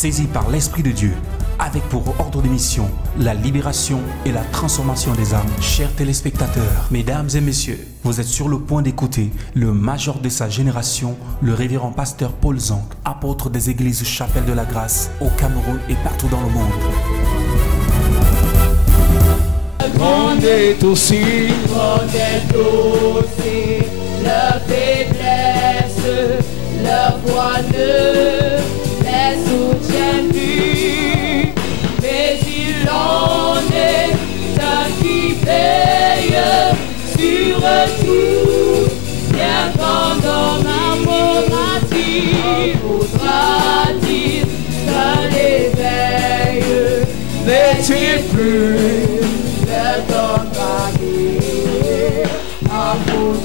saisi par l'Esprit de Dieu, avec pour ordre de mission la libération et la transformation des âmes. Chers téléspectateurs, mesdames et messieurs, vous êtes sur le point d'écouter le major de sa génération, le révérend pasteur Paul Zonk, apôtre des églises Chapelle de la Grâce au Cameroun et partout dans le monde. Grande est aussi leur faiblesse, leur foi ne les soutient plus, mais il en est un qui veille sur tout, bien qu'en amoratif, faudra dire qu'un éveil n'est-il plus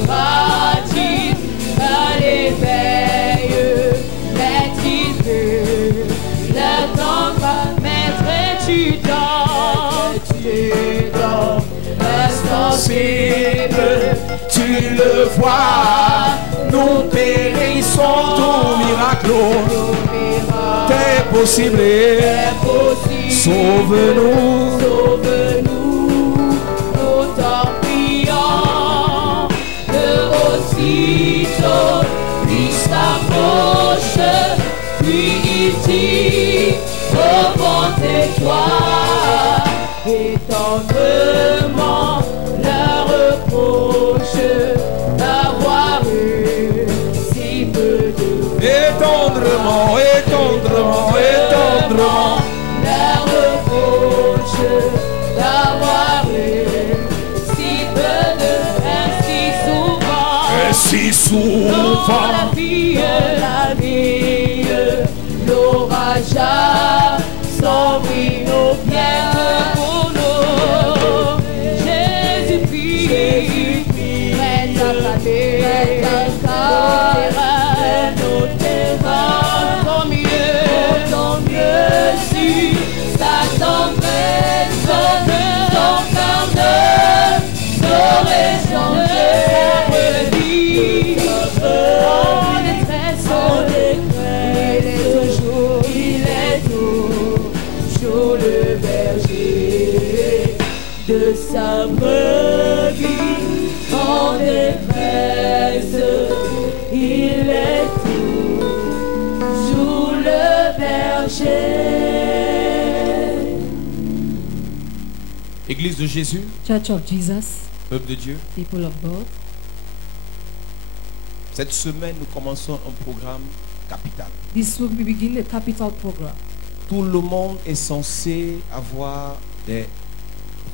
faudra-t-il qu'à l'éveil n'est-il plus le temps va mettrais-tu dans insensible, tu le vois, nous périssons ton miracle, t'es possible, sauve-nous, nous t'en prions, que aussitôt Christ approche, puis il dit, repentez-toi, et tendrement leur reproche d'avoir eu si peu de et tendrement, leur reproche d'avoir eu si peu de si souvent la vie, l'orage a sombré nos pierres pour nous. Jésus-Christ, prête à acclamer nos terrains, tant mieux si Satan presse, ton cœur ne saurait changer. De sa brebis en détresse, il est toujours le berger. Église de Jésus, Church of Jesus, peuple de Dieu, people of God. cette semaine nous commençons un programme capital. This week we begin a capital program. Tout le monde est censé avoir des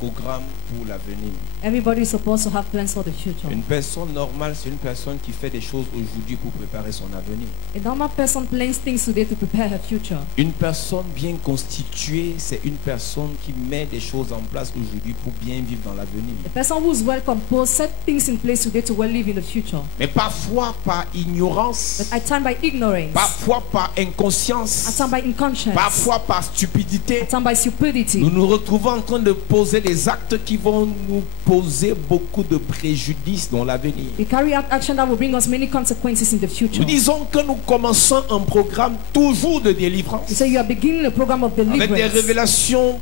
programmes pour l'avenir. Everybody is supposed to have plans for the future. Une personne normale, c'est une personne qui fait des choses aujourd'hui pour préparer son avenir. A normal person plans things today to prepare her future. Une personne bien constituée, c'est une personne qui met des choses en place aujourd'hui pour bien vivre dans l'avenir. A person who is well composed set things in place today to well live in the future. Mais parfois par ignorance, But at times by ignorance, parfois par at inconscience, times by inconscience, parfois par stupidité, at times by stupidity, nous nous retrouvons en train de poser des actes qui vont nous poser beaucoup de préjudices dans l'avenir. we carry out action that will bring us many consequences in the future. Nous disons que nous commençons un programme toujours de délivrance We say you are beginning a program of avec des deliverance révélations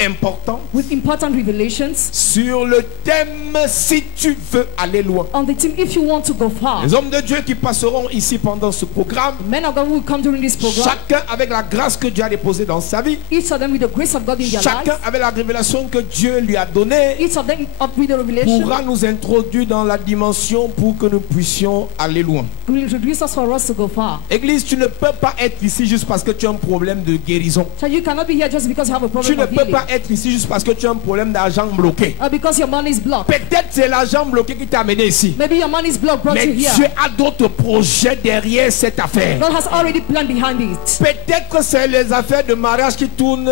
importantes with important revelations sur le thème si tu veux aller loin. on the team if you want to go far. Les hommes de Dieu qui passeront ici pendant ce programme, Men of God will come during this program, chacun avec la grâce que Dieu a déposée dans sa vie, each of them with the grace of God in their chacun lives, avec la révélation que Dieu lui a donnée, each of them up with the revelation pourra nous introduire dans la dimension pour que nous puissions aller loin. will introduce us for us to go far. Église, tu ne peux pas être ici juste parce que tu as un problème de guérison. So you cannot be here just because you have a Tu problem ne of peux healing, pas être ici juste parce que tu as un problème d'argent bloqué. or because your money is blocked. Peut-être c'est l'argent bloqué qui t'a amené ici. Maybe your money is blocked brought Mais you Dieu here. a d'autres projets derrière cette affaire. God has already planned behind it. Peut-être que c'est les affaires de mariage qui tournent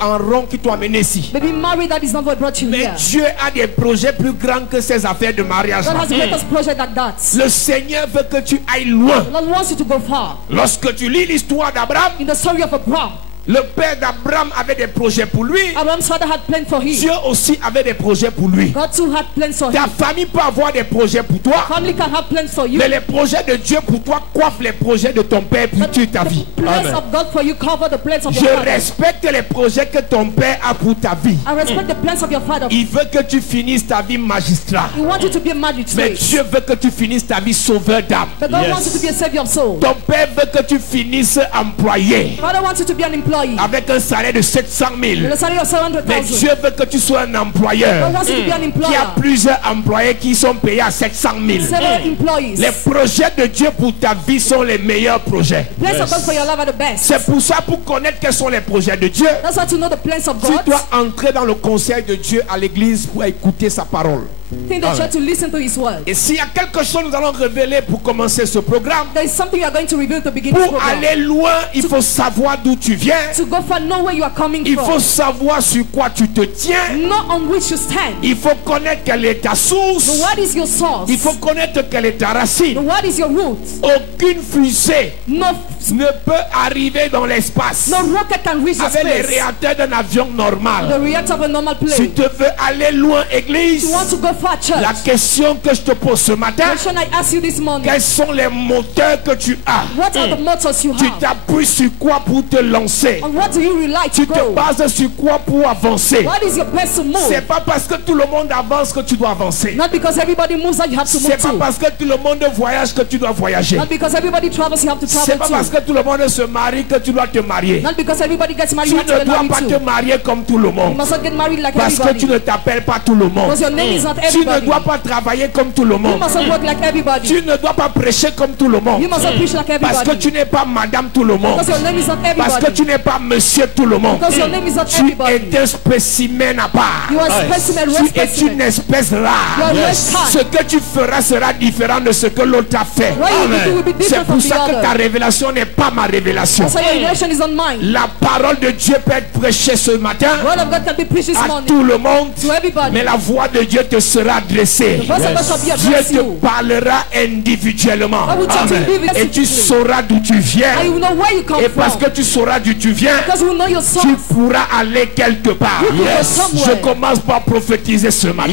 en rond qui t'ont amené ici. Maybe married, that is not what brought you Mais here. Dieu a des projets plus grands que ces affaires de mariage. God has a greatest project than that. Le Seigneur veut que tu ailles loin. The Lord wants you to go far. Lorsque tu lis l'histoire d'Abraham, In the story of Abraham, Le père d'Abraham avait des projets pour lui. Abraham's father had plans for him. Dieu aussi avait des projets pour lui. God too had plans for Ta him. famille peut avoir des projets pour toi, Family can have plans for you. mais les projets de Dieu pour toi coiffent les projets de ton père pour toute ta vie. The plans of God for you cover the plans of Je your father. respecte les projets que ton père a pour ta vie. I respect the plans of your father. Il veut que tu finisses ta vie magistrat. He wants you to be a Mais magistrate. Dieu veut que tu finisses ta vie sauveur d'âme. But God wants you to be a savior of soul. Ton père veut que tu finisses employé Father wants you to be an employee. avec un salaire de 700 000. With a salary of Mais 700,000. Dieu veut que tu sois un employeur God wants you to be an qui a employer. plusieurs employés qui sont payés à 700 000. Several employees. Les projets de Dieu pour ta vie sont les meilleurs projets. Plans of God for your life are the best. C'est pour ça, pour connaître quels sont les projets de Dieu, That's why to know the plans of tu God. dois entrer dans le conseil de Dieu à l'église pour écouter sa parole. Think the church to listen to His word. Et s'il y a quelque chose que nous allons révéler pour commencer ce programme, There is something you are going to reveal to begin this pour program. aller loin, il faut savoir d'où tu viens. To go far, know where you are coming Il faut from. savoir sur quoi tu te tiens. Know on which you stand. Il faut connaître quelle est ta Know source. what is your source. Il faut connaître quelle est ta Know racine. what is your root. Aucune fusée No, ne peut arriver dans l'espace no rocket can reach the avec les space. réacteurs d'un avion The normal. reactor of a normal Si plane. tu veux aller loin, église, You want to go far, church. la question que je te pose ce matin, Question I ask you this morning. quels sont les moteurs que tu as? What are the motors you Tu have? t'appuies sur quoi pour te lancer? On what do you rely to Tu te go? bases sur quoi pour avancer? What is your best to move? C'est pas parce que tout le monde avance que tu dois avancer. Not because everybody moves that you have to move C'est pas to. parce que tout le monde voyage que tu dois voyager. Not because everybody travels you have to C'est travel pas parce to. que tout le monde se marie que tu dois te marier. Not because everybody gets married Tu you have to ne get dois married pas te to. marier comme tout le You monde. must not get married like Parce que tu everybody. ne t'appelles pas tout le monde. Because your name is not Tu ne everybody. dois pas travailler comme tout le You monde. must not work like everybody. Tu ne dois pas prêcher comme tout le monde. You must not preach like Parce que everybody. tu n'es pas madame tout le monde. Because your name is not Parce que everybody. tu n'es pas monsieur tout le monde. Because your name is not Tu everybody. es un spécimen à part. You are a specimen, rare Tu es une specimen. espèce You are rare. a rare kind. Ce que tu feras sera différent de ce que l'autre a fait. What you will do will be C'est different pour from the ça que ta other. révélation n'est pas ma révélation. So your revelation is not mine. La parole de Dieu peut être prêchée ce matin Word of God can be preached this à morning tout le monde, to everybody. mais la voix de Dieu te sera adressée. The voice of God shall be Dieu addressed te you. parlera individuellement. I will talk to you individually. Et tu sauras d'où tu viens. And you will know where you come Et parce from. que tu sauras d'où tu viens, Because you will know your tu source. pourras aller quelque part. You will go somewhere. Je commence par prophétiser ce matin.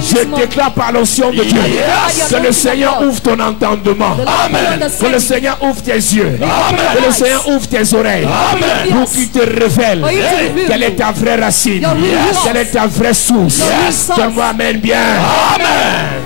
Je déclare par l'onction de Dieu que le Seigneur ouvre ton entendement. Que le Seigneur ouvre tes yeux. Que le Seigneur ouvre tes oreilles. Pour qu'il te révèle quelle est ta vraie racine. Quelle est ta vraie source. Donne-moi amen bien. Amen.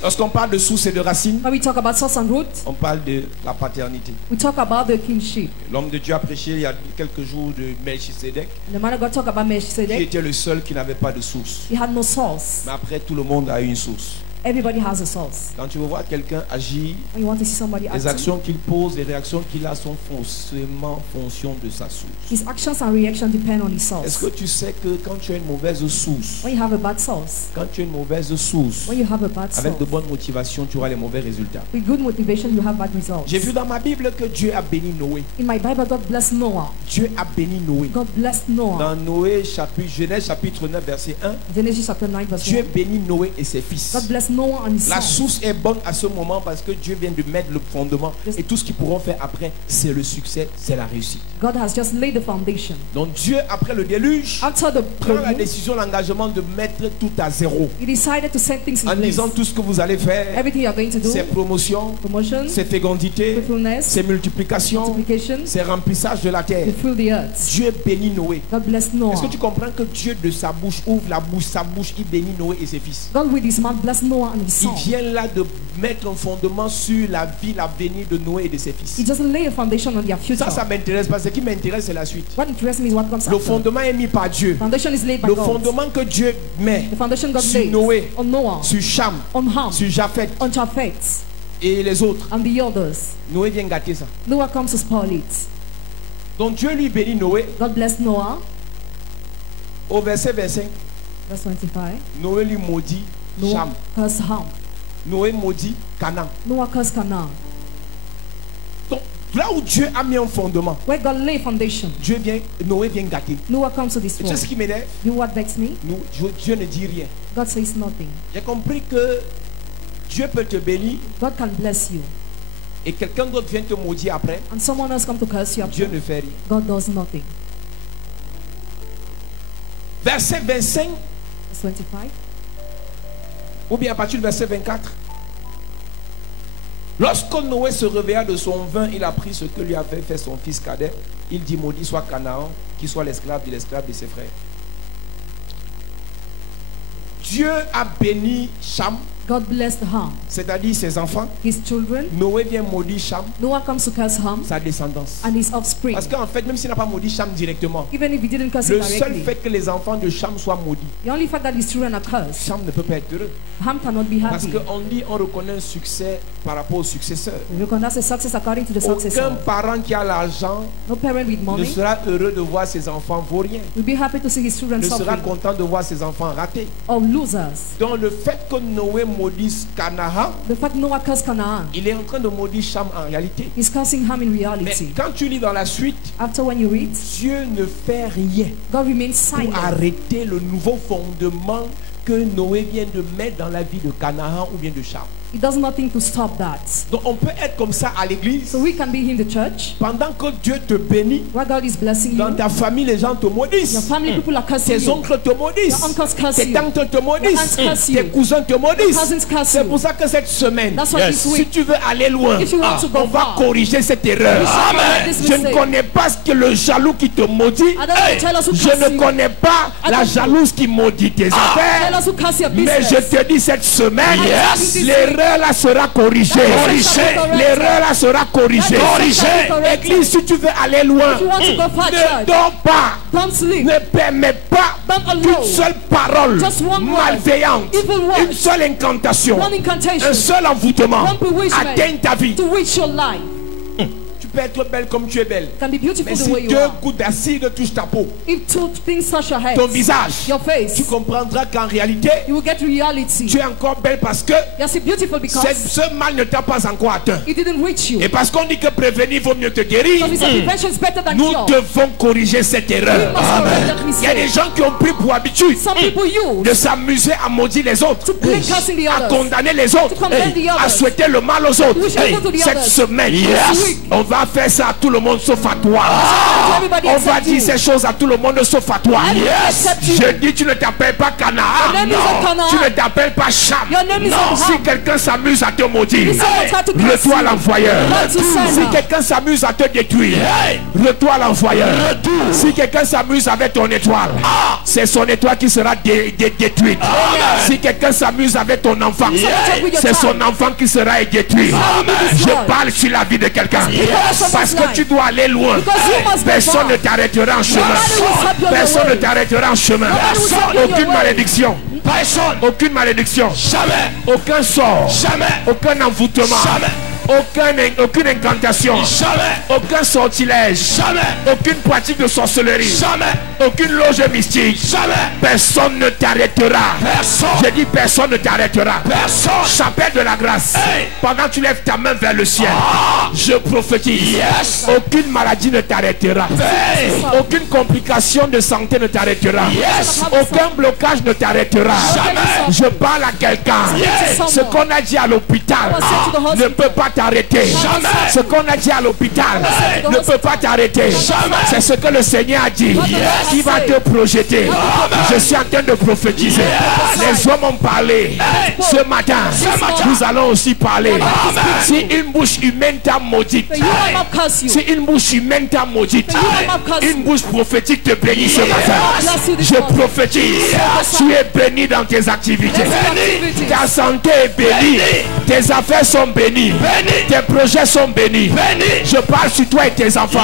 Lorsqu'on parle de source et de racine, When we talk about source and root, on parle de la paternité. we talk about the kingship. L'homme de Dieu a prêché il y a quelques jours de Melchisedec, The man of God talk about qui Melchizedek. était le seul qui n'avait pas de source. He had no source. Mais après, tout le monde a eu une source. Everybody has a source. Quand tu veux voir quelqu'un agir, When you want to see somebody les acting, actions qu'il pose, les réactions qu'il a sont forcément en fonction de sa source. his actions and reactions depend on his Est-ce source. que tu sais que quand tu as une mauvaise source, When you have a bad source, quand tu as une mauvaise source, when you have a bad avec de source, bonnes motivations, tu auras les mauvais résultats? with good motivation, you have bad results. J'ai vu dans ma Bible que Dieu a béni Noé. In my Bible, God blessed Noah. Dieu a béni Noé. God blessed Noah. Dans Noé, Genèse chapitre 9, verset 1, Genesis chapter 9, verse Dieu 1. bénit Noé et ses fils. God blessed Noah and his La sons. source est bonne à ce moment parce que Dieu vient de mettre le fondement. Et tout ce qu'ils pourront faire après, c'est le succès, c'est la réussite. God has just laid the foundation. Donc Dieu, après le déluge, After the prend la flood, décision, l'engagement de mettre tout à zéro. he decided to set things in En place. disant tout ce que vous allez faire, Everything you are going to do, c'est promotion, promotion, c'est fécondité, fruitfulness, c'est multiplication, multiplication, c'est remplissage de la terre. to fill the earth. Dieu bénit Noé. God blessed Est-ce Noah. que tu comprends que Dieu de sa bouche ouvre la bouche, sa bouche, il bénit Noé et ses fils? God with his mouth blessed Noah and his Il son. vient là de mettre un fondement sur la vie, l'avenir de Noé et de ses fils. He doesn't lay a foundation on their future. Ça m'intéresse parce que ce qui m'intéresse, c'est la suite. What interests me is what comes Le after. fondement est mis par Dieu. Foundation is laid by Le God. fondement que Dieu met The foundation God sur laid Noé, on Noah, sur Cham, on Ham, sur Japheth on Japheth, et les autres, and the others. Noé vient gâter ça. Noah comes to spoil it. Donc Dieu lui bénit Noé. God blessed Noah. Au verset 25, Verse 25. Noé lui maudit Cham. Noah cursed Ham. Noé maudit Canaan. Noah cursed Canaan. Donc là où Dieu a mis un fondement, Where God lay foundation, Noé vient gâter. Noah comes to Et tu sais destroy. ce qui m'énerve? You know what vexed me? Dieu ne dit rien. God says nothing. J'ai compris que Dieu peut te bénir, God can bless you, et quelqu'un d'autre vient te maudire après, and someone else come to curse you, Dieu ne fait rien. God does nothing. Verset 25, Verse 25. ou bien à partir du verset 24. Lorsque Noé se réveilla de son vin, il a pris ce que lui avait fait son fils cadet. Il dit, maudit soit Canaan, qui soit l'esclave de ses frères. Dieu a béni Cham, God blessed Ham, c'est-à-dire ses enfants. his children. Noé vient maudire Cham, Noah comes to curse Ham sa descendance. and his offspring. Parce qu'en fait, même s'il n'a pas maudit Cham directement, Even if he didn't curse le him seul directly, fait que les enfants de Cham soient maudits, the only fact that his children are cursed, Cham ne peut pas être heureux. Ham cannot be Parce happy. qu'on dit, on reconnaît un succès par rapport au successeur. We recognize a success according to the Aucun successor. parent qui a l'argent No parent with ne money sera heureux de voir ses enfants vaut rien. will be happy to see his children Ne sera suffering content de voir ses enfants ratés. or losers. Donc le fait que Noé maudisse Canaan, The fact Noah cursed Canaan, il est en train de maudire Cham en réalité. he's cursing Ham in Mais reality. quand tu lis dans la suite, After when you read, Dieu ne fait rien God remains pour silent arrêter le nouveau fondement que Noé vient de mettre dans la vie de Canaan ou bien de Cham. He does nothing to stop that. Donc on peut être comme ça à l'église. So we can be in the church Pendant que Dieu te bénit, while God is blessing dans you. ta famille les gens te Your maudissent. family people are cursing Tes you. oncles te maudissent. Your uncles curse Tes you. tantes te Your aunts maudissent. curse Tes you. cousins te Your maudissent. cousins curse C'est you. pour ça que cette semaine, That's why this si week, tu veux aller loin, if you want to go on va far, corriger cette erreur. we shall correct this Je ne mistake. connais pas ce que le jaloux qui te maudit. I don't know the jealous who Je curse ne you. connais pas I la don't know. jalouse qui maudit tes affaires. Jealous who curse your Mais je business. te dis cette semaine, Yes. l'erreur là sera corrigée. Corrigée. L'erreur là sera corrigée. Corrigée. Église, si tu veux aller loin, If you want to go far, ne church, dors pas. don't sleep. Ne permets pas Don't allow qu'une seule parole just one word, malveillante, evil word, une seule incantation, one incantation, un seul envoûtement one bewitchment atteigne ta vie. to reach your life. Tu peux être belle comme tu es belle. Can be beautiful Mais the si way you deux are. gouttes d'acide touchent ta peau, If two things touch your head, ton visage, your face, tu comprendras qu'en réalité, you will get reality. tu es encore belle parce que You're still beautiful because ce mal ne t'a pas encore atteint. it didn't reach you. Et parce qu'on dit que prévenir vaut mieux te guérir, Because prevention is better than nous cure. devons corriger cette We erreur. must correct that Il y a des mistake. gens qui ont pris pour habitude Some people de use s'amuser à maudire les autres, to blame cursing the à others, condamner les autres, to condemn the à others. souhaiter le mal aux autres. We should go to the Cette others. semaine, Yes. on va faire ça à tout le monde sauf à toi. Everybody On va except dire you. ces choses à tout le monde sauf à toi. Everybody except you. Je dis, tu ne t'appelles pas Canaan. Your name isn't Canaan. Tu ne t'appelles pas Cham. Your name isn't Non, si Ham. quelqu'un s'amuse à te maudire, If someone try to curse retour à you, l'envoyeur. not to send Si her. quelqu'un s'amuse à te détruire, retour à l'envoyeur. Si quelqu'un s'amuse avec ton étoile, c'est son étoile qui sera détruite. Si quelqu'un s'amuse avec ton enfant, c'est son enfant qui sera détruit. Je parle sur la vie de quelqu'un. Parce que tu dois aller loin. Personne ne t'arrêtera en chemin. Personne ne t'arrêtera en chemin. Aucune malédiction. Aucune malédiction. Jamais. Aucun sort. Jamais. Aucun envoûtement. Jamais. Aucune incantation. Jamais. Aucun sortilège. Jamais. Aucune pratique de sorcellerie. Jamais. Aucune loge mystique. Jamais. Personne ne t'arrêtera. Personne. J'ai dit personne ne t'arrêtera. Personne. Chapelle de la grâce. Hey. Pendant que tu lèves ta main vers le ciel, je prophétise. Yes. Aucune maladie ne t'arrêtera. Hey. Aucune complication de santé ne t'arrêtera. Yes. Aucun blocage ne t'arrêtera. Jamais. Je parle à quelqu'un. Yes. Ce qu'on a dit à l'hôpital ne peut pas t'arrêter. Jamais. Ce qu'on a dit à l'hôpital ne peut pas t'arrêter. C'est ce que le Seigneur a dit. Yes. Qui va te projeter. Je suis en train de prophétiser. Yes. Les hommes ont parlé. Ce matin, nous allons aussi parler. Si une bouche humaine t'a maudite, si une bouche humaine t'a maudite, une bouche prophétique te bénit ce matin. Je prophétise. Tu es béni dans tes activités. Ta santé est bénie. Tes affaires sont bénies. Tes projets sont bénis. Je parle sur toi et tes enfants.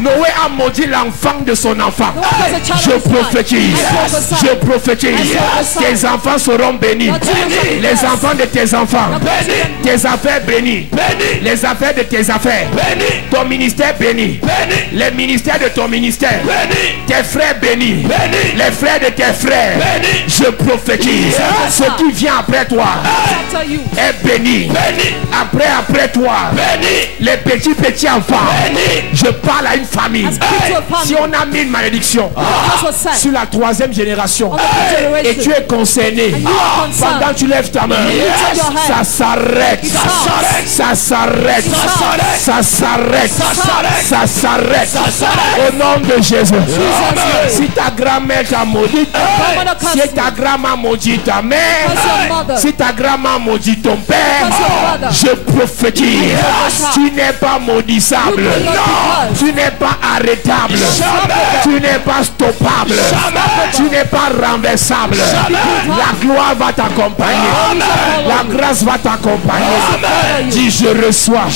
Noé a maudit l'enfant de son enfant. Je prophétise. Je prophétise. Tes enfants seront bénis. Les enfants de tes enfants. Tes affaires bénies. Les affaires de tes affaires. Ton ministère béni. Les ministères de ton ministère. Tes frères bénis. Les frères de tes frères. Je prophétise. Ce qui vient après toi est béni. Après après toi, les petits enfants, je parle à une famille. Si on a mis une malédiction sur la 3e génération et tu es concerné, pendant que tu lèves ta main, ça s'arrête, ça s'arrête, ça s'arrête, ça s'arrête au nom de Jésus. Si ta grand-mère t'a maudit, si ta grand-mère maudit ta mère, si ta grand-mère maudit ton père, je prophétise, tu n'es pas maudissable, tu n'es pas arrêtable, tu n'es pas stoppable, tu n'es pas renversable. La gloire va t'accompagner, la grâce va t'accompagner. Dis je reçois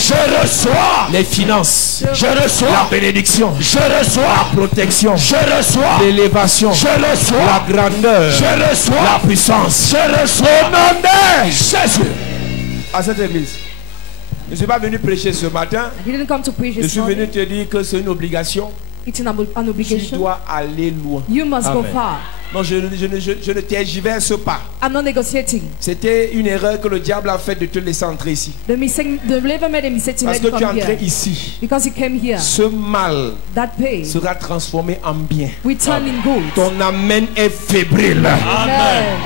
les finances, je reçois la bénédiction, je reçois la protection, je reçois l'élévation, je reçois la grandeur, je reçois la puissance, je reçois au nom de Jésus. À cette église, je ne suis pas venu prêcher ce matin. Je suis venu te dire que c'est une obligation. Tu dois aller loin. You must go far. Non, je ne tergiverse pas. I'm not negotiating. C'était une erreur que le diable a faite de te laisser entrer ici. The devil made a mistake to Parce let que you tu es come entré here. ici. Because you came here. Ce mal That pain sera transformé en bien. will turn in good. Ton amen est fébrile. Amen.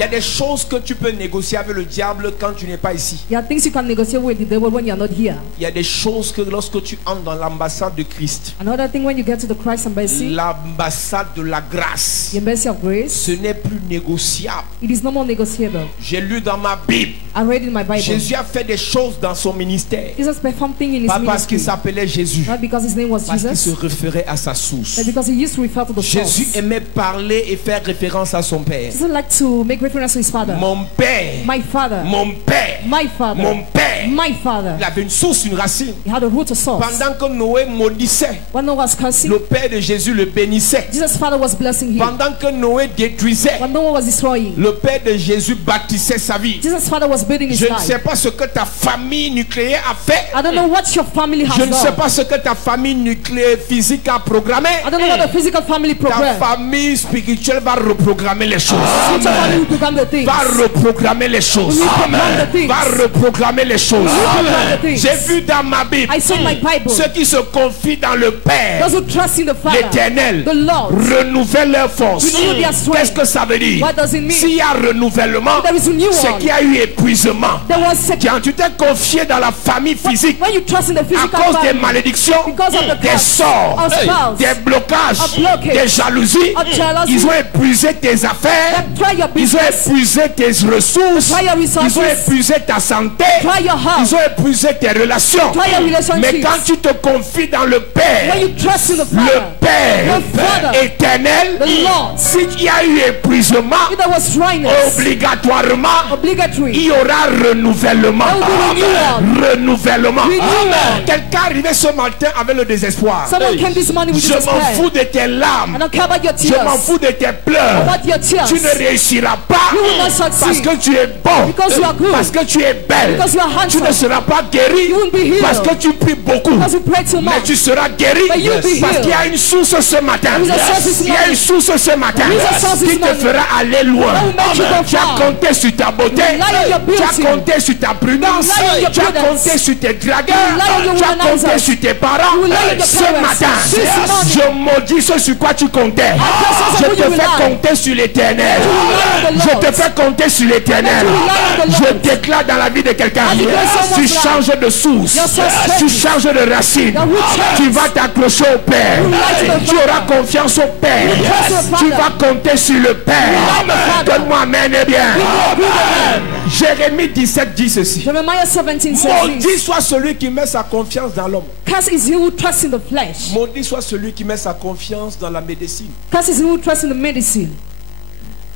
Il y a des choses que tu peux négocier avec le diable quand tu n'es pas ici. There are things you can negotiate with the devil when you are not here. Il y a des choses que lorsque tu entres dans l'ambassade de Christ, Another thing, when you get to the Christ embassy, l'ambassade de la grâce, the embassy of grace, ce n'est plus négociable. it is no more negotiable. J'ai lu dans ma Bible, I read in my Bible. Jésus a fait des choses dans son ministère. Jesus performed things in his Pas parce qu'il ministry. s'appelait Jésus, Not because his name was parce qu'il se Jesus, référait à sa source. but because he used to refer to the Jésus source. aimait parler et faire référence à son Père. Jesus liked to make reference to his father. Mon Père, My father. mon Père, My father. mon Père. My father. Il avait une source, une racine. He had a root, a source. Pendant que Noé maudissait, When Noah was cursing, le Père de Jésus le bénissait. Jesus' father was blessing him. Pendant que Noé détruisait, When Noah was destroying, le Père de Jésus bâtissait sa vie. Jesus' father was building his Je ne life. sais pas ce que ta famille nucléaire a fait. I don't know what your family has Je ne sais done. pas ce que ta famille nucléaire physique a programmé. I don't know what the physical family Ta program. famille spirituelle va reprogrammer les choses. Spiritual family will program the things. Va reprogrammer les choses. We program the things. Va reprogrammer les choses. program the things. J'ai vu dans ma Bible I saw in my Bible. ceux qui se confient dans le Père, Those who trust in the Father, l'Éternel, the Lord, renouvellent leur force. renew their strength. Qu'est-ce que ça veut dire? What does it mean? S'il y a renouvellement, There is renewal. c'est qu'il y a eu épuisement. There was Quand tu t'es confié dans la famille physique when you trust in the à physical cause des family, malédictions, because of the des curse, sorts, of spells, des blocages, of blockage, des jalousies, of jealousy, ils ont épuisé tes affaires, then try your ils ont business, épuisé tes ressources, try your ils ont resources, épuisé ta santé, try your health, ils ont épuisé tes relations. try your relationships. Mais quand tu te confies dans le Père, When you trust in the le Father, Père the Father, éternel, the Lord, s'il y a eu épuisement, if there was dryness, obligatoirement, obligatory, il y aura renouvellement. There will be Renouvellement. Renewal. Quelqu'un arrivait ce matin avec le désespoir. someone came this morning with Je m'en despair. fous de tes larmes. I don't care about your Je m'en tears, fous de tes pleurs. about your tears, Tu ne réussiras pas You will not succeed. parce que tu es bon, Because you are good. parce que tu es belle. Because you are Tu handsome. ne seras pas guéri You won't be healed. parce que tu pries beaucoup. Because you pray too Mais much. tu seras guéri But you'll be parce healed. qu'il y a une source ce matin. There is a source this Il y a morning. une source ce matin There is a source this qui te morning. fera aller loin. That will make you go Tu as far. compté sur ta beauté. You rely on your Tu as beauty. compté sur ta prudence. You rely on your Tu as prudence. compté sur tes dragueurs. You rely on your Tu as womanizers. compté sur tes parents. You rely on your Ce parents. matin, This morning. je maudis ce sur quoi tu comptais. curse Je on who te you fais rely. compter sur l'éternel. You rely on the Je Lord. te fais compter sur l'éternel. You rely on the Je Lord. déclare dans la vie de quelqu'un. I declare Tu someone's life. changes de source. Your source Tu changes. changes de racine. Your root changes. Tu vas t'accrocher au Père. You rely to the Tu auras Father. confiance au Père. You trust your Tu Father. vas compter sur le Père. rely on the Father. Donne-moi amen et bien. You agree with me. Jérémie 17 dit ceci. Jeremiah 17 says Maudit this. soit celui qui met sa confiance dans l'homme. Curse is he who trusts in the flesh. Maudit soit celui qui met sa confiance dans la médecine. Curse is he who trusts in the medicine.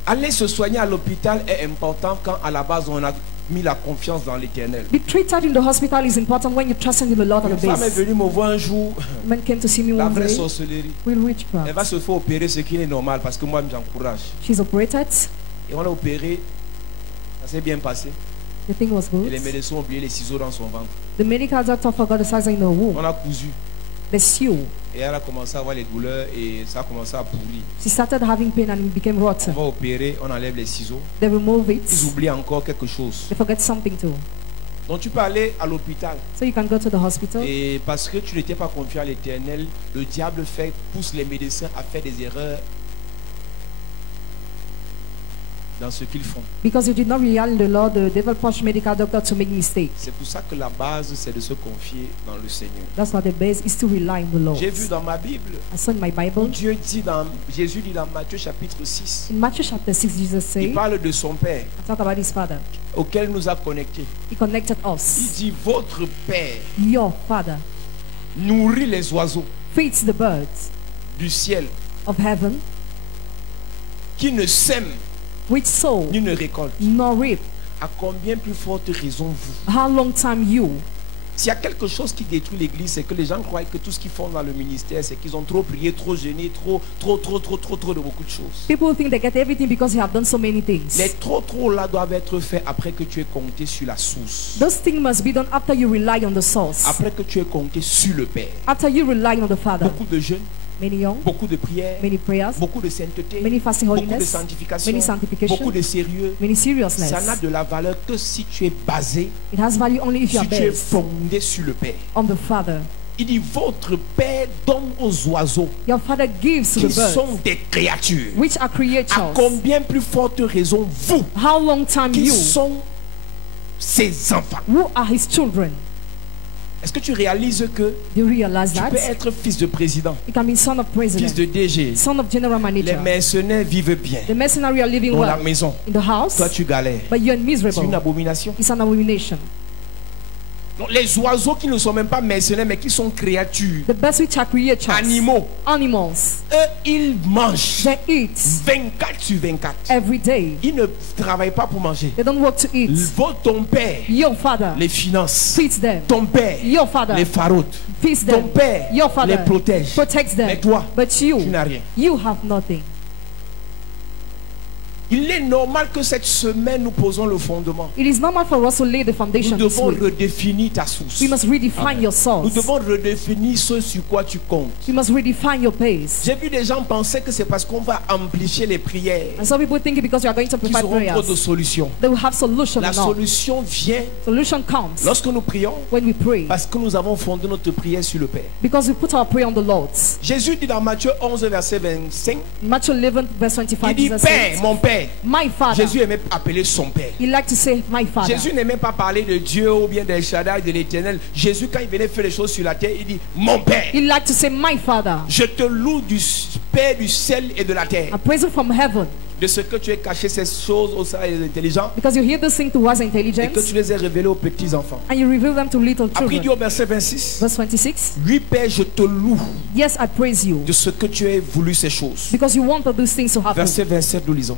Aller se soigner à l'hôpital est important quand à la base on a mis la confiance dans l'éternel. Be treated in the hospital is important when you trust in the Lord on Une the femme est base. venue me voir un jour, A man came to see me la one vraie day sorcellerie. with Elle witchcraft. va se faire opérer, ce qui est normal parce que moi j'encourage. She's operated. Et on l'a opéré, ça s'est bien passé. The thing was Et good. les médecins ont oublié les ciseaux dans son ventre. The medical doctor forgot the size in the womb. On a cousu. The sew. Et elle a commencé à avoir les douleurs et ça a commencé à pourrir. She started having pain and it became On rotten. va opérer, on enlève les ciseaux. They remove Ils it. oublient encore quelque chose. They forget something too. Donc tu peux aller à l'hôpital. So you can go to the hospital. Et parce que tu n'étais pas confiant à l'Éternel, le diable pousse les médecins à faire des erreurs dans ce qu'ils font. Because you did not rely on the Lord, the devil pushed medical doctor to make mistakes. C'est pour ça que la base, c'est de se confier dans le Seigneur. That's why the base is to rely on the Lord. J'ai vu dans ma Bible, I saw in my Bible, Jésus dit dans Matthieu chapitre 6, in Matthew chapter 6, Jesus il said, parle de son Père, I talk about his father. auquel nous a connectés. He connected Il us. dit, votre Père Your father nourrit les oiseaux feeds the birds du ciel, of heaven, qui ne sèment which sow ni ne récoltent. nor reap. À combien plus forte raison vous? How long time you? S'il y a quelque chose qui détruit l'église, c'est que les gens croient que tout ce qu'ils font dans le ministère, c'est qu'ils ont trop prié, trop jeûné, trop de beaucoup de choses. People think they get everything because you have done so many things. Les trop là doivent être faits après que tu aies compté sur la source. Those things must be done after you rely on the source. Après que tu aies compté sur le Père. After you rely on the Father. Beaucoup de jeûnes, Many young, beaucoup de prières, many prayers, beaucoup de sainteté, many fasting beaucoup de holiness, sanctification, many sanctification, beaucoup de sérieux. many seriousness. Ça n'a de la valeur que si tu es basé, It has value only if you si are tu es based fondé sur le Père. on the Father. Il dit, votre Père donne aux oiseaux Your Father gives to qui the birds, sont des créatures. which are À creatures. combien plus forte raison vous, How long time qui you, sont ses enfants? who are his children? Est-ce que tu réalises que Do you realize tu that? peux être fils de président, You can be son of fils president, de DG? son of general Les manager. mercenaires vivent bien The mercenary are living dans la well maison. in the house, Toi, tu galères. but you're C'est une miserable. abomination. It's an abomination. Donc, les oiseaux qui ne sont même pas mercenaires, mais qui sont créatures, The best which are creatures, animaux, animals, eux, ils mangent they eat 24 sur 24. every day. Ils ne travaillent pas pour manger. They don't work to eat. Ton père Your Father les finance. feeds them. Ton père Your Father les faroute. feeds Ton them. père Your les Father protège. protects them. Mais toi, But tu you n'as rien. have nothing. Il est normal que cette semaine nous posons le fondement. It is normal for us to lay the Nous foundation this devons week. redéfinir ta source. We must redefine your Nous source. devons redéfinir ce sur quoi tu comptes. We must redefine your pace. J'ai vu des gens penser que c'est parce qu'on va amplifier les prières And some people think because you are going to qu'ils provide auront trop de prayers, solutions. they will have solution La or not. solution vient Solution comes lorsque nous prions when we pray, parce que nous avons fondé notre prière sur le Père. because we put our prayer on the Lord's. Jésus dit dans Matthieu 11 verset 25, Matthew 11 verse 25, il dit Jesus Père, says, mon Père. my Father. Jésus aimait appeler son Père. He liked to say, my Father. Jésus n'aimait pas parler de Dieu ou bien des Shaddai, de l'Éternel. Jésus, quand il venait faire les choses sur la terre, il dit mon Père. He liked to say, my Father. Je te loue du Père du ciel et de la terre. I praise him from heaven, De ce que tu as caché ces choses aux sages et aux intelligents because you hear this thing to wise et que intelligence, tu les as révélées aux petits enfants. and you reveal them to little Après, il dit children. au verset 26, Verse 26. oui, Père, je te loue Yes, I praise you, de ce que tu as voulu ces choses. because you wanted these things to happen. Verset 27, nous lisons.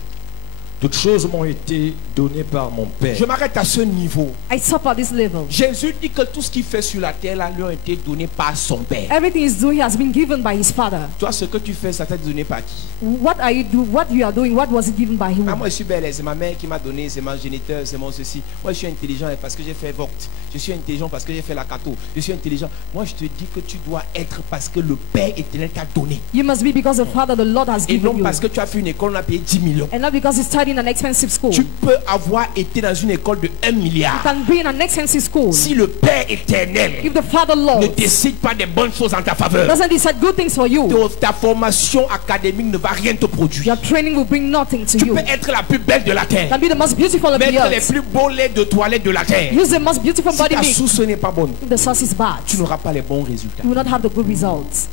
Toutes choses m'ont été données par mon Père. Je m'arrête à ce niveau. I stop at this level. Jésus dit que tout ce qu'il fait sur la terre là, lui a été donné par son Père. Everything he's doing has been given by his Father. Toi, ce que tu fais, ça t'a été donné par qui? What are you do? What you are doing? What was it given by him? Ah, moi, je suis belle, c'est ma mère qui m'a donné, c'est mon géniteur, c'est mon ceci. Moi, je suis intelligent parce que j'ai fait Voct. Je suis intelligent parce que j'ai fait la Cato. Je suis intelligent. Moi, je te dis que tu dois être parce que le Père éternel t'a donné. You must be because the Father, the Lord, has Et non given you, parce que tu as fait une école, on a payé 10 millions. and not because you studied in an expensive school. Tu peux avoir été dans une école de 1 You milliard. can be in an expensive school. Si le Père éternel If the Father, ne Lord, décide pas des bonnes choses en ta faveur, doesn't decide good things for you, ta formation académique ne va rien te produire. your training will bring nothing to Tu you. peux être la plus belle de la terre, Can be the most beautiful of the mettre les earth. plus beaux laits de toilette de la terre. Use the most beautiful Si body ta mix. source n'est pas bonne, If the source is bad, tu n'auras pas les bons résultats. you will not have the good results.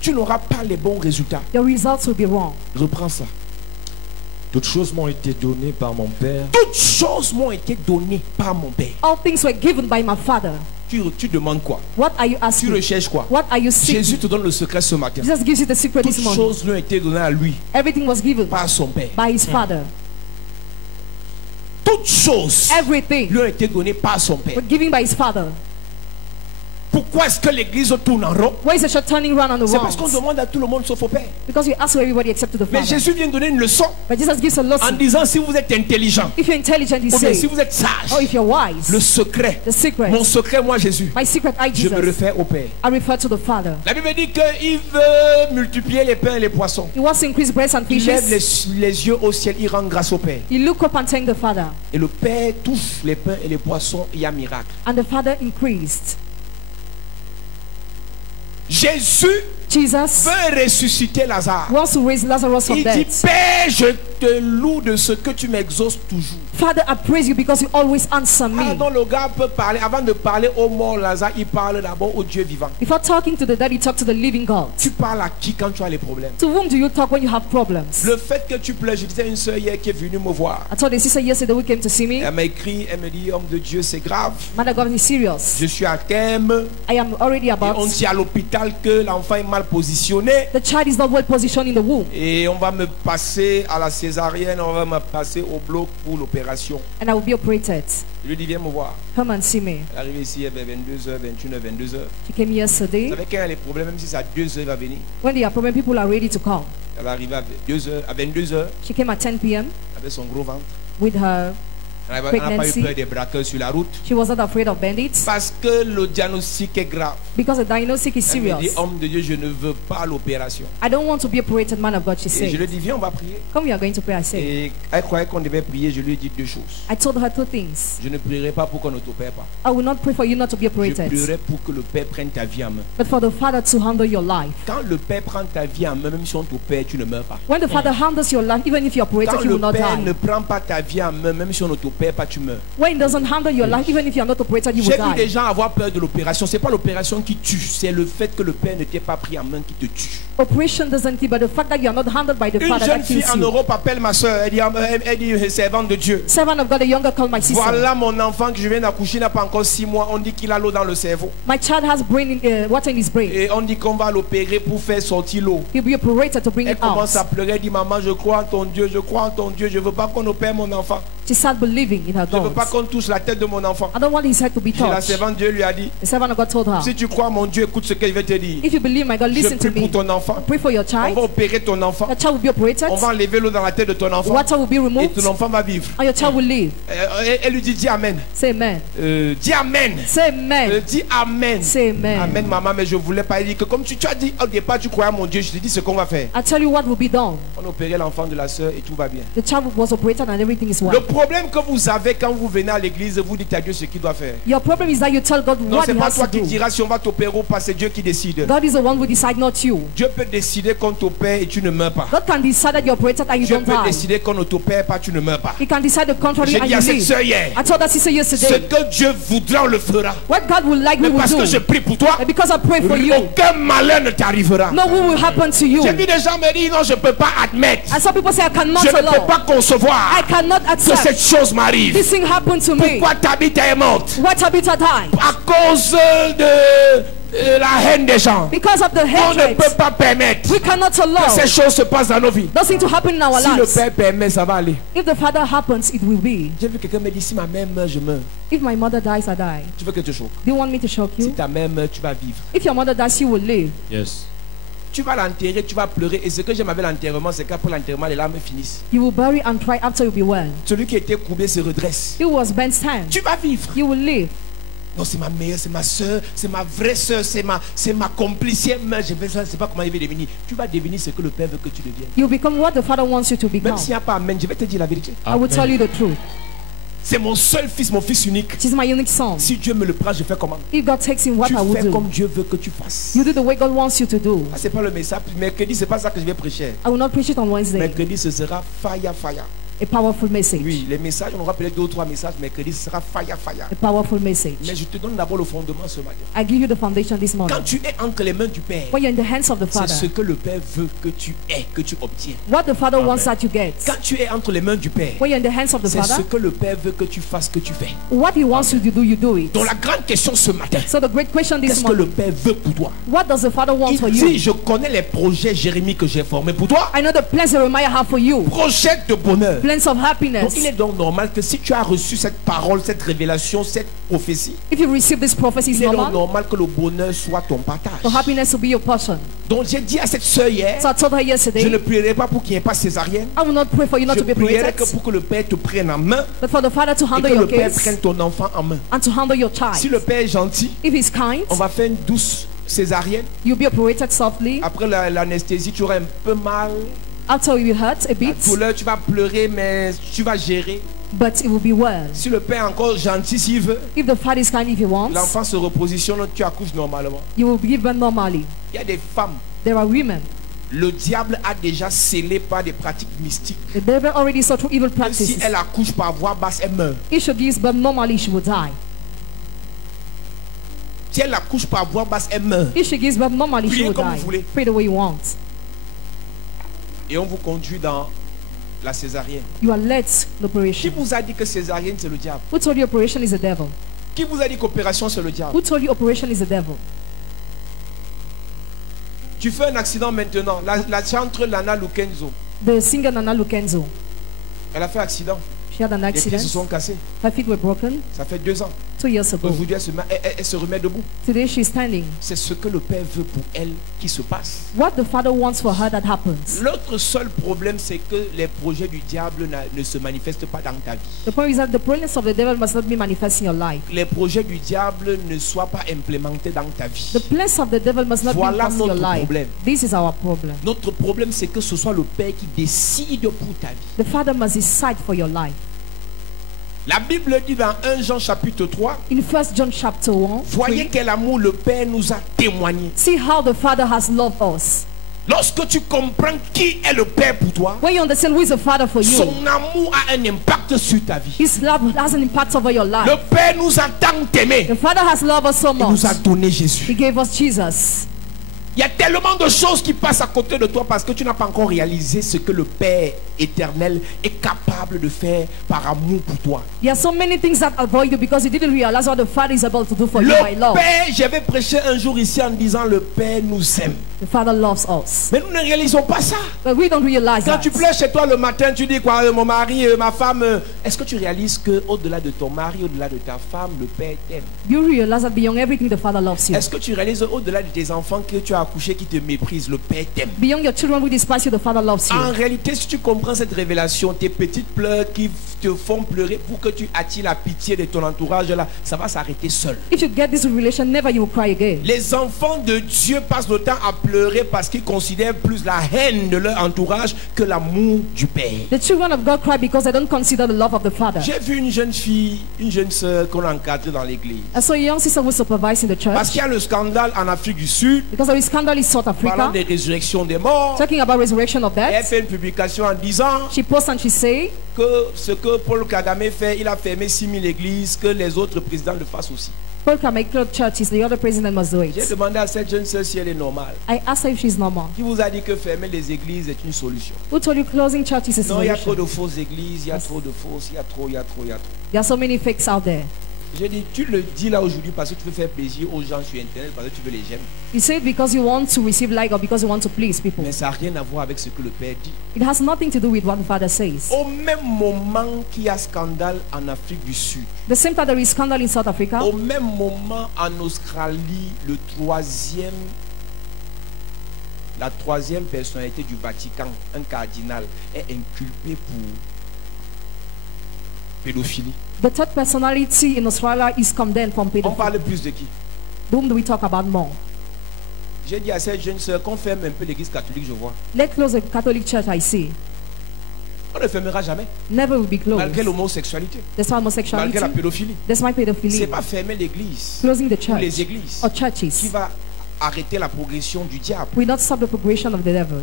Tu n'auras pas les bons résultats. Your results will be wrong. Reprends ça. Toutes choses m'ont été données par mon Père. Toutes choses m'ont été données par mon Père. All things were given by my Father. Tu demandes quoi? What are you Tu asking? recherches quoi? What are you Jésus seeking? te donne le secret ce matin. Jesus gives you the secret Toutes this morning. choses lui ont été données à lui Everything was given par son Père. by his Father. Toutes choses Everything lui ont été données par son Père. was given by his Father. Pourquoi est-ce que l'église tourne en rond? Why is the church turning round on the C'est parce qu'on walls? demande à tout le monde sauf au Père. Because we ask for everybody except to the Mais Father. Jésus vient donner une leçon But Jesus gives a en lesson. disant si vous êtes intelligent If you're intelligent, he ou bien says, si vous êtes sage, or if you're wise, le secret, the secret, mon secret, moi Jésus, my secret, I je me Jesus, réfère au Père. I refer to the Father. La Bible dit qu'il veut multiplier les pains et les poissons. He wants to increase bread and Il lève fishes. les yeux au ciel, il rend grâce au Père. You look up and thank the Father. Et le Père touche les pains et les poissons, il y a miracle. And the Father increased. Jésus Jesus veut ressusciter Lazare. wants to raise Lazarus from Il dit, death. Père, je te loue de ce que tu m'exauces toujours. Father, I praise you because you always answer me. Pardon, le gars peut parler, avant de parler au mort Lazare, il parle d'abord au Dieu vivant. Before talking to the dead, you talk to the living God. Tu parles à qui quand tu as les problèmes? To whom do you talk when you have problems? Le fait que tu pleures, je disais à une soeur hier qui est venue me voir. I told a sister yesterday who came to see me, Elle m'a écrit, elle me dit, homme de Dieu, c'est grave. man of God is serious. Je suis à terme. I am already Et about. on dit à l'hôpital que l'enfant est mal positionné. The child is not well positioned in the womb. Et on va me passer à la césarienne, on va me passer au bloc pour l'opération. And I will be operated. Je lui dis, viens me voir. Come and see me. Elle est arrivée ici vers 22h, 21h, 22h. She came Vous yesterday. savez, quand il y a les problèmes, même si c'est à 2h, il va venir. When there are problems, people are ready to come. Elle va arriver à 2h, à 22h, She came at 10 p.m. avec son gros ventre. with her. Elle n'a pas eu Pregnancy. peur des braqueurs sur la route. She was not afraid of bandits Parce que le diagnostic est grave. because the diagnosis is Elle me dit, serious. homme de Dieu, je ne veux pas l'opération. I don't want to be operated, man of God, she Et je lui said. ai dit, viens, on va prier. Come, we are going to pray, I said. Et elle croyait qu'on devait prier, je lui ai dit deux choses. I told her two things. Je ne prierai pas pour qu'on ne t'opère pas. I will not pray for you not to be Je operated, prierai pour que le Père prenne ta vie en main. but for the Father to handle your life. Quand le Père prend ta vie en main, même si on t'opère, tu ne meurs pas. When the Father handles your life, even if you're operated, Quand you le will not Père die. ne prend pas ta vie en main, même si on ne t'opère pas, tu meurs. When He doesn't handle your life, even if you're not operated, you will J'ai vu des die. gens avoir peur de l'opération. C'est pas l'opération qui tue, c'est le fait que le Père ne t'ait pas pris en main qui te tue. Operation doesn't kill, but the fact that you are not handled by the Une Father jeune that fille kills en you. Europe appelle ma soeur. Elle dit servante de Dieu. Servant of God, a younger called my sister. Voilà mon enfant que je viens d'accoucher, n'a pas encore 6 mois. On dit qu'il a l'eau dans le cerveau. My child has water in his brain. Et on dit qu'on va l'opérer pour faire sortir l'eau. He'll be operated to bring Elle it out. commence à pleurer, elle dit maman, je crois en ton Dieu, je crois en ton Dieu, je veux pas qu'on opère mon enfant. She started believing in her Je veux God. pas qu'on touche la tête de mon enfant. I don't want his head to be Et la touched. servante Dieu lui a dit, The servant of God told her, si tu crois mon Dieu, écoute ce que je vais te dire. if you believe my God, Je listen to prie me. pour ton enfant. Pray for your On va child. opérer ton enfant. Your child will be operated. On va enlever l'eau dans la tête de ton enfant. Water will be Et removed. ton enfant va vivre. And your child will live. Elle lui dit, dis Amen. Say amen. Dis Amen. Say amen. Dis Amen. Say amen. Amen, maman, mais je voulais pas dire que comme tu as dit au départ, tu croyais à mon Dieu, je te dis ce qu'on va faire. I tell you what will be done. On a opéré l'enfant de la sœur et tout va bien. The child was operated and everything is Le well. problème que vous avez quand vous venez à l'église, vous dites à Dieu ce qu'il doit faire. Your problem is that you tell God Non, what c'est he pas has toi to qui do. diras si on va t'opérer ou pas, c'est Dieu qui décide. God is the one who decide, not you. Dieu peut décider qu'on t'opère et tu ne meurs pas. God can decide that you're operated and you Dieu don't peut die. décider qu'on ne t'opère pas, tu ne meurs pas. He can decide the contrary J'ai and dit you à cette live. sœur hier, I told that sister ce yesterday, que Dieu voudra, on le fera. what God will like, we Mais will parce que je do. prie pour toi, And because I pray for you, aucun malheur ne t'arrivera. no what will happen to you. J'ai vu des gens me dire, non, je ne peux pas admettre. And some people say, I cannot Je ne peux allow. pas concevoir I cannot que accept cette chose m'arrive. this thing happened to me. Pourquoi Tabitha est morte? Why Tabitha died? À cause de la haine des gens. Because of the On ne hatred. peut pas permettre We cannot que allow ces choses se passent dans nos vies. those things to happen in our Si le lives. Père permet, ça va aller. If the Father happens, it will be. J'ai vu quelqu'un me dire, si ma mère meurt, je meurs. If my mother dies, I die. Tu veux que je te choque? Do you want me to shock Si you? ta mère meurt, tu vas vivre. If your mother dies, you will live. Yes. Tu vas l'enterrer, tu vas pleurer. Et ce que j'aime avec l'enterrement, c'est qu'après l'enterrement, les larmes finissent. You will bury and cry after you'll be well. Celui qui était courbé se redresse. It was bent time. Tu vas vivre. You will live. Non, c'est ma meilleure, c'est ma soeur, c'est ma vraie soeur, c'est ma complice. Si elle meurt, je ne sais pas comment il va devenir. Tu vas devenir ce que le Père veut que tu deviennes. You become what the Father wants you to become. Même s'il n'y a pas Amen, je vais te dire la vérité. I will tell you the truth. C'est mon seul fils, mon fils unique. She's my unique son. Si Dieu me le prend, je fais comment? If God takes him, what Tu I will fais do. comme Dieu veut que tu fasses. You do the way God wants you to do. Ah, c'est pas le message. Mercredi, c'est pas ça que je vais prêcher. I will not preach it on Wednesday. Mercredi, ce sera fire, fire. A powerful message. Oui, les messages, on aura peut-être 2 ou 3 messages. Mercredi, ce sera fire, fire. A powerful message. Mais je te donne d'abord le fondement ce matin. I give you the foundation this morning. Quand tu es entre les mains du Père, When you're in the hands of the c'est Father, ce que le Père veut que tu aies, que tu obtiens. what the Father wants that you get. Quand tu es entre les mains du Père, When you're in the hands of the c'est ce Father, que le Père veut que tu fasses, que tu fais. what He wants you to do, you do it. Donc la grande question ce matin, So the great question this qu'est-ce que le morning, Père veut pour toi? what does the Father want Il for dit, you? je connais les projets Jérémie que j'ai formés pour toi. I know the plans Jeremiah have for you. Projet de bonheur, plans of Donc happiness. il est donc normal que si tu as reçu cette parole, cette révélation, cette prophétie, If you receive this prophecy, it's il est donc normal normal que le bonheur soit ton partage. for happiness to be your portion. Donc j'ai dit à cette sœur hier, So I told her je ne yesterday, prierai pas pour qu'il n'y ait pas césarienne. I will not pray for you not Je to be prierai que operated, pour que le Père te prenne en main but for the Father to et handle que your le Père case prenne ton enfant en main. and to handle your Si child. le Père est gentil, If he's kind, on va faire une douce césarienne. you'll be operated softly. Après l'anesthésie, tu auras un peu mal. After you hurt a La bit, douleur, tu vas pleurer, mais tu vas gérer. but it will be well. Si le Père est encore gentil, s'il veut, If the Father is kind, if he wants, l'enfant se repositionne, tu accouches normalement. you will give birth normally. Il y a des femmes, There are women. le diable a déjà scellé par des pratiques mystiques. The devil already saw through evil Que si practices. elle accouche par voie basse, elle meurt. If she gives birth normally, she will die. Si elle accouche par voie basse, elle meurt. If she gives birth normally, she Priez will comme die. vous voulez. Pray the way you want. Et on vous conduit dans la césarienne. You are led Qui l'operation. vous a dit que césarienne, c'est le diable? Who told you operation is the devil? Qui vous a dit qu'opération, c'est le diable? Who told you operation is the devil? Tu fais un accident maintenant. La chantre Lana Lukenzo, The singer Nana Lukenzo, elle a fait accident. she had an Les pieds se accident. sont cassés. Her feet were broken Ça fait 2 ans. 2 years ago. Aujourd'hui, elle se remet debout. Today she's standing. C'est ce que le Père veut pour elle qui se passe. What the Father wants for her that happens. L'autre seul problème, c'est que les projets du diable ne se manifestent pas dans ta vie. The point is that the presence of the devil must not be manifest in your life. Les projets du diable ne soient pas implémentés dans ta vie. The plans of the devil must not Voilà be in your notre life. problème. This is our problem. Notre problème, c'est que ce soit le Père qui décide pour ta vie. The Father must decide for your life. La Bible dit dans 1 Jean chapitre 3, In 1 John chapter 1, voyez quel amour le Père nous a témoigné. see how the Father has loved us. Lorsque tu comprends qui est le Père pour toi, When you understand who is the Father for you, son amour a un impact sur ta vie. His love has an impact over your Le life. Père nous a tant aimés. The Father has loved us so Il nous a much. donné He Jésus. gave us Jesus. Il y a tellement de choses qui passent à côté de toi parce que tu n'as pas encore réalisé ce que le Père éternel est capable de faire par amour pour toi. There are so many things that avoid you because you didn't realize what the Father is able to do for you by Le love. Père, j'avais prêché un jour ici en disant le Père nous aime. The Father loves us. Mais nous ne réalisons pas ça. But we don't realize Quand that. tu pleures chez toi le matin, tu dis quoi, mon mari, ma femme. Est-ce que tu réalises que au-delà de ton mari, au-delà de ta femme, le Père t'aime? You realize that beyond everything the Father loves you. Est-ce que tu réalises au-delà de tes enfants que tu as accouché qui te méprisent, le Père t'aime? Beyond your children who despise you, the Father loves En you. réalité, si tu comprends cette révélation, tes petites pleurs qui te font pleurer pour que tu attires la pitié de ton entourage là, ça va s'arrêter seul. If you get this revelation, never you will cry again. Les enfants de Dieu passent le temps à pleurer parce qu'ils considèrent plus la haine de leur entourage que l'amour du Père. The children of God cry because they don't consider the love of the Father. J'ai vu une jeune fille, une jeune sœur qu'on a encadrée dans l'église. I saw a young sister who supervised in the Parce church qu'il y a le scandale en Afrique du Sud, because of a scandal in South parlant Africa, des résurrections des morts. talking about resurrection of Et elle death. fait une publication en disant She posts and she say que ce que Paul Kagame fait, il a fermé 6000 églises, que les autres présidents le fassent aussi. Paul can make churches, the other president must do J'ai it. demandé à cette jeune sœur si elle est normale. I asked her if she's normal. Qui vous a dit que fermer les églises est une solution? Who told you closing churches is a Non, il y a trop solution? de fausses églises, il y a trop de fausses, il y a trop. There are so many fakes out there. J'ai dit, tu le dis là aujourd'hui parce que tu veux faire plaisir aux gens sur Internet, parce que tu veux les j'aime. You say it because you want to receive like or because you want to please people. Mais ça n'a rien à voir avec ce que le Père dit. It has nothing to do with what the Father says. Au même moment qu'il y a scandale en Afrique du Sud, The same time there is scandal in South Africa, au même moment en Australie, la troisième personnalité du Vatican, un cardinal, est inculpé pour pédophilie. the third personality in Australia is condemned from On pedophilia. parle plus de qui? Whom do we talk about more? J'ai dit à cette jeune sœur qu'on ferme un peu l'église catholique, je vois. Let's close the Catholic Church, I see. On ne fermera jamais, Never will be closed. malgré l'homosexualité, Despite homosexuality, malgré la pédophilie. despite C'est pedophilia, pas fermer l'église closing the ou les church églises or qui churches va arrêter la progression du diable. will not stop the progression of the devil.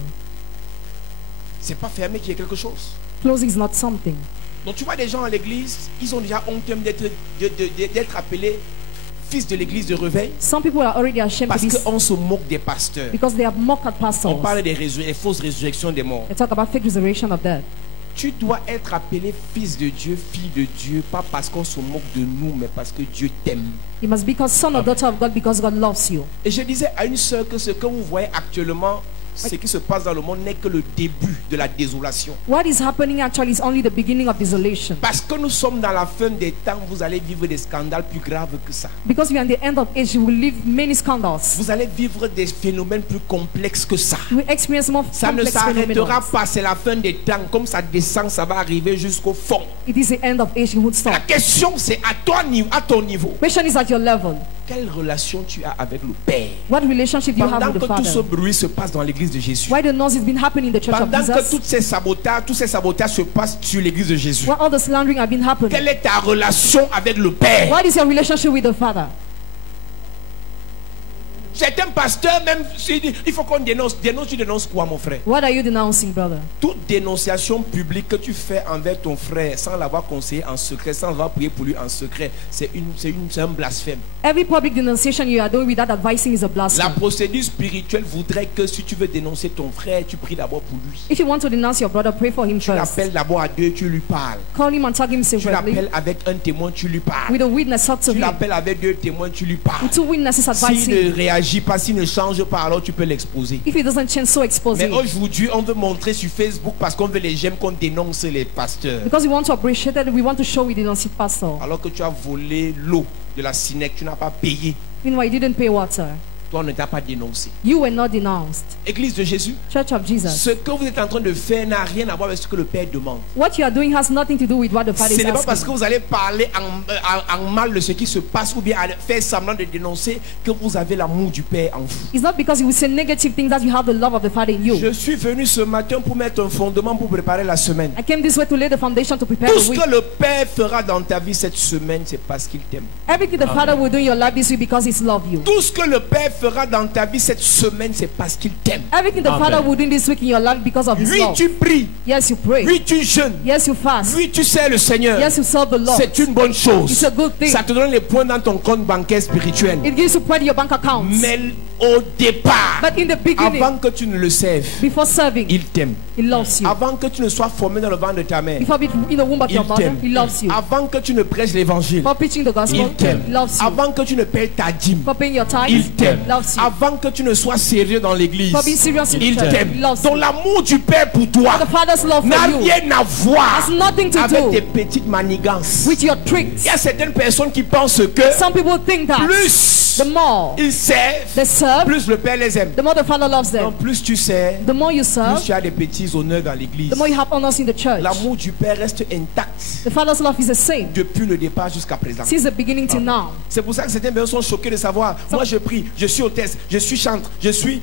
C'est pas fermer qu'il y ait quelque chose. Closing is not something. Donc tu vois des gens à l'église, ils ont déjà honte même d'être appelés fils de l'église de réveil Some people are already ashamed parce to be qu'on se moque des pasteurs. because they have mocked at On pastors. parle des fausses résurrections des morts. They talk about fake resurrection of death. Tu dois être appelé fils de Dieu, fille de Dieu, pas parce qu'on se moque de nous, mais parce que Dieu t'aime. You must be called son or daughter of God because God loves you. Et je disais à une sœur que ce que vous voyez actuellement, ce qui se passe dans le monde n'est que le début de la désolation. What is happening actually is only the beginning of desolation. Parce que nous sommes dans la fin des temps, vous allez vivre des scandales plus graves que ça. Because we are in the end of age, you will live many scandals. Vous allez vivre des phénomènes plus complexes que ça. You will experience more Ça ne complex s'arrêtera phenomena. pas, c'est la fin des temps. Comme ça descend, ça va arriver jusqu'au fond. It is the end of age, you would La stop. question c'est à ton niveau. Question is at your level. Quelle relation tu as avec le Père? What relationship do you have Pendant with que the tout ce Father? bruit se passe dans l'église de Jésus. Why the noise has been happening in the church of Pendant que Jesus? tous ces sabotages se passent sur l'église de Jésus. Why all the slandering have been happening? Quelle est ta relation avec le Père? What is your relationship with the Father? Certains pasteurs même il faut qu'on dénonce. Tu dénonces quoi, mon frère? What are you denouncing, brother? Toute dénonciation publique que tu fais envers ton frère sans l'avoir conseillé en secret, sans avoir prié pour lui en secret, c'est un blasphème. Every public denunciation you are doing without advising is a La blasphemy. procédure spirituelle voudrait que si tu veux dénoncer ton frère, tu pries d'abord pour lui. If you want to denounce your brother, pray for him Tu first. l'appelles d'abord à deux, tu lui parles. Call him and talk him Tu separately. l'appelles avec un témoin, tu lui parles. With a witness, talk to Tu him. l'appelles avec deux témoins, tu lui parles. With two witnesses, advise S'il ne him. réagit pas, s'il ne change pas, alors tu peux l'exposer. If he doesn't change, so expose Mais him. aujourd'hui, on veut montrer sur Facebook parce qu'on veut les j'aime qu'on dénonce les pasteurs. Because we want to appreciate it, we want to show we denounce it, pastor. Alors que tu as volé l'eau de la Sinec, tu n'as pas payé. Meanwhile, you didn't pay water. Toi, on ne t'a pas dénoncé. You were not denounced. Église de Jésus, Church of Jesus. ce que vous êtes en train de faire n'a rien à voir avec ce que le Père demande. What you are doing has nothing to do with what the Father Ce is n'est pas parce que asking. vous allez parler en mal de ce qui se passe ou bien faire semblant de dénoncer que vous avez l'amour du Père en vous. It's not because you will say negative things that you have the love of the Father in you. Je suis venu ce matin pour mettre un fondement pour préparer la semaine. I came this way to lay the foundation to prepare Tout the ce week. que le Père fera dans ta vie cette semaine, c'est parce qu'il t'aime. Everything the Father will do in your life this week because He's loved you. Tout ce que le Père fera dans ta vie cette semaine, c'est parce qu'il t'aime. Everything the Father will do in this week in your life because of His Lui, love. tu pries. Yes, you pray. Lui, tu jeûnes. Yes, you fast. Lui, tu sais le Seigneur. Yes, you serve the Lord. C'est une bonne chose. It's a good thing. Ça te donne les points dans ton compte bancaire spirituel. It gives you credit in your bank account. Mais au départ, But in the beginning, avant que tu ne le serves, before serving, il t'aime. He loves you. Avant que tu ne sois formé dans le ventre de ta mère, Before being in the womb of il your mother, t'aime. He loves you. Avant que tu ne prêches l'évangile, For preaching the gospel, il t'aime. He loves you. Avant que tu ne payes ta dîme, For paying your tithes, il t'aime. He loves you. Avant que tu ne sois sérieux dans l'église, For being serious in il church, t'aime. He loves Donc you. l'amour du Père pour toi The Father's love n'a for you rien à voir has nothing to avec do tes petites manigances. with your tricks. Il y a certaines personnes qui pensent que Some people think that plus the more ils servent, they serve, plus le Père les aime. the more the Father loves Non, them. plus tu sers, The more you plus serve, tu as des petits honneurs dans l'église. the more you have honors in the church. L'amour du Père reste intact The Father's love is the same depuis le départ jusqu'à présent. since the beginning till now. C'est pour ça que certaines personnes sont choquées de savoir. Moi je prie, je suis hôtesse, je suis chante, je suis.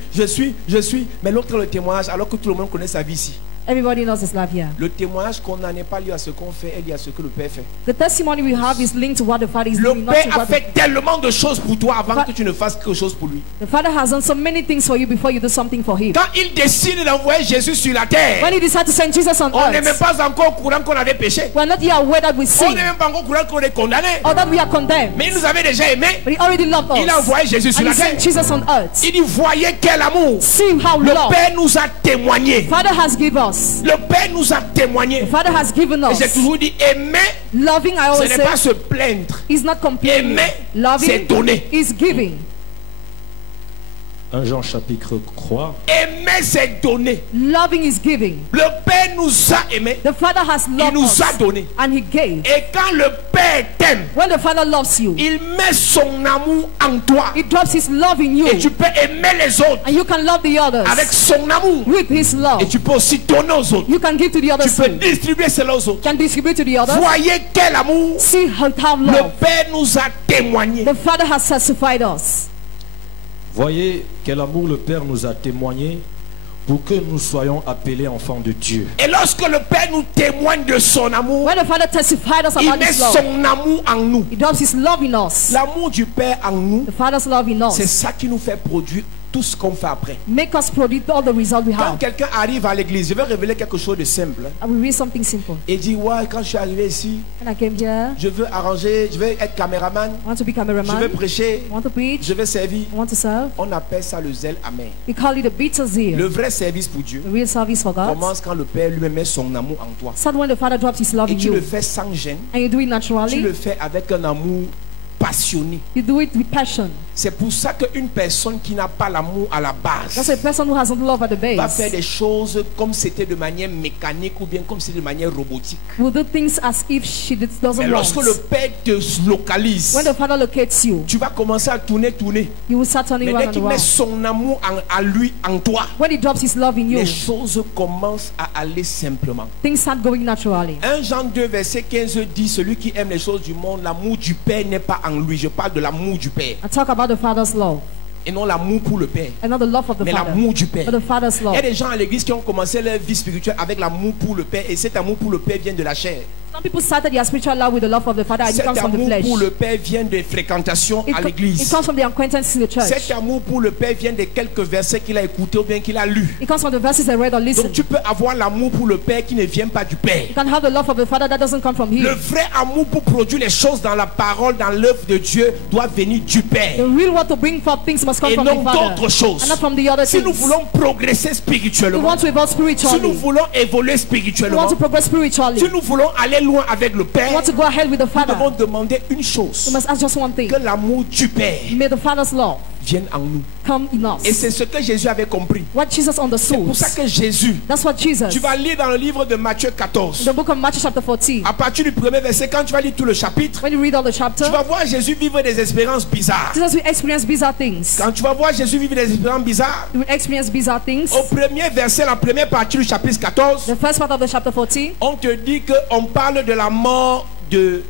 Mais l'autre le témoignage alors que tout le monde connaît sa vie ici. Everybody knows His love here. Le témoignage qu'on n'en est pas lié à ce qu'on fait, elle est à ce que le Père fait. The testimony we have is linked to what the Father is Le doing, not Père to a what fait tellement de choses pour toi avant Fa- que tu ne fasses quelque chose pour lui. the Father has done so many things for you before you do something for Him. Quand il décide d'envoyer Jésus sur la terre, When He decided to send Jesus on on n'est même earth, pas encore au courant qu'on avait péché. we are not yet aware that we On sin n'est même pas encore au courant qu'on est condamné. or that we are condemned. Mais il nous avait déjà aimés. But He already loved Il a us. envoyé Jésus sur And la He terre. sent Jesus on earth. Il dit voyez quel amour. See how Le love Père nous a témoigné. Father has given us. Le Père nous a témoigné. The Father has given Et j'ai us. toujours dit aimer, Loving, I ce always n'est pas say, se plaindre. is not complaining. Aimer, c'est Loving donner. is giving. 1 Jean chapitre 3. Aimer, c'est donner. Loving is giving. Le Père nous a aimés. The Father has Il loved nous us a donné. and He gave. Et quand le Père t'aime, When the Father loves you, il met son amour en toi. He drops His love in you, Et tu peux aimer les autres and you can love the others avec son amour. with His love. Et tu peux aussi donner aux autres. You can give to the Tu others peux too. distribuer cela aux autres. Can distribute to the others. Voyez quel amour See how le love Père nous a témoigné. the Father has satisfied us. Voyez quel amour le Père nous a témoigné pour que nous soyons appelés enfants de Dieu. Et lorsque le Père nous témoigne de son amour, When the Father testified us il about met His love, son amour en nous. He drops His love in us. L'amour du Père en nous, The Father's love in c'est us ça qui nous fait produire tout ce qu'on fait après. make us produce all the results we Quand have. quelqu'un arrive à l'église, je vais révéler quelque chose de simple. I will read something simple. Et dit, ouais, quand je suis arrivé ici, When I came here, je veux arranger, je veux être caméraman, I want to be je veux cameraman, prêcher, I want to preach, je veux servir. I want to serve. On appelle ça le zèle amer. We call it a bitter zeal. Le vrai service pour Dieu The real service for God. commence quand le Père lui-même met son amour en toi. Start when the Father drops His love Et in tu le you. fais sans gêne. And you do it Tu naturally. le fais avec un amour passionné. You do it with passion. C'est pour ça qu'une personne qui n'a pas l'amour à la That's base a person who has not love at the va base. faire des choses comme c'était de manière mécanique ou bien comme c'était de manière robotique. Will do things as if she doesn't Et lorsque want. le Père te localise, When the Father locates you, tu vas commencer à tourner. you will start turning Mais dès around qu'il and met around. son amour à lui, en toi, When He drops His love in you, les choses commencent à aller simplement. things start going naturally. 1 Jean 2 verset 15 dit: celui qui aime les choses du monde, l'amour du Père n'est pas en lui. Je parle de l'amour du Père I talk about the Father's love et non l'amour pour le Père, and not the love of the mais Father, l'amour du Père. but the Father's Il y a love. des gens à l'église qui ont commencé leur vie spirituelle avec l'amour pour le Père, et cet amour pour le Père vient de la chair. Some people started their spiritual love with the love of the Father, and it Cet comes from the amour flesh. pour le Père vient des fréquentations à It l'église. comes from the acquaintance in the church. Cet amour pour le Père vient des quelques versets qu'il a écoutés ou bien qu'il a lus. It comes from the verses they read or Donc listened. tu peux avoir l'amour pour le Père qui ne vient pas du Père. You can have the love of the Father that doesn't come from Le Him. vrai amour pour produire les choses dans la parole, dans l'œuvre de Dieu, doit venir du The Père real want to bring forth things must come et from non the Father, d'autres choses. and not from the other Si nous things. voulons progresser We spirituellement, want to evolve si nous spiritually. voulons évoluer We spirituellement, want to progress spiritually. si nous voulons aller loin avec le We Père, want to go ahead with the nous devons Father. demander une We chose: must ask just one thing. que l'amour du Père May the Father's love vienne en nous. come in Et us. c'est ce que Jésus avait compris. What Jesus C'est understood. pour ça que Jésus, That's what Jesus. tu vas lire dans le livre de Matthieu 14, The book of Matthew chapter 14. à partir du premier verset, quand tu vas lire tout le chapitre, When you read all the tu chapter, vas voir Jésus vivre des expériences bizarres. Jesus will experience bizarre things. Quand tu vas voir Jésus vivre des expériences bizarres, You will experience bizarre things. au premier verset, la première partie du chapitre 14, The first part of the chapter 14, on te dit qu'on parle de la mort de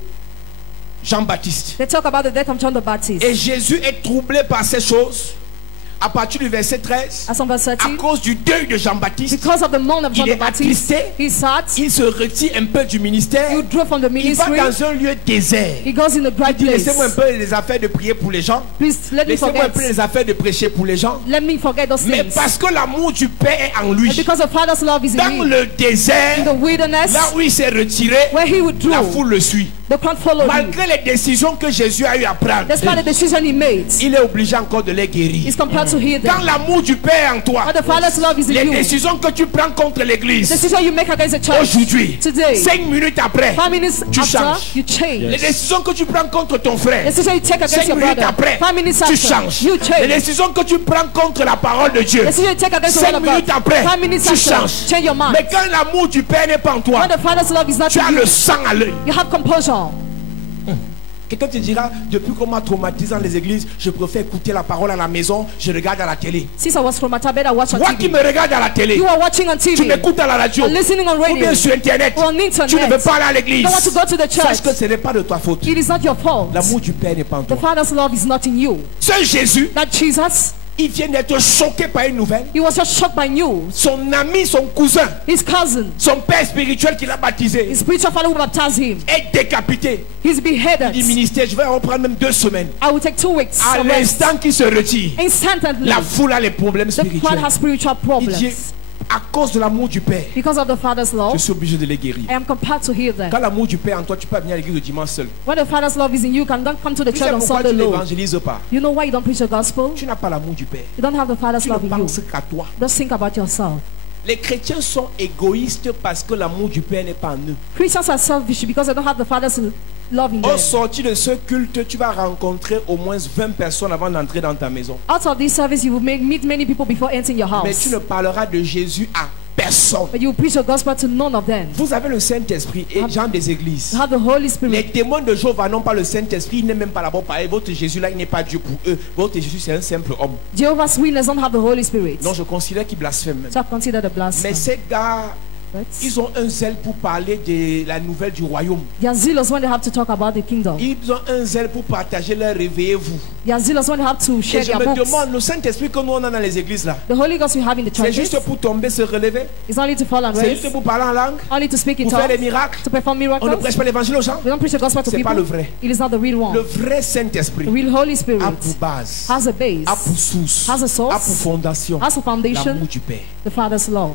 Jean-Baptiste. they talk about the death of John the Baptist. Et Jésus est troublé par ces choses. À partir du verset 13, As on verse à 13, cause du deuil de Jean-Baptiste, because of the mourn of John il the est Baptist, attristé. he's sad. il se retire un peu du ministère. He withdrew from the Il va ministry. dans un lieu désert. He goes in a dry Il dit: laissez-moi un place. peu les affaires de prier pour les gens. Please let me Laissez-moi un forget. peu les affaires de prêcher pour les gens. Let me forget those Mais things. parce que l'amour du Père est en lui, And because the Father's love is in dans him, le désert, in the wilderness, là où il s'est retiré, where he la withdrew, foule le suit. the crowd followed him. Malgré les décisions que Jésus a eu à prendre, Despite the decision he made, il est obligé encore de les guérir. he's compelled to heal Quand them. l'amour du Père est en toi, But the Father's love is in les you. décisions que tu prends contre The l'église, decision you make against the church aujourd'hui, today, 5 minutes après, 5 minutes tu after, changes. you change. Les décisions que tu prends contre ton The frère, decision you take 5 against your minutes brother, après, 5 minutes tu after, changes. you Les change. décisions que tu prends contre la parole de Dieu, The decision you take against the 5 word of minutes God, après, 5 minutes tu after, changes. change your mind. Mais quand l'amour du Père n'est pas en toi, When the Father's love is not tu as in you, le sang à l'œil. you have composure. Quelqu'un te dira: depuis qu'on m'a traumatisé dans les églises, je préfère écouter la parole à la maison, je regarde à la télé. Since I was from Matabed, I watch on Moi qui TV. me regarde à la télé, You are watching on tu TV, m'écoutes à la radio, or listening on ou radio, bien sur internet, or on internet. tu ne veux pas aller à l'église. You don't want to go to the Sache church. que ce n'est pas de ta faute. It is not your fault. L'amour du Père n'est pas en The toi. Father's love is not in you. Ce Jésus, That Jesus, il vient d'être choqué par une nouvelle. he was just shocked by news. Son ami, son cousin, His cousin, son père spirituel qui l'a baptisé, his spiritual father who baptized him, est décapité. he's beheaded. Du ministère, je vais reprendre même 2 semaines. I will take 2 weeks. À of rest. l'instant qu'il se retire, Instantly, la foule a les problèmes the crowd spirituels. has spiritual Il dit: problems. à cause de l'amour du Père, Because of the Father's je love, suis obligé de les guérir. I am compelled to heal them. Quand l'amour du Père en toi, tu peux venir à l'église le dimanche seul. When the Father's love is in you, you can don't come to the Tu church sais on pourquoi Sunday tu alone. n'évangélises pas? You know why you don't preach the gospel? Tu n'as pas l'amour du Père. You don't have the Father's Tu ne love in you. penses qu'à toi. Just think about yourself. Les chrétiens sont égoïstes parce que l'amour du Père n'est pas en eux. Christians are selfish because they don't have the Father's love in Au them. sortir de ce culte, tu vas rencontrer au moins 20 personnes avant d'entrer dans ta maison. Out of this service, you will meet many people before entering your Mais house. tu ne parleras de Jésus à personne. But you will preach the gospel to none of them. Vous avez le Saint-Esprit et gens des églises. You have the Holy Les Spirit. témoins de Jéhovah n'ont pas le Saint-Esprit, ils n'aiment même pas là-bas parler. Votre Jésus là, il n'est pas Dieu pour eux. Votre Jésus, c'est un simple homme. Jehovah's Witnesses don't have the Holy Spirit. Non, je considère qu'ils blasphèment même. So I consider the Mais blasphemy. ces gars, But ils ont un zèle pour parler de la nouvelle du royaume. they are zealous when they have to talk about the kingdom. Ils ont un zèle pour partager leur réveillez-vous. They are zealous when they have to Et share je their me books. demande, le Saint-Esprit que nous on a dans les églises là, The Holy Ghost we have in the c'est churches juste pour tomber, se relever? is only to fall and C'est raise, juste pour parler en langue? only to speak in Pour faire des tongues, miracles? to perform On ne miracles. prêche pas l'évangile aux gens? We don't preach the gospel to C'est pas people. le vrai. It is not the real Le one. vrai Saint-Esprit The real Holy Spirit a pour base, has a base, a pour source, has a source, a pour fondation has a foundation, l'amour du Père. the Father's love.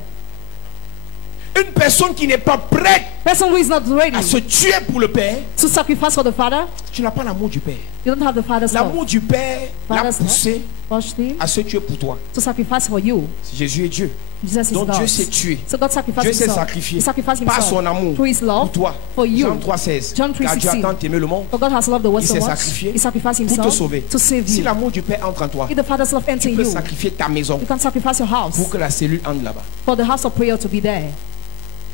Une personne qui n'est pas prête Person who is not ready à se tuer pour le Père, to sacrifice for the Father, Tu n'as pas l'amour du Père. You don't have the Father's L'amour love. du Père l'a Father's poussé love pushed him à se tuer pour toi. to sacrifice for you. Jésus est Dieu. Jesus is Donc God. Dieu s'est tué. So God sacrificed Dieu s'est himself. sacrifié He sacrificed par himself son amour through his love pour toi. for you. Jean 3,16. John Car Dieu a 3:16. tant aimé le monde For God has loved the world Il so s'est much. sacrifié He sacrificed pour te himself sauver. to save Si you. l'amour du Père entre en toi, If the Father's love enters tu in peux you, sacrifier ta maison you can sacrifice your house pour que la cellule entre là-bas. for the house of prayer to be there.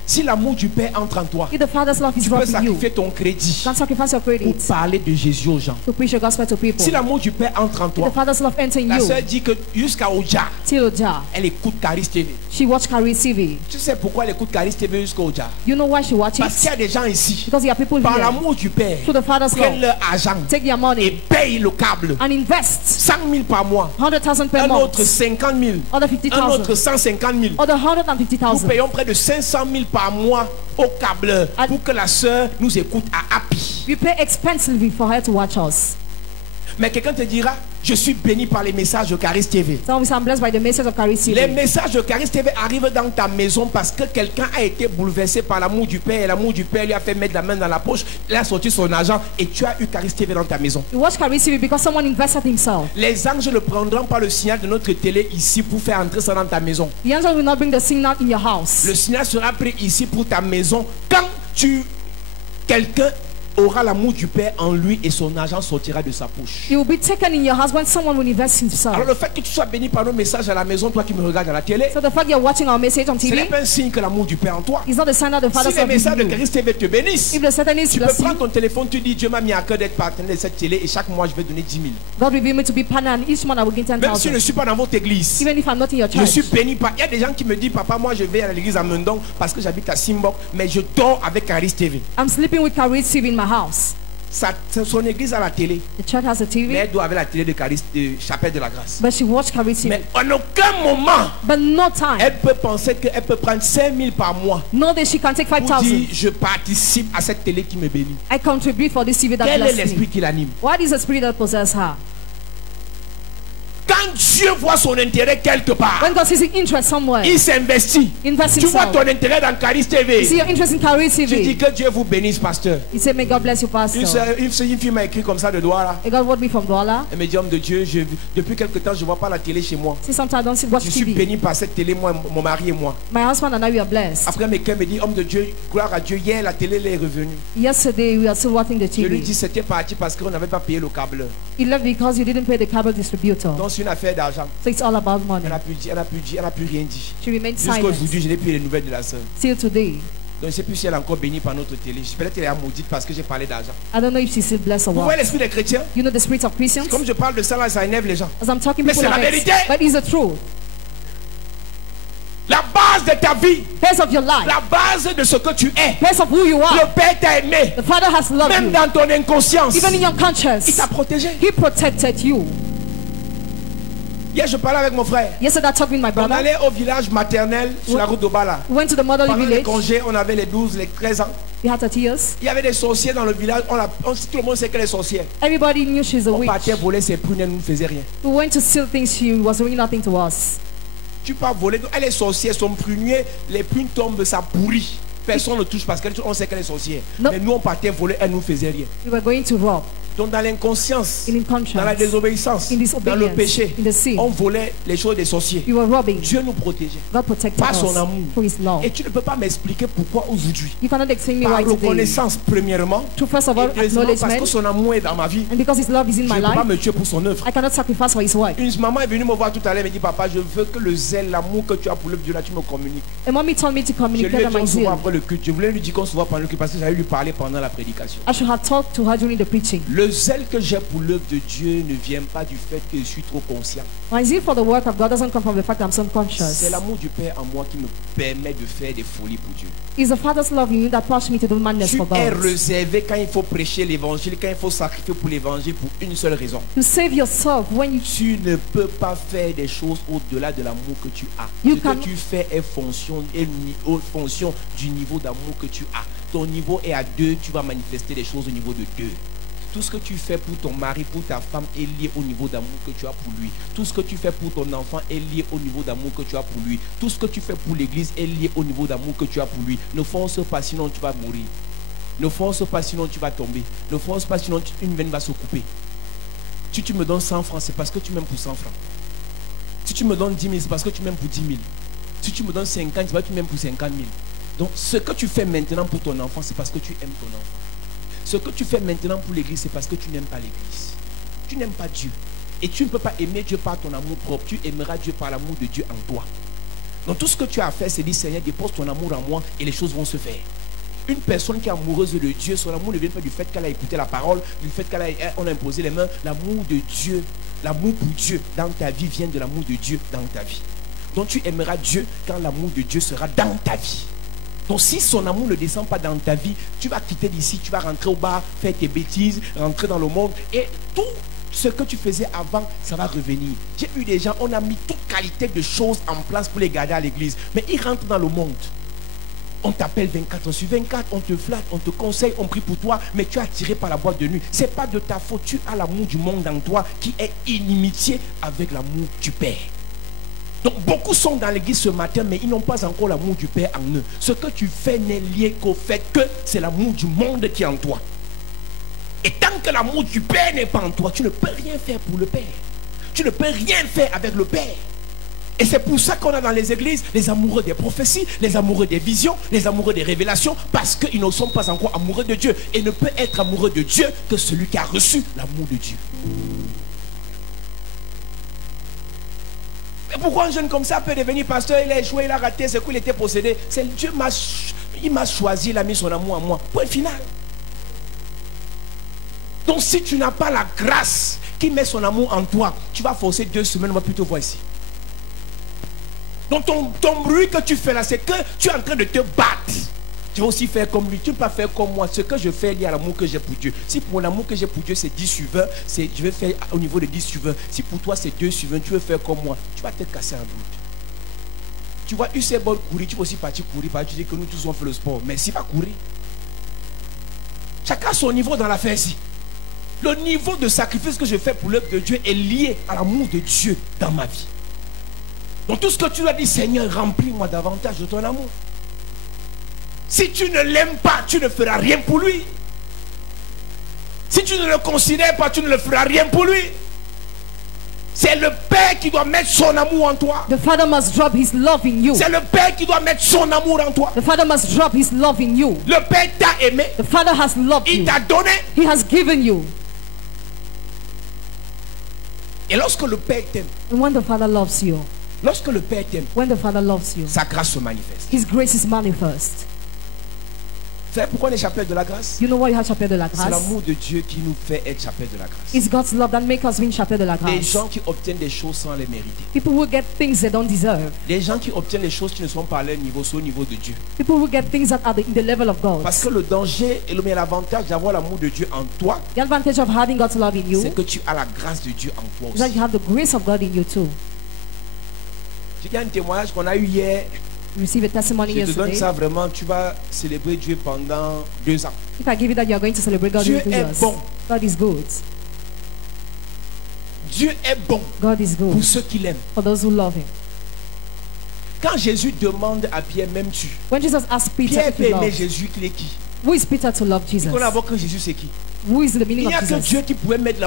Si l'amour du Père entre en toi, If the Father's love is tu peux brought in you, sacrifier ton you crédit can sacrifice your pour credit parler de Jésus aux gens. to preach the gospel to people. Si l'amour du Père entre en If toi, the Father's love enters in la you, sœur dit que jusqu'à Oja, till Oja, elle écoute Caris TV. she watched Caris TV. Tu sais pourquoi elle écoute Caris TV jusqu'à Oja? You know why she watches Parce qu'il y it? a des gens ici, Because there are people par here l'amour du Père, through the Father's prennent love, leur argent take their et money payent le câble. and invest 100 000 par mois, 100,000 per un month, autre 50 000, other un autre 50,000, 150 000. other Nous 150,000. payons près de 500 000 par mois au câble pour que la sœur nous écoute à Happy. We pay expensively for her to watch us. Mais quelqu'un te dira, je suis béni par les messages de Caris TV. Some of us are blessed by the message of Caris Les TV. messages de Caris TV arrivent dans ta maison parce que quelqu'un a été bouleversé par l'amour du Père et l'amour du Père lui a fait mettre la main dans la poche, il a sorti son argent et tu as eu Caris TV dans ta maison. You watch Caris TV because someone invested himself. Les anges ne prendront pas le signal de notre télé ici pour faire entrer ça dans ta maison. The angel will not bring the signal in your house. Le signal sera pris ici pour ta maison quand quelqu'un aura l'amour du Père en lui et son argent sortira de sa poche. It will be taken in your house when someone will invest Alors himself. le fait que tu sois béni par nos messages à la maison, toi qui me regardes à la télé, So the fact you're watching our message on ce n'est TV pas un signe que l'amour du Père en toi. is not the sign that the Si Father's les love is messages de in you. Caris TV te bénissent, If the Satan is tu peux blessing prendre you, ton téléphone, tu dis Dieu m'a mis à cœur d'être partenaire de cette télé et chaque mois je vais donner 10 000. God revealed me to be partner and each month I will give Même si je ne 10,000. suis pas dans votre église, Even if I'm not in your je church. suis béni par. Il y a des gens qui me disent papa, moi je vais à l'église à Mendong parce que j'habite à Simbok, mais je dors avec Caris TV. I'm sleeping with Caris TV in my house. Son église a la télé, The church has a mais TV, elle doit avoir la télé de Caris, de Chapelle de la Grâce. but she watched Caris TV. Mais en aucun moment, But no time. elle peut penser qu'elle peut prendre 5 000 par mois No that she can take pour 5,000. dire je participe à cette télé qui me bénit. I contribute for this TV that Quel est blesses l'esprit me. qui l'anime? What is the spirit that possesses her? Quand Dieu voit son intérêt quelque part, When God sees the interest somewhere, il s'investit. invest Tu vois himself. ton intérêt dans Caris You see TV. your interest in Caris Tu dis TV. que Dieu vous bénisse, pasteur. You say, may God bless you, Pastor. Une fille m'a écrit comme ça de doigt là. A God word me from Douala. Elle me dit, homme de Dieu, depuis quelque temps, je ne vois pas la télé chez moi. See, sometimes I don't see watch Je suis TV. béni par cette télé, moi, mon mari et moi. My husband and I, we are blessed. Après, quelqu'un me dit, homme de Dieu, gloire à Dieu, hier, la télé elle est revenue. Yesterday, we are still watching the Je lui dis, TV. c'était parti parce qu'on n'avait pas payé le câble. He left because you didn't pay the cable distributor. Donc, c'est une affaire d'argent. So it's all about money. Elle n'a plus dit, elle n'a plus rien dit. She remained Jusqu'à silent. aujourd'hui, je n'ai plus les nouvelles de la sœur. Till today. Donc, je ne sais plus si elle est encore bénie par notre télé. Peut-être qu'elle est maudite parce que j'ai parlé d'argent. I don't know if she's still blessed or Vous what. voyez l'esprit des chrétiens? You know the spirit of Christians? Comme je parle de ça là, ça énerve les gens. As I'm talking, Mais people c'est are la vexed. vérité. But it's the truth. La base de ta vie, Base of your life. la base de ce que tu es. Base of who you are. Le Père t'a aimé. The Father has loved Même you. dans ton inconscience, Even in your il conscience, t'a protégé. He protected you. Hier, je parlais avec mon frère. Yesterday, I talked with my On brother. allait au village maternel sur la route d'Obala. We went to the motherly Pendant les village. congés, on avait les 12, les 13 ans. We had 30 years. Il y avait des sorciers dans le village. Tout le monde sait qu'elle est sorcière. Everybody knew she's a On witch. partait voler ses prunes, elle ne nous faisait rien. We went to steal things. She was doing nothing to us. Tu pars voler. Elle est sorcière, son prunier, les prunes tombent, ça pourrit. Personne ne touche parce qu'on sait qu'elle est sorcière. Non. Mais nous, on partait voler, elle ne nous faisait rien. We were going to rob. Donc dans l'inconscience, In inconscience. dans la désobéissance, In dans le disobedience. péché, In the sin. on volait les choses des sorciers. We were robbing. Dieu nous protégeait. God protected Par us son amour. for His love. Et tu ne peux pas m'expliquer pourquoi aujourd'hui. You cannot explain me Par why today. reconnaissance, premièrement. To first of all, Et deuxièmement, parce que acknowledgement. son amour est dans ma vie. And because His love is in Je my ne peux pas life, me tuer pour son œuvre. I cannot sacrifice for His work. Une maman est venue me voir tout à l'heure et me dit, papa, je veux que le zèle, l'amour que tu as pour l'œuvre de Dieu, là, tu me communiques. And mommy told me to Je lui ai communicate dit, on on my se voit zeal. après le culte. Je voulais lui dire qu'on se voit pendant le culte parce que j'allais lui parler pendant la prédication. I should have talked to her during the preaching. Le zèle que j'ai pour l'œuvre de Dieu ne vient pas du fait que je suis trop conscient. My zeal for the work of God doesn't come from the fact that I'm C'est subconscious. l'amour du Père en moi qui me permet de faire des folies pour Dieu. It's the Father's love in you that pushed me to do madness Tu for es God. réservé quand il faut prêcher l'évangile, quand il faut sacrifier pour l'évangile pour une seule raison. To save yourself when you Tu ne peux pas faire des choses au-delà de l'amour que tu as. You Ce can- que tu fais est fonction du niveau d'amour que tu as. Ton niveau est à 2, tu vas manifester des choses au niveau de 2. Tout ce que tu fais pour ton mari, pour ta femme est lié au niveau d'amour que tu as pour lui. Tout ce que tu fais pour ton enfant est lié au niveau d'amour que tu as pour lui. Tout ce que tu fais pour l'église est lié au niveau d'amour que tu as pour lui. Ne fonce pas, sinon tu vas mourir. Ne force pas, sinon tu vas tomber. Ne force pas, sinon une veine va se couper. Si tu me donnes 100 francs, c'est parce que tu m'aimes pour 100 francs. Si tu me donnes 10 000, c'est parce que tu m'aimes pour 10 000. Si tu me donnes 50, c'est parce que tu m'aimes pour 50 000. Donc, ce que tu fais maintenant pour ton enfant, c'est parce que tu aimes ton enfant. Ce que tu fais maintenant pour l'église, c'est parce que tu n'aimes pas l'église. Tu n'aimes pas Dieu. Et tu ne peux pas aimer Dieu par ton amour propre. Tu aimeras Dieu par l'amour de Dieu en toi. Donc, tout ce que tu as à faire, c'est dire, Seigneur, dépose ton amour en moi et les choses vont se faire. Une personne qui est amoureuse de Dieu, son amour ne vient pas du fait qu'elle a écouté la parole, du fait qu'on a imposé les mains. L'amour de Dieu, l'amour pour Dieu dans ta vie vient de l'amour de Dieu dans ta vie. Donc tu aimeras Dieu quand l'amour de Dieu sera dans ta vie. Donc si son amour ne descend pas dans ta vie, tu vas quitter d'ici, tu vas rentrer au bar, faire tes bêtises, rentrer dans le monde et tout ce que tu faisais avant, ça va revenir. J'ai eu des gens, on a mis toute qualité de choses en place pour les garder à l'église, mais ils rentrent dans le monde. On t'appelle 24 sur 24, on te flatte, on te conseille, on prie pour toi, mais tu es attiré par la boîte de nuit. Ce n'est pas de ta faute, tu as l'amour du monde en toi qui est inimitié avec l'amour du Père. Donc beaucoup sont dans l'église ce matin, mais ils n'ont pas encore l'amour du Père en eux. Ce que tu fais n'est lié qu'au fait que c'est l'amour du monde qui est en toi. Et tant que l'amour du Père n'est pas en toi, tu ne peux rien faire pour le Père. Tu ne peux rien faire avec le Père. Et c'est pour ça qu'on a dans les églises les amoureux des prophéties, les amoureux des visions, les amoureux des révélations, parce qu'ils ne sont pas encore amoureux de Dieu. Et ne peut être amoureux de Dieu que celui qui a reçu l'amour de Dieu. Mais pourquoi un jeune comme ça peut devenir pasteur? Il a échoué, il a raté, c'est qu'il était possédé. C'est Dieu il m'a choisi, il a mis son amour en moi. Point final. Donc si tu n'as pas la grâce qui met son amour en toi, tu vas forcer 2 semaines, on va plutôt voir ici. Donc ton bruit que tu fais là, c'est que tu es en train de te battre. Tu vas aussi faire comme lui, tu ne peux pas faire comme moi. Ce que je fais lié à l'amour que j'ai pour Dieu. Si pour l'amour que j'ai pour Dieu c'est 10 sur 20, je vais faire au niveau de 10 sur 20. Si pour toi c'est 2 sur 20, tu veux faire comme moi, tu vas te casser en doute. Tu vois Usain Bolt courir, tu vas aussi partir courir, parce que tu dis que nous tous on fait le sport. Mais si pas courir. Chacun a son niveau dans l'affaire ici. Le niveau de sacrifice que je fais pour l'œuvre de Dieu est lié à l'amour de Dieu dans ma vie. Donc tout ce que tu dois dire, Seigneur, remplis-moi davantage de ton amour. Si tu ne l'aimes pas, tu ne feras rien pour lui. Si tu ne le considères pas, tu ne le feras rien pour lui. C'est le Père qui doit mettre son amour en toi. The Father must drop his love in you. C'est le Père qui doit mettre son amour en toi. The Father must drop his love in you. Le Père t'a aimé. The Father has loved Il you. t'a donné. He has given you. Et lorsque le Père t'aime, And when the Father loves you, lorsque le Père t'aime, when the Father loves you, sa grâce se manifeste. his grace is manifest. Vous savez pourquoi on est chapelle de la grâce? You know why you have chapelle de la C'est grâce? l'amour de Dieu qui nous fait être chapelle de la grâce. It's God's love that makes us being chapelle de la Des grâce. gens qui obtiennent des choses sans les mériter. People who get things they don't deserve. Des gens qui obtiennent des choses qui ne sont pas à leur niveau, c'est au niveau de Dieu. People who get things that are in the level of God. Parce que le danger et l'avantage d'avoir l'amour de Dieu en toi, The advantage of having God's love in c'est you que tu as la grâce de Dieu en toi is that aussi. you have the grace of God in you too. Tu as un témoignage qu'on a eu hier. You receive a testimony Je te donne yesterday. ça vraiment, tu vas célébrer Dieu pendant 2 ans. If I give you that, you are going to celebrate God Dieu in 2 est years. bon. God is good. Dieu est bon God is pour good ceux qui l'aiment. for those who love Him. Quand Jésus demande à Pierre, m'aimes-tu? When Jesus asked Peter Pierre if peut he aimer loved, Jésus, qu'il est qui? who is Peter to love Jesus? Il connaît d'abord que Jésus c'est qui? Who is the Il meaning n'y a of que Jesus? Dieu qui pouvait mettre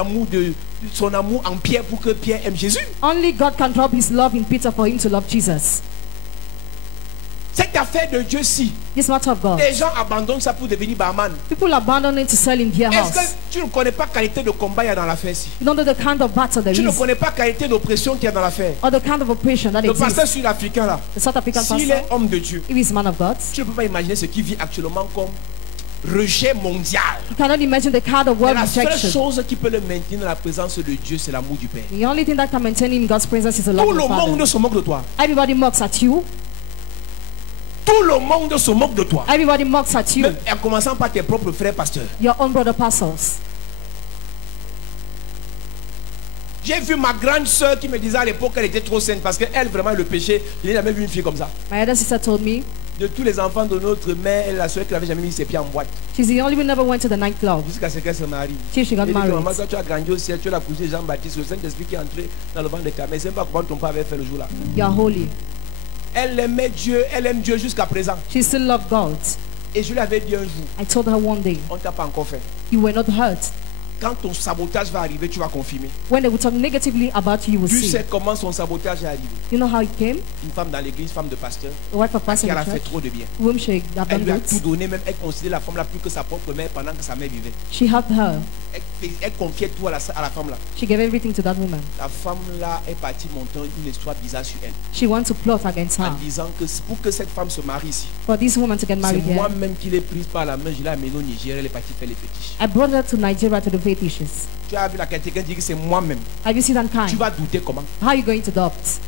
son amour en Pierre pour que Pierre aime Jésus. Only God can drop His love in Peter for him to love Jesus. Cette affaire de Dieu-ci, This matter of God. les gens abandonnent ça pour devenir barman. People abandon it to sell in their Est-ce que house. tu ne connais pas qualité de combat il y a dans l'affaire-ci? You don't know the kind of battle there Tu ne is, connais pas qualité d'oppression qu'il y a dans l'affaire. or the kind of oppression that Le pasteur exists. sud-africain là, The South African s'il est pastor, homme de Dieu, if he's a man of God, tu ne peux pas imaginer ce qu'il vit actuellement comme rejet mondial. you cannot imagine the kind of Mais world la seule rejection. chose qui peut le maintenir dans la présence de Dieu, c'est l'amour du Père. The only thing that can maintain him in God's presence is the love Tout of le the monde Father. se moque de toi. Everybody mocks at you. Tout le monde se moque de toi. Everybody mocks at you. Même en commençant par tes propres frères pasteurs. Your own brother pastors. J'ai vu ma grande soeur qui me disait à l'époque qu'elle était trop sainte parce qu'elle vraiment le péché. Je n'ai jamais vu une fille comme ça. My other sister told me De tous les enfants de notre mère, elle est la seule qui n'avait jamais mis ses pieds en boîte. she's the only one who never went to the nightclub Jusqu'à ce qu'elle se marie. till she got Elle dit que married. maman, quand tu as grandi au ciel, tu as accouché de Jean-Baptiste, le Saint-Esprit qui est entré dans le ventre de ta mère. Je ne sais pas comment ton père avait fait le jour là. You are holy. Elle aimait Dieu, elle aime Dieu jusqu'à présent. She still loved God. Et je lui avais dit un jour, I told her one day, on ne t'a pas encore fait. you were not hurt. Quand ton sabotage va arriver, tu vas confirmer. When they will talk negatively about you, you will Tu see. sais comment son sabotage est arrivé. You know how it came? Une femme dans l'église, femme de pasteur, The wife of pastor qui in a the fait church, trop de bien. whom she had Elle done lui a good. tout donné, même elle considérait la femme là plus que sa propre mère pendant que sa mère vivait. She helped her. Elle confiait tout à la femme là. She gave everything to that woman. La femme là est partie monter une histoire bizarre sur elle. She wants to plot against her. En disant que pour que cette femme se marie ici, For this woman to get c'est married here, moi-même qui l'ai prise par la main, je l'ai amenée au Niger, elle est partie faire les fétiches. I brought her to Nigeria to the fetishes. Tu as vu la quelqu'un dit que c'est moi-même. Have you seen that Tu kind? vas douter comment? How are you going to adopt?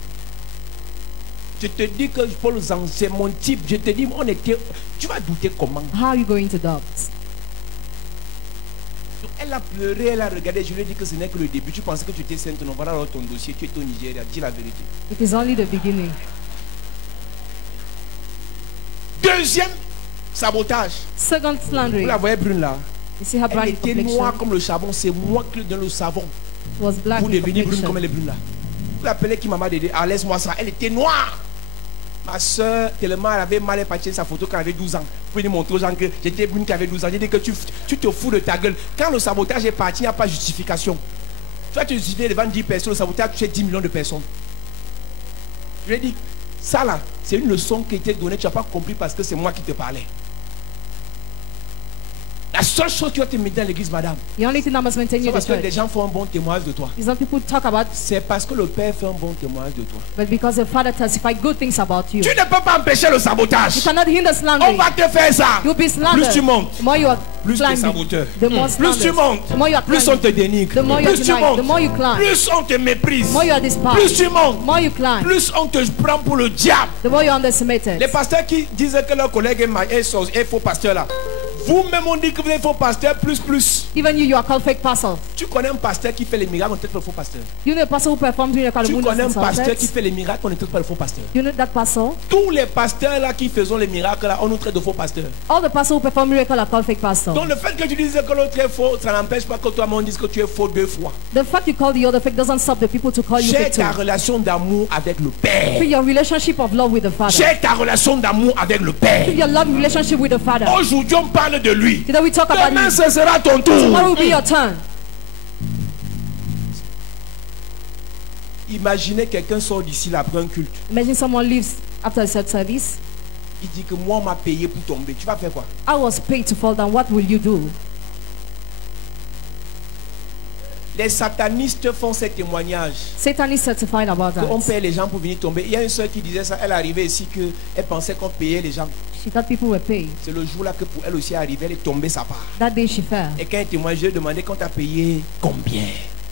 Je te dis que Paul Zang, c'est mon type. Je te dis, on était. Tu vas douter comment? How are you going to adopt? Elle a pleuré, elle a regardé. Je lui ai dit que ce n'est que le début. Tu pensais que tu étais sainte. Non, voilà alors ton dossier. Tu es au Nigeria. Dis la vérité. It is only the beginning. Deuxième sabotage. Second Vous slandering. la voyez brune là? You see her Elle brand était complexion noire comme le charbon. C'est moi qui lui donne le savon was black pour in devenir brune comme complexion. elle est brune là. Vous l'appelez qui maman Dédé? Ah, laisse-moi ça. Elle était noire. Ma soeur, tellement elle avait mal, elle partait sa photo quand elle avait 12 ans. Vous pouvez lui montrer aux gens que j'étais brune qui avait 12 ans. J'ai dit que tu te fous de ta gueule. Quand le sabotage est parti, il n'y a pas de justification. Tu vas te justifier devant 10 personnes, le sabotage a touché 10 millions de personnes. Je lui ai dit, ça là, c'est une leçon qui a été donnée, tu n'as pas compris parce que c'est moi qui te parlais. La seule chose qui va te mettre dans l'église, madame, The only thing that must maintain c'est you in the parce que les church gens font un bon témoignage de toi. is that people talk about, C'est parce que le Père fait un bon témoignage de toi. but because the Father testified good things about you. Tu ne peux pas empêcher le You sabotage. cannot hinder On slandering. va te faire ça. You'll be slandered. Plus tu montes, The more you are plus tu es climbing, saboteur. the more Plus tu slandered. montes, The more you are plus on te climbing. dénigre. The more you are Plus tu denied. The more you montes, climb. plus on te méprise. The more you are Plus despised. tu montes, The more you climb. plus on te prend pour le diable. The more you are underestimated. Les pasteurs qui disaient que leur collègue est faux pasteur là. Vous-même on dit que vous êtes faux pasteur plus. Even you are called fake pastor. Tu connais un pasteur qui fait les miracles, on ne traite pas le faux pasteur. You know a pastor who performed miracle Tu wonders connais un and pasteur qui success. fait les miracles, on ne traite pas le faux pasteur. You know that pastor? Tous les pasteurs là qui faisons les miracles là, on nous traite de faux pasteurs. All the pastors who perform miracle are called fake pastor. Donc le fait que tu dises que l'autre est faux, ça n'empêche pas que toi-même on dise que tu es faux 2 fois. The fact you call the other fake doesn't stop the people to call you J'ai fake ta too. relation d'amour avec le Père. Keep your relationship of love with the Father. J'ai ta relation d'amour avec le Père. Keep your love relationship with the Father. Aujourd'hui on parle de lui. Today we talk about Demain you. ce sera ton Tomorrow tour. will be your turn. Imaginez quelqu'un sort d'ici là après un culte. Imagine someone leaves after a set service. Il dit que moi on m'a payé pour tomber. Tu vas faire quoi? I was paid to fall down. What will you do? Les satanistes font ces témoignages. Satan is certified about On that. paye les gens pour venir tomber. Il y a une soeur qui disait ça. Elle est arrivée ici qu'elle pensait qu'on payait les gens. She thought people were paid. C'est le jour là que pour elle aussi arriver, elle est tombée sa part. That day she fell. Et quand elle témoigne, je lui ai demandé quand tu as payé combien.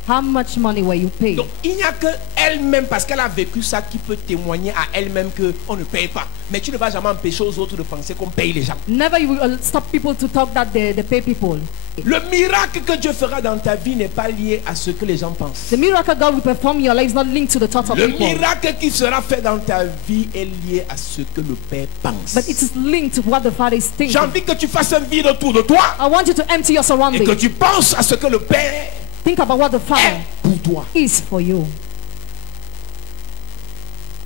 How much money were you paid? Donc il n'y a que elle-même, parce qu'elle a vécu ça, qui peut témoigner à elle-même qu'on ne paye pas. Mais tu ne vas jamais empêcher aux autres de penser qu'on paye les gens. Never you will stop people to talk that they pay people. Le miracle que Dieu fera dans ta vie n'est pas lié à ce que les gens pensent. The miracle God will perform in your life is not linked to the thoughts of Le people. miracle qui sera fait dans ta vie est lié à ce que le Père pense. But it is linked to what the Father is J'ai thinking. envie que tu fasses un vide autour de toi I want you to empty your et que surroundings. tu penses à ce que le Père Think about what the Father est pour toi. is for you.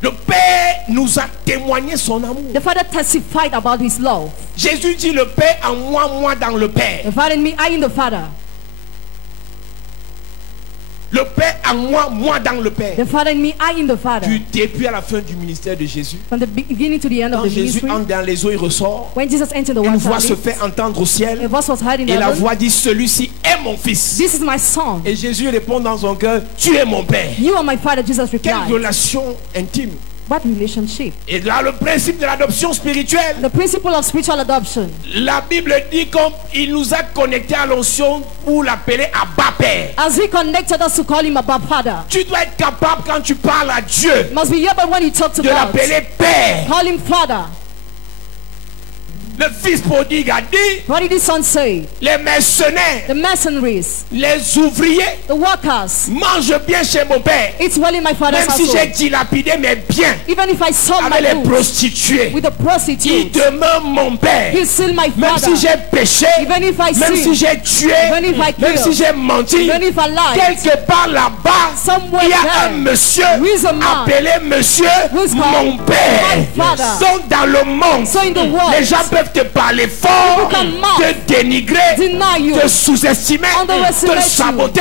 Le Père nous a témoigné son amour. The Father testified about His love. Jésus dit le Père en moi, moi dans le Père. The Father in me, I in the Father. Le Père en moi, moi dans le Père. The Father in me, I in the Father. Du début à la fin du ministère de Jésus. From the beginning to the end of Quand the Jésus ministry, entre dans les eaux, il ressort. when Jesus entered the Une water, voix se fait entendre au a ciel. voice was heard in Et la heaven. voix dit, celui-ci est mon fils. This is my son. Et Jésus répond dans son cœur, tu es mon Père. You are my Father, Jesus Quelle replied. relation intime. What relationship? Et là, le principe de l'adoption spirituelle. The principle of spiritual adoption. La Bible dit qu'il nous a connectés à l'onction pour l'appeler Abba Père. As He connected us to call Him Abba Father. Tu dois être capable quand tu parles à Dieu Must be able when you talk to de God. l'appeler Père. Call Him Father. Le fils prodigue a dit, What did His son say? les mercenaires, The mercenaries, les ouvriers, the workers. mangent bien chez mon Père. It's well in my Father's Même si j'ai household. dilapidé mes biens Even if I sold avec my les goods prostituées, with the il prostitutes, demeure mon Père. He's still my Même Father. si j'ai péché, Even if I même sin, si j'ai tué, even if I même kill, si j'ai menti, even if I lied, quelque part là-bas, somewhere il y a there, un monsieur who is a man appelé monsieur who's called mon Père. my Father. Donc dans le monde, So in the world, les gens peuvent peuvent te parler fort, te dénigrer, te sous-estimer, te saboter.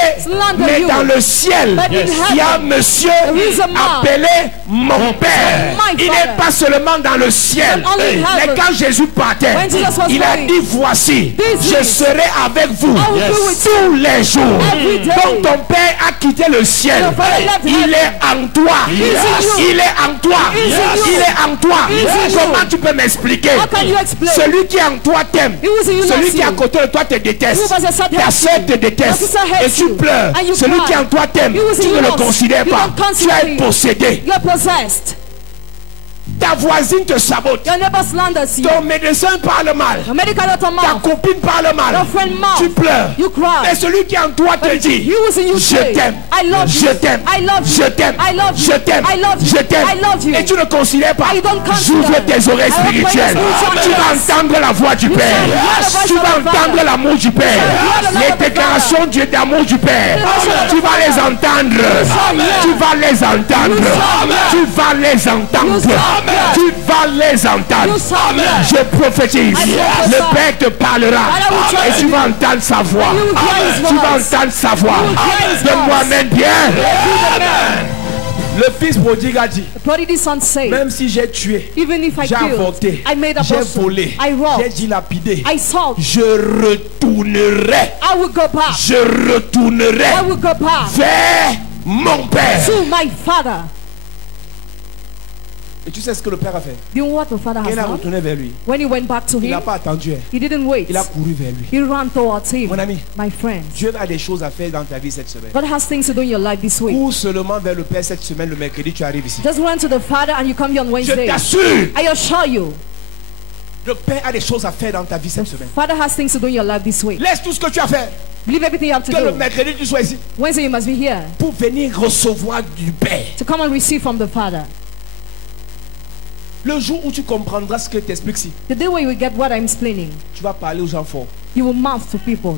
Mais dans le ciel, il y a un monsieur appelé mon Père. Il n'est pas seulement dans le ciel. Mais quand Jésus partait, il a dit, voici, je serai avec vous tous les jours. Donc ton Père a quitté le ciel. Il est en toi. Il est en toi. Il est en toi. Comment tu peux m'expliquer? Celui qui est en toi t'aime. Celui qui est à côté de toi te déteste. Ta soeur te déteste. Et tu pleures. Celui qui est en toi t'aime. Tu ne le considères pas. Tu es possédé. Ta voisine te sabote. Ton médecin parle mal. Ta copine parle mal. Tu pleures. Mais celui qui est en toi te dit, je t'aime, je t'aime, je t'aime, je t'aime, je t'aime. Et tu ne considères pas. J'ouvre tes oreilles spirituelles. Tu vas entendre la voix du Père. Tu vas entendre l'amour du Père. Les déclarations d'amour du Père. Tu vas les entendre. Tu vas les entendre. Tu vas les entendre. Tu vas les entendre. Je prophétise. Le Père te parlera. Et tu vas entendre sa voix. Tu vas entendre sa voix. Donne-moi amen bien. Le fils prodigue a dit, même si j'ai tué, j'ai avorté, j'ai volé, j'ai dilapidé, je retournerai vers mon Père. Et tu sais ce que le Père a fait? Do you know what the father has Il a done? retourné vers lui. When he went back to Il n'a him, pas attendu. he didn't wait. Il a couru vers lui. He ran towards him. Mon ami, My friend, Dieu a des choses à faire dans ta vie cette semaine. God has things to do in your life this week. Cours seulement vers le Père cette semaine, le mercredi, tu arrives ici. Just run to the Father and you come here on Je Wednesday. t'assure, I assure you, le Père a des choses à faire dans ta vie cette semaine. Father has things to do in your life this week. Laisse tout ce que tu as fait. Leave everything you have to Que le do. mercredi, tu sois ici Wednesday you must be here pour venir recevoir du Père. to come and receive from the Father. Le jour où tu comprendras ce que je t'explique ici, The day where you will get what I'm explaining, tu vas parler aux gens forts. you will mouth to people.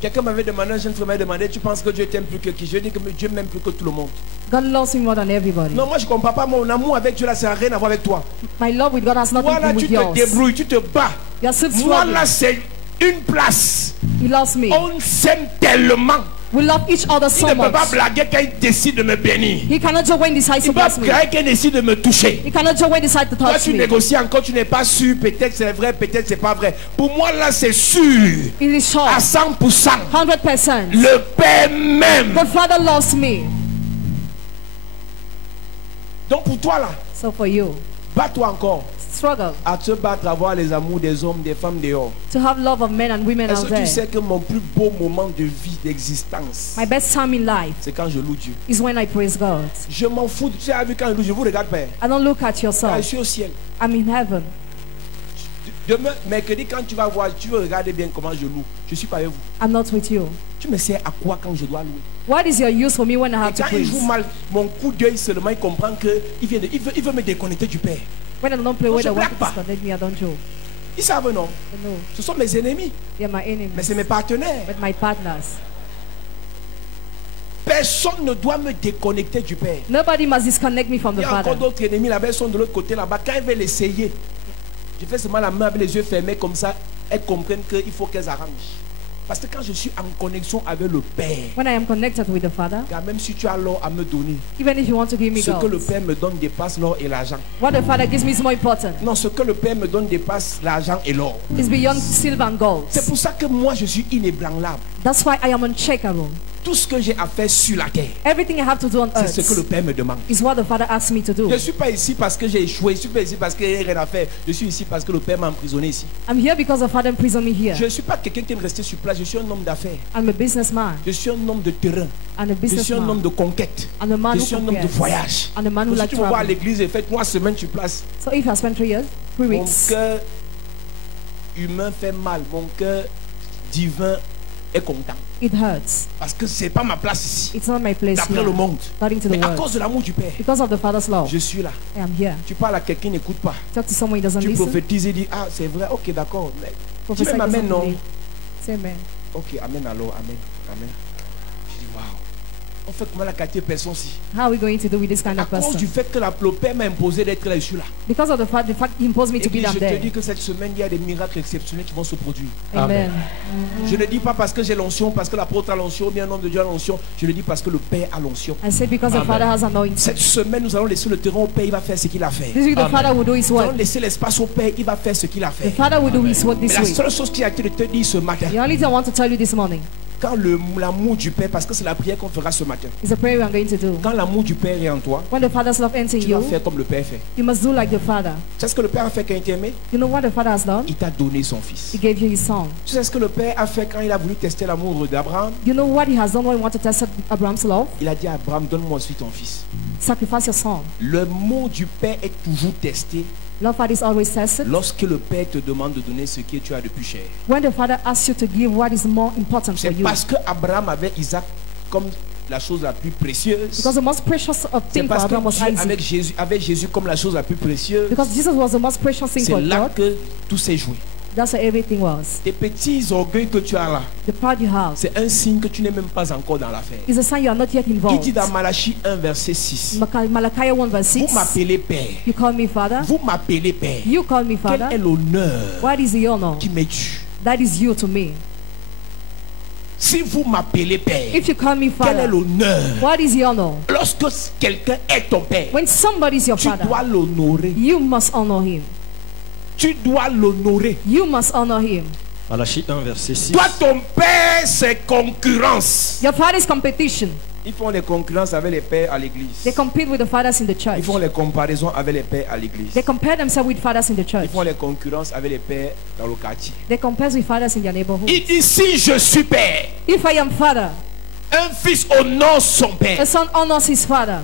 Quelqu'un m'avait demandé, un jeune frère m'avait demandé, tu penses que Dieu t'aime plus que qui? Je dis que Dieu m'aime plus que tout le monde. God loves him more than everybody. Non, moi je ne comprends pas. Mon amour avec Dieu là, ça n'a rien à voir avec toi. My love with God has nothing Moi to do là, tu with te yours. débrouilles, tu te bats. You're still Moi struggling. là, c'est une place. He loves me. On s'aime tellement. We love each other Il so ne peut pas much. blaguer quand il décide de me bénir. He cannot just when he decides Il to va bless me. blaguer quand il décide de me toucher. He cannot just when he decides to Toi, touch tu me. négocies encore, tu n'es pas sûr. Peut-être c'est vrai, peut-être c'est pas vrai. Pour moi là, c'est sûr. It is sure. À 100%. 100%. Le Père même. The Father loves me. Donc pour toi là, So for you, bats-toi encore. struggle À te battre, à voir les amours des hommes, des femmes dehors. to have love of men and women Est-ce out que tu there. sais que mon plus beau moment de vie, d'existence, My best time in life c'est quand je loue Dieu. is when I praise God. Je m'en fous. Tu sais, vu quand je loue, je vous regarde pas. I don't look at Ah, je yourself. suis au ciel. I'm in heaven. Demain, mercredi, quand tu vas voir, tu veux regarder bien comment je loue. Je suis pas avec vous. I'm not with you. Tu me sers à quoi quand je dois louer? What is your use for me when I Et have to quand il praise? joue mal, mon coup d'œil seulement, il comprend que il veut me déconnecter du Père. When I don't play Non, with je the blague work pas. disconnect me, I don't joke. Ils savent non. No, Ce sont mes ennemis, they're my mais enemies, c'est mes partenaires. but my partners. Personne ne doit me déconnecter du Père. Nobody must disconnect me from Il the y a encore Father. d'autres ennemis là-bas, ils sont de l'autre côté là-bas. Quand ils veulent essayer, je fais seulement la main avec les yeux fermés comme ça. Elles comprennent qu'il faut qu'elles arrangent. Parce que quand je suis en connexion avec le Père, When I am connected with the Father, car même si tu as l'or à me donner, even if you want to give me ce que le gold, Père me donne dépasse l'or et l'argent. what the Father gives me is more important. Non, ce que le Père me donne dépasse l'argent et l'or. It's beyond silver and gold. C'est pour ça que moi je suis inébranlable. That's why I am unshakable. Tout ce que j'ai à faire sur la terre, Everything I have to do on c'est ce que le earth Père me demande. is what the Father asks me to do. Je ne suis pas ici parce que j'ai échoué, je ne suis pas ici parce qu'il n'y a rien à faire. Je suis ici parce que le Père m'a emprisonné ici. I'm here because the Father imprisoned me here. Je ne suis pas quelqu'un qui aime rester sur place, je suis un homme d'affaires. I'm a businessman Je suis un homme de terrain. and a Je suis un homme businessman de conquête. and a man Je who suis un homme de conquers voyage. and a man who Donc, si likes tu me vois à travel. l'église et fais 3 semaines sur place, So if I spend 3 years, 3 mon weeks, cœur humain fait mal, mon cœur divin est content. it hurts. Parce que ce n'est pas ma place ici. It's not my place D'après here, le monde. according to the Mais à world. cause de l'amour du Père, Because of the Father's love, je suis là. I am here. Tu parles à quelqu'un, n'écoute pas. Talk to someone, he doesn't Tu listen. prophétises et dis, ah c'est vrai, ok d'accord. Mais tu Prophesy même amen, doesn't non? believe. Say amen. Ok, amen alors, amen, amen. Je dis, waouh. On fait comment la qualité de personne ci? How are we going to do with this kind À of cause person? du fait que le Père m'a imposé d'être là, je suis là. Because of the fact he imposed me Et to be puis down je te there. dis que cette semaine, il y a des miracles exceptionnels qui vont se produire. Amen. Je ne dis pas parce que j'ai l'onction, parce que l'apôtre a l'onction, ou bien un homme de Dieu a l'onction. Je le dis parce que le Père a l'onction. I say because the Father has anointed. Cette semaine, nous allons laisser le terrain au Père, il va faire ce qu'il a fait. This week the Father will do His Nous allons work. laisser l'espace au Père, il va faire ce qu'il a The fait. Father will do His work Mais this la week. seule chose qui a été de te dire ce matin, The only thing I want to tell you this morning quand l'amour du Père, parce que c'est la prière qu'on fera ce matin, is a prayer we are going to do. quand l'amour du Père est en toi, When the Father's love enters in tu dois you, faire comme le Père fait. you must do like the Father. Tu sais ce que le Père a fait quand il t'a aimé? You know what the Father has done? Il t'a donné son Fils. He gave you His Son. Tu sais ce que le Père a fait quand il a voulu tester l'amour d'Abraham? You know what He has done when He wanted to test Abraham's love? Il a dit à Abraham, donne-moi aussi ton Fils. Sacrifice your son. Le mot du Père est toujours testé Love Father is always tested. lorsque le Père te demande de donner ce que tu as de plus cher. When the Father asks you to give what is more important for C'est you. parce que Abraham avait Isaac comme la chose la plus précieuse. Because the most precious of C'est thing for parce que Abraham was Dieu Isaac. avait Jésus comme la chose la plus précieuse. Because Jesus was the most precious thing C'est for là God. que tout s'est joué. That's how everything was. Tes petits orgueils que tu as là, The pride you have c'est un signe que tu n'es même pas encore dans l'affaire. is a sign you are not yet Il involved. dit dans Malachie 1 verset 6, Malachi 1 verse vous 6. m'appelez Père, You call me Father. vous m'appelez Père. You call me Quel est Father. l'honneur What is the honor? qui m'est dû? That is you to me. Si vous m'appelez Père, If you call me quel est Father, l'honneur? what is the honor? Lorsque quelqu'un est ton Père, When somebody is your tu Father, dois l'honorer. you must honor him. Tu dois l'honorer. You must honor him. Malachie 1, verset 6. Toi, ton Père, c'est concurrence. Your father's competition. Ils font les concurrences avec les pères à l'église. They compete with the fathers in the church. Ils font les comparaisons avec les pères à l'église. They compare themselves with fathers in the Ils church. font les concurrences avec les pères dans le quartier. They compare with fathers in their neighborhood. Il dit si je suis père, If I am father, un fils honore son a père. son honors his father.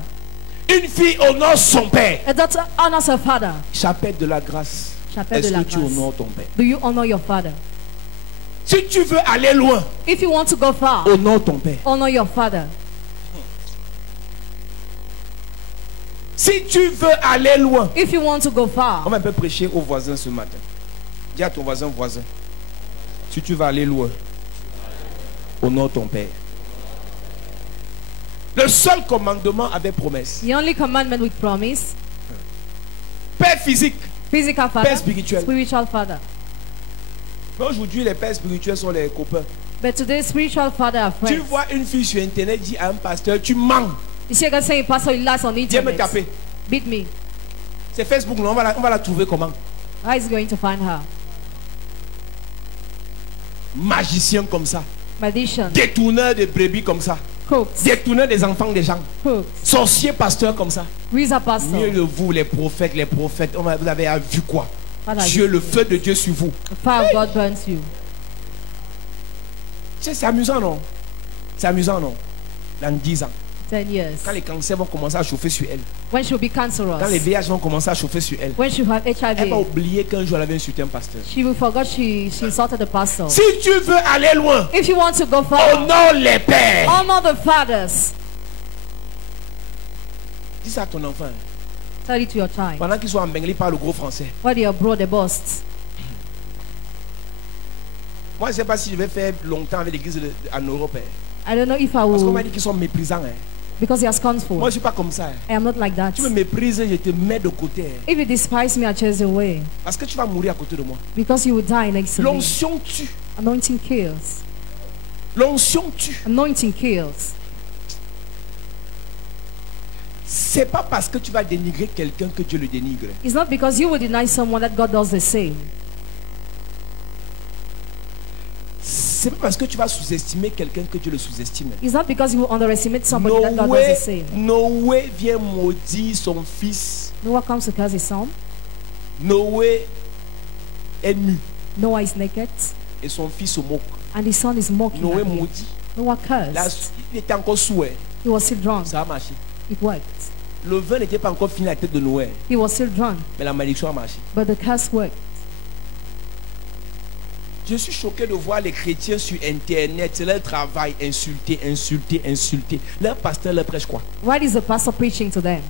Une fille honore son père. A daughter honors her father. Chapelle de la grâce. Chapelle de Est-ce la que tu grâce. honores ton père? Do you honor your father? Si tu veux aller loin, If you want to go far, honore ton père. honor your father. Si tu veux aller loin, If you want to go on far, va un peu prêcher aux voisins ce matin. Dis à ton voisin, si tu veux aller loin, honore ton père. Le seul commandement avait promesse. the only commandment with promise, Père physique, physical père father, spirituel. spiritual father. Mais aujourd'hui, les pères spirituels sont les copains. But today, spiritual father are Tu friends. vois une fille sur internet dit à un pasteur, tu mens. You see a guy saying, Pastor, you lies on the Viens me internet. taper. Beat me. C'est Facebook, non? On va la trouver comment? How is he going to find her? Magicien comme ça. Magician, Détourneur de brebis comme ça. crooks, Détourneur des enfants des gens. crooks, Sorcier pasteur comme ça. wizard pastor. Mieux que vous, les prophètes. Vous avez vu quoi? What are Dieu, you? le feu de Dieu sur vous. The fire of God burns you. Tu sais, c'est amusant, non? C'est amusant, non? Dans 10 ans, 10 years. quand les cancers vont commencer à chauffer sur elle, When she'll be quand les cancerous. VIH vont commencer à chauffer sur elle, When she'll have elle va HIV. oublier qu'un jour elle avait insulté un pasteur. She will forget she insulted the pastor. Si tu veux aller loin, If you want to go far, honore les pères. honor the fathers. Dis ça à ton enfant. Tell it to your child. Pendant qu'ils sont en Bengali, parle le gros français. What they abroad, they boast. Moi, je ne sais pas si je vais faire longtemps avec l'église en Europe. I don't know if I Parce qu'on m'a will, dit qu'ils sont méprisants. because they are Moi, scornful. je ne suis pas comme ça. I am not like that. Tu me méprises, je te mets de côté. If you despise me, I chase you away. Parce que tu vas mourir à côté de moi. Because you will die next to me. L'onction tue. Anointing kills. L'onction tue. Anointing kills. C'est pas parce que tu vas dénigrer quelqu'un que Dieu le dénigre. It's not because you will deny someone that God does the same. C'est pas parce que tu vas sous-estimer quelqu'un que Dieu le sous-estime. It's not because you will underestimate somebody that God does the same. Noé vient maudire son fils. Noah comes to curse his son. Noé est nu Noah is naked. et son fils se moque. And his son is mocking Noé at him. maudit. Noah Là, cursed. il était encore sous. He was still drunk. Ça a marché. It worked. Le vin n'était pas encore fini à la tête de Noé, He was still drunk. mais la malédiction a marché. But the curse worked. Je suis choqué de voir les chrétiens sur internet, c'est leur travail, insulter, insulter, insulter. Leur pasteur leur prêche quoi? What is the pastor preaching to them?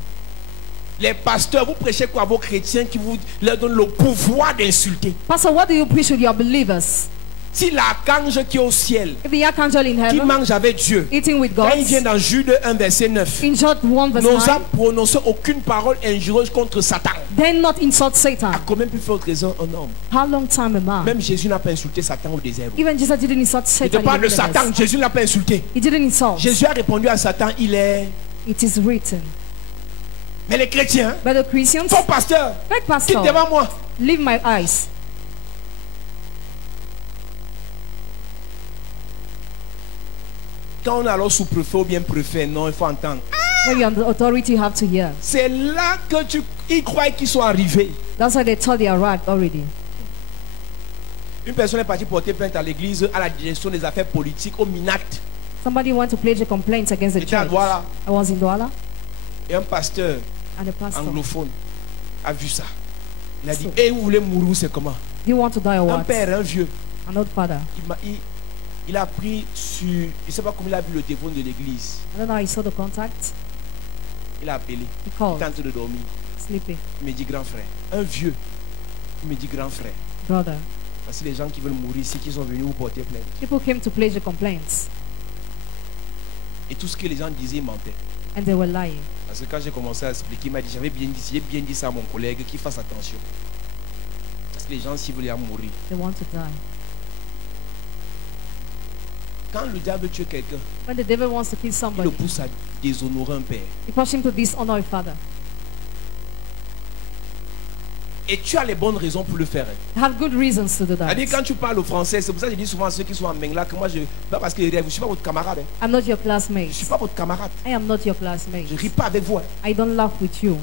Les pasteurs, vous prêchez quoi à vos chrétiens qui vous leur donnent le pouvoir d'insulter? Pastor, what do you preach to your believers? Si l'archange qui est au ciel, If the archangel in qui heaven, mange avec Dieu, eating with quand God, il vient dans Jude 1 verset 9, in Jude 1 verse n'osa 9, prononcer aucune parole injurieuse contre Satan, then not insult a Satan. combien plus forte raison un homme? How long time am I? Même Jésus n'a pas insulté Satan au désert. Even Jesus didn't insult Je te Satan. parle in de the Satan, wilderness. Jésus ne l'a pas insulté. He didn't insult. Jésus a répondu à Satan, il est... It is written. Mais les chrétiens, But the Christians, faux pasteur, like quitte pastor, devant moi. leave my eyes. Quand on est alors sous-préfet ou bien préfet, non, il faut entendre. When you're on the authority, you have to hear. C'est là que ils croient qu'ils sont arrivés. That's why they thought they arrived already. Une personne est partie porter plainte à l'église, à la direction des affaires politiques, au MINAT. Somebody went to place a complaint against the J'étais à church. Douala. I was in Douala, Et un pasteur and the pastor, anglophone a vu ça. Il a dit, So- et vous voulez mourir, c'est comment? do you want to die or Un what? père, un vieux, An old father. il a pris sur, je ne sais pas comment il a vu le téléphone de l'église. I don't know how he saw the contact. Il a appelé, He il called, est en train de dormir. sleeping. Il me dit, grand frère, un vieux, il me dit, grand frère. Brother. Parce que les gens qui veulent mourir ici, qui sont venus vous porter plainte. People came to place the complaints, Et tout ce que les gens disaient, ils mentaient. and they were lying. Parce que quand j'ai commencé à expliquer, il m'a dit, j'ai bien dit ça à mon collègue, qu'il fasse attention. Parce que les gens, s'ils veulent mourir. They want to die. Quand le diable tue quelqu'un, When the devil wants to kill il le somebody, pousse à déshonorer un père. he pushes him to dishonor a father. Et tu as les bonnes raisons pour le faire. They have good reasons to do that. C'est-à-dire, quand tu parles au français, c'est pour ça que je dis souvent à ceux qui sont en Mengla que moi, pas parce que je ne suis pas votre camarade. hein. I'm not your Je ne classmate. suis pas votre camarade. I am not your classmate. Je ne ris pas avec vous. hein. I don't laugh with you.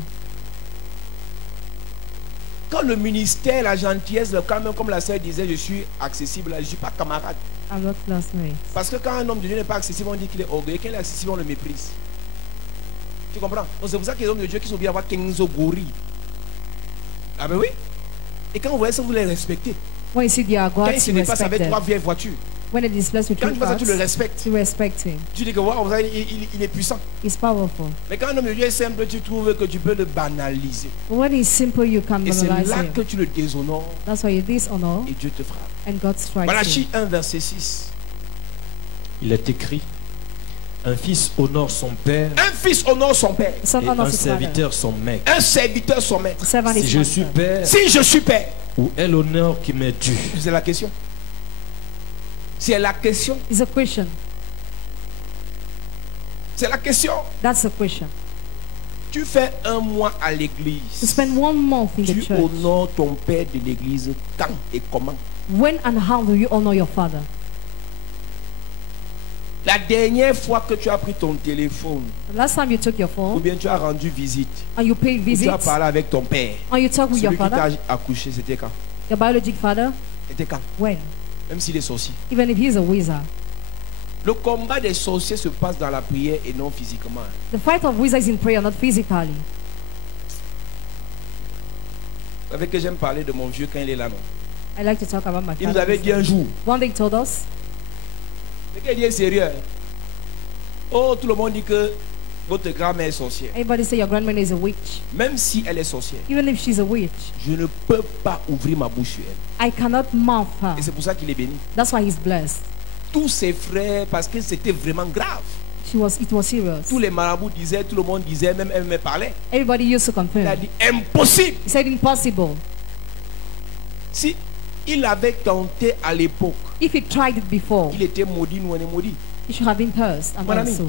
Quand le ministère, la gentillesse, le calme, comme la sœur disait, je suis accessible, je ne suis pas camarade. I'm not classmate. Parce que quand un homme de Dieu n'est pas accessible, on dit qu'il est orgueilleux. Quand il est accessible, on le méprise. Tu comprends? Donc c'est pour ça que les hommes de Dieu qui sont obligés d'avoir 15 gorilles. Ah ben oui. Et quand vous voyez ça, vous les respectez. When you see the Quand gods, il se you dépasse respect avec 3 them. vieilles voitures, When it is blessed with quand two tu vois ça, tu le gods, respectes. you respect him. Tu dis que wow, il est puissant. He's powerful. Mais quand un homme de Dieu est simple, tu trouves que tu peux le banaliser. But when he's simple, you can Et c'est banalize là him. que tu le déshonores That's why you dishonor, et Dieu te frappe. and God strikes him. Malachie 1, verset 6. Il est écrit, un fils honore son père Un fils honore son père, Son et honors un his father. serviteur son maître. un serviteur son maître. Servant Si is je master. suis père, Si je suis père, où est l'honneur qui m'est dû? c'est la question. C'est la question. It's a question. C'est la question. That's a question. Tu fais un mois à To l'église. spend 1 month in the Tu church. honores ton père de l'église quand et comment? When and how do you honor your father? La dernière fois que tu as pris ton téléphone, The last time you took your ou phone bien tu as rendu visite, and you paid ou tu visits as parlé avec ton père, and you talk with your celui qui father, t'a accouché, c'était quand? your biological father, C'était quand? when? Même s'il est sorcier. Even if he's a wizard. Le combat des sorciers se passe dans la prière et non physiquement. The fight of wizards is in prayer, not physically. Vous savez que j'aime parler de mon vieux quand il est là, non? I like to talk about my Il nous father. avait dit un jour, One day he told us, mais qu'il est sérieux. hein. Oh, tout le monde dit que votre grand-mère est sorcière. everybody say your grandmother is a witch. Même si elle est sorcière, Even if she's a witch, je ne peux pas ouvrir ma bouche sur elle. I cannot mouth her. Et c'est pour ça qu'il est béni. That's why he's blessed. Tous ses frères, parce que c'était vraiment grave. It was serious. Tous les marabouts disaient, tout le monde disait, même elle me parlait. Everybody used to Il a confirm. dit, impossible. He said impossible. Si il avait tenté à l'époque, If he tried it before, il était maudit, nous on est maudit. he should have been cursed. And Mon ami. also,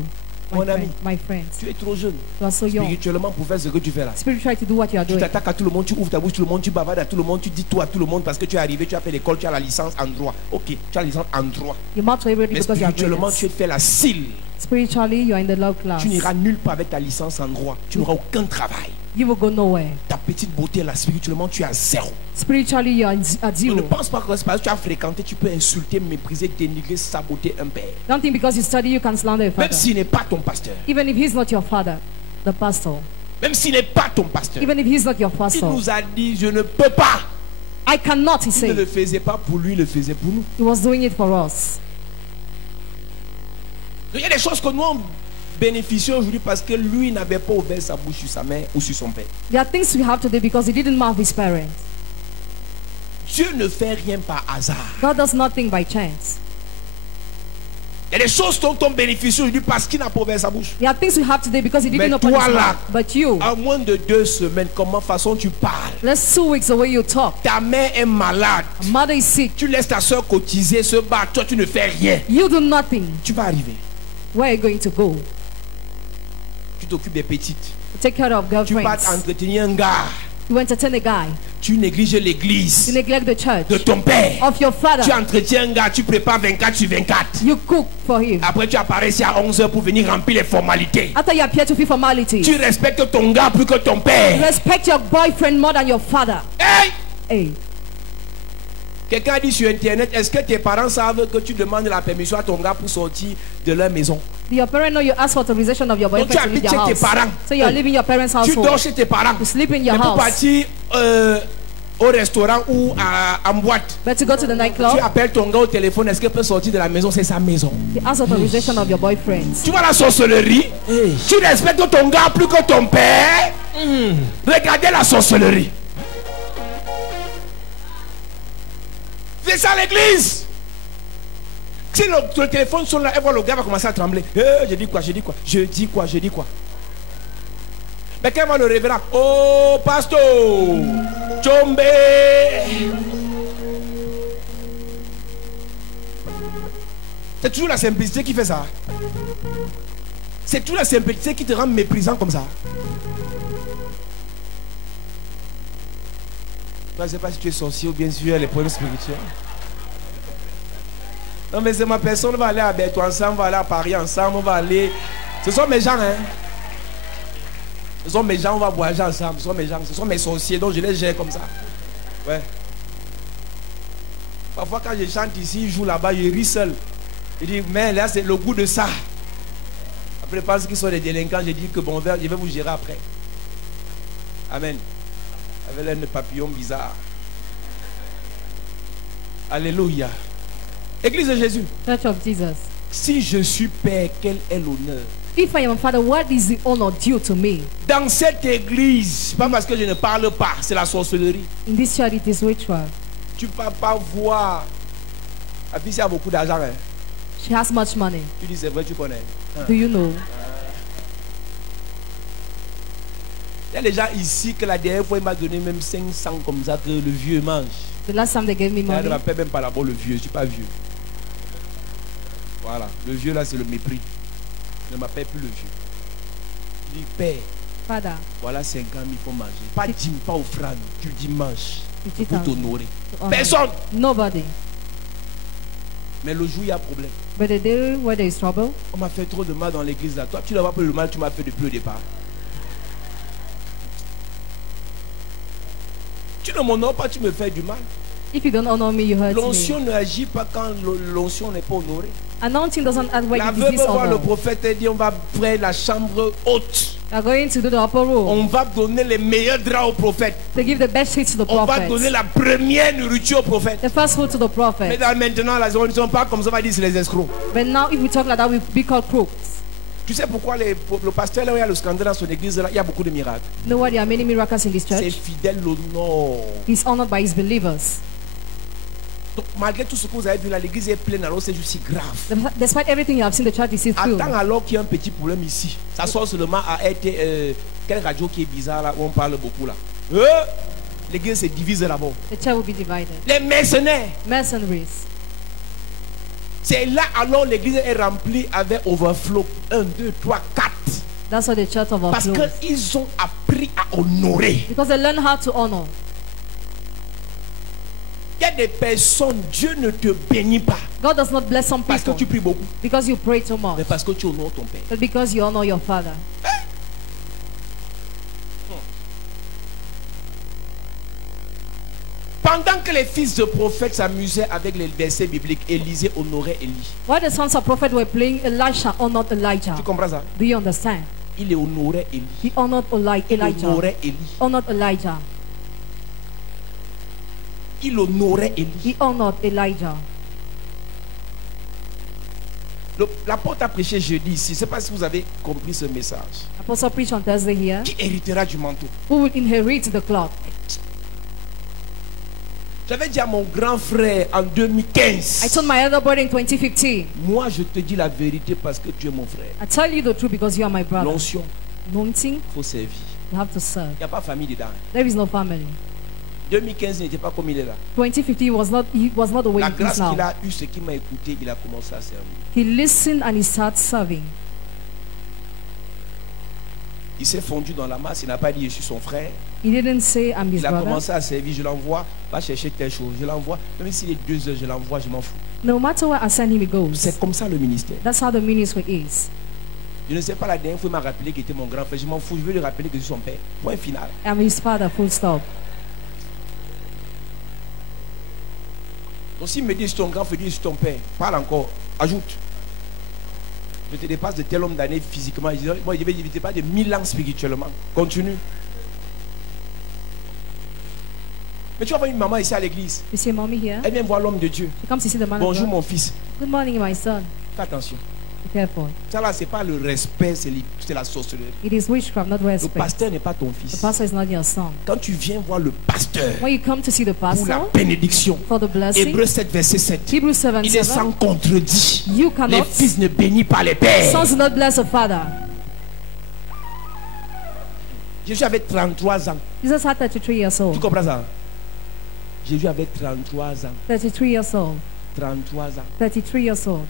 Mon ami. my friends, Tu es trop jeune you are so young. spirituellement pour faire ce que tu fais là. Spiritually to do what you are Tu doing. t'attaques à tout le monde, tu ouvres ta bouche, tout le monde, tu bavardes à tout le monde, tu dis tout à tout le monde parce que tu es arrivé, tu as fait l'école, tu as la licence en droit. Ok, tu as la licence en droit. You mouth to everybody Mais because you are spirituellement, tu great. es fait la cile. Spiritually, you are in the low class. Tu n'iras nulle part avec ta licence en droit. Tu n'auras aucun travail. You will go nowhere. Ta petite beauté là, spirituellement, tu es à zéro. Spiritually, you are at Je ne zero. pense pas que c'est parce que tu as fréquenté, tu peux insulter, mépriser, dénigrer, saboter un père. Don't think because you study, you can slander a Même father. s'il n'est pas ton pasteur. Even if he's not your father, the pastor. Même s'il n'est pas ton pasteur. Even if he's not your Il pastor. nous a dit, je ne peux pas. I cannot, he Il ne le said. faisait pas pour lui, il le faisait pour nous. He was doing it for us. Il y a des choses que nous on bénéficie aujourd'hui parce que lui n'avait pas ouvert sa bouche sur sa mère ou sur son père. There are things we have to do because he didn't mouth his parents. Dieu ne fait rien par hasard. God does nothing by chance. Il y a des choses dont on bénéficie aujourd'hui parce qu'il n'a pas ouvert sa bouche. There are things we have today because he Mais didn't open toi his là, mouth. But you, en moins de 2 semaines, comment façon tu parles? that's 2 weeks the way you talk. Ta mère est malade. Mother is sick. Tu laisses ta soeur cotiser, se battre. Toi, tu ne fais rien. You do nothing. Tu vas arriver. Where are you going to go? Tu t'occupes des petites. Take care of Tu vas girlfriends. entretenir un gars. You entertain a guy. Tu négliges You l'église neglect the church de ton père. of your father. Tu entretiens un gars, tu prépares 24 sur 24. You cook for him. Après, tu apparais ici à 11h pour venir remplir les formalités. After you appear to feel formality, Tu respectes ton gars plus que ton père. respect your boyfriend more than your father. Hey! Hey, Quelqu'un a dit sur internet, est-ce que tes parents savent que tu demandes la permission à ton gars pour sortir de leur maison? do your parents know you ask for authorization of your Donc tu boyfriend to leave habites their chez tes house? parents. So you are leaving your parents' Tu dors household. chez tes parents. You sleep in your Mais pour house. partir au restaurant ou en boîte, But to go to the tu nightclub, appelles ton gars au téléphone, est-ce qu'il peut sortir de la maison? C'est sa maison. you ask authorization of your boyfriends. Tu vois la sorcellerie? Tu respectes ton gars plus que ton père. Regardez la sorcellerie. C'est ça l'église. Si le téléphone sonne là, elle voit le gars va commencer à trembler. Je dis quoi? Je dis quoi? Je dis quoi? Je dis quoi? Mais quand elle voit le révérend, oh pasteur, Tchombe. C'est toujours la simplicité qui fait ça. C'est toujours la simplicité qui te rend méprisant comme ça. Je ne sais pas si tu es sorcier ou bien sûr les problèmes spirituels. Non mais c'est ma personne, on va aller à Berthoud ensemble, on va aller à Paris ensemble, on va aller... Ce sont mes gens, hein. Ce sont mes gens, on va voyager ensemble, ce sont mes gens, ce sont mes sorciers, donc je les gère comme ça. Ouais. Parfois quand je chante ici, je joue là-bas, je ris seul. Je dis, mais là c'est le goût de ça. Après, parce qu'ils sont des délinquants, je dis que bon, je vais vous gérer après. Amen. Avec l'air de papillon bizarre. Alléluia. Église de Jésus. Church of Jesus. Si je suis père, quel est l'honneur? If I am a father, what is the honor due to me? Dans cette église, pas parce que je ne parle pas, c'est la sorcellerie. In this church, it is ritual. Tu ne peux pas voir. La fille a beaucoup d'argent. Hein? She has much money. Tu dis c'est vrai, tu connais. Do you know? Il y a des gens ici que la dernière fois il m'a donné même 500 comme ça que le vieux mange. The last time they gave me Je ne money, m'appelle même pas là-bas le vieux, je ne suis pas vieux. Voilà, le vieux là c'est le mépris. Je ne m'appelle plus le vieux. Je dis père, Father, voilà 50 000 il faut manger. Pas dîme, pas offrande, tu dis mange. you Pour cheat t'honorer. on honor. Personne. Nobody. Mais le jour il y a problème. But the day where there is trouble, On m'a fait trop de mal dans l'église là. Toi tu n'as pas fait le mal que tu m'as fait depuis le départ. Tu ne m'honores pas, tu me fais du mal. if you don't honor me, you hurt L'onction me. ne agit pas quand l'onction n'est pas honorée. Anointing doesn't act when La it veuve is voit le dishonor. prophète et dit on va faire la chambre haute. You are going to do the upper room On va donner les meilleurs draps au prophète. to give the best seats to the On va donner prophet. la première nourriture au prophète. The first food to the Mais prophet. dans maintenant, la zone, ils sont pas comme ça, on va dire c'est les escrocs. But now, if we talk like that, we be called crooks. Tu sais pourquoi le pasteur, là où il y a le scandale dans son église, là, il y a beaucoup de miracles. You know why there are many miracles in this C'est church? fidèle au nom. He's honored by his believers. Donc, malgré tout ce que vous avez vu là, l'église est pleine, alors c'est juste si grave. Despite everything you have seen, the church is still filled. Attends alors qu'il y a un petit problème ici. Ça sort seulement à être. Quelle radio qui est bizarre là où on parle beaucoup là. L'église se divise là-bas. The church will be divided. Les mercenaires. Mercenaries. C'est là alors l'église est remplie avec overflow. 1, 2, 3, 4. That's why the church Parce overflows. qu'ils ont appris à honorer. Because they learn how to honor. Il y a des personnes, Dieu ne te bénit pas God does not bless some parce que people tu pries beaucoup, because you pray too mais much, parce que tu honores ton Père. but because you honor your father. Pendant que les fils de prophètes s'amusaient avec les versets bibliques, Élisée honorait Élie. While the sons of prophet were playing, Elisha honored Elijah. Tu comprends ça? Do you understand? Il honorait Élie. He honored Il Elijah. honorait Élie. Honored Elijah. Il honorait Élie. He honored Elijah. L'apôtre a prêché jeudi ici. Je ne sais pas si vous avez compris ce message. Apostle preached on Thursday here. Qui héritera du manteau? Who will inherit the cloth? J'avais dit à mon grand frère en 2015. I told my elder brother in 2015. Moi, je te dis la vérité parce que tu es mon frère. I tell you the truth because you are my brother. L'onction, Anointing, il faut servir. you have to serve. Il n'y a pas famille dedans. There is no family. 2015 n'était pas comme il est là. 2015 was not the way La it is grâce qu'il now. a eu, ce qui m'a écouté, il a commencé à servir. He listened and he started serving. Il s'est fondu dans la masse, il n'a pas dit je suis son frère. He didn't say I'm his Il a brother. commencé à servir, je l'envoie, va chercher telle chose, je l'envoie. Même s'il est 2 heures, je l'envoie, je m'en fous. No matter where I send him, he goes. C'est comme ça le ministère. That's how the ministry is. Je ne sais pas, la dernière fois il m'a rappelé qu'il était mon grand frère. Je m'en fous, je veux lui rappeler que je suis son père. Point final. I'm his father, full stop. Donc s'il me dit je suis ton grand frère, je suis ton père, parle encore, ajoute. Je te dépasse de tel homme d'année physiquement. Moi, je ne te pas de 1000 ans spirituellement. Continue. Mais tu vas voir une maman ici à l'église. You see mommy here? Elle vient voir l'homme de Dieu. She comes to see the man Bonjour of God. mon fils. Good morning, my son. Fais attention. Be careful. Ça là, c'est pas le respect, c'est la sorcellerie. It is witchcraft, not Le respect. pasteur n'est pas ton The fils. pastor is not your son. Quand tu viens voir le pasteur When you come to see the pour la pastor bénédiction, for the blessing, Hébreux 7, verset 7, Hebrews 7 il est 7, sans contredit. you Les cannot, fils ne bénissent pas les pères. sons do not bless a father. Jésus avait 33 ans. Jesus had 33 years Tu old. comprends ça? Jésus avait 33 ans. 33 years old. 33 ans. 33 years old.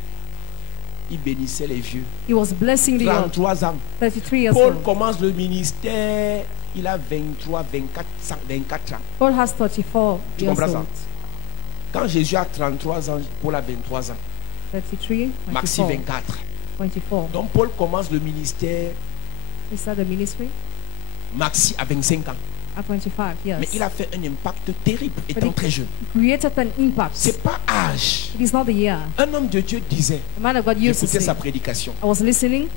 Il bénissait les vieux. He was blessing the young. 33 ans. 33 years Paul old. commence le ministère. Il a 23, 24 ans. Paul has 34 Tu years comprends ça? old. Quand Jésus a 33 ans, Paul a 23 ans. 33, Maxi 24. 24. 24. Donc Paul commence le ministère. He started the ministry Maxi a 25 ans. at 25 years. Mais il a fait un impact terrible étant But he- très jeune. Created an impact. C'est pas âge. It is not the year. Un homme de Dieu disait, The man of God used to écoutez say, sa prédication. I was listening.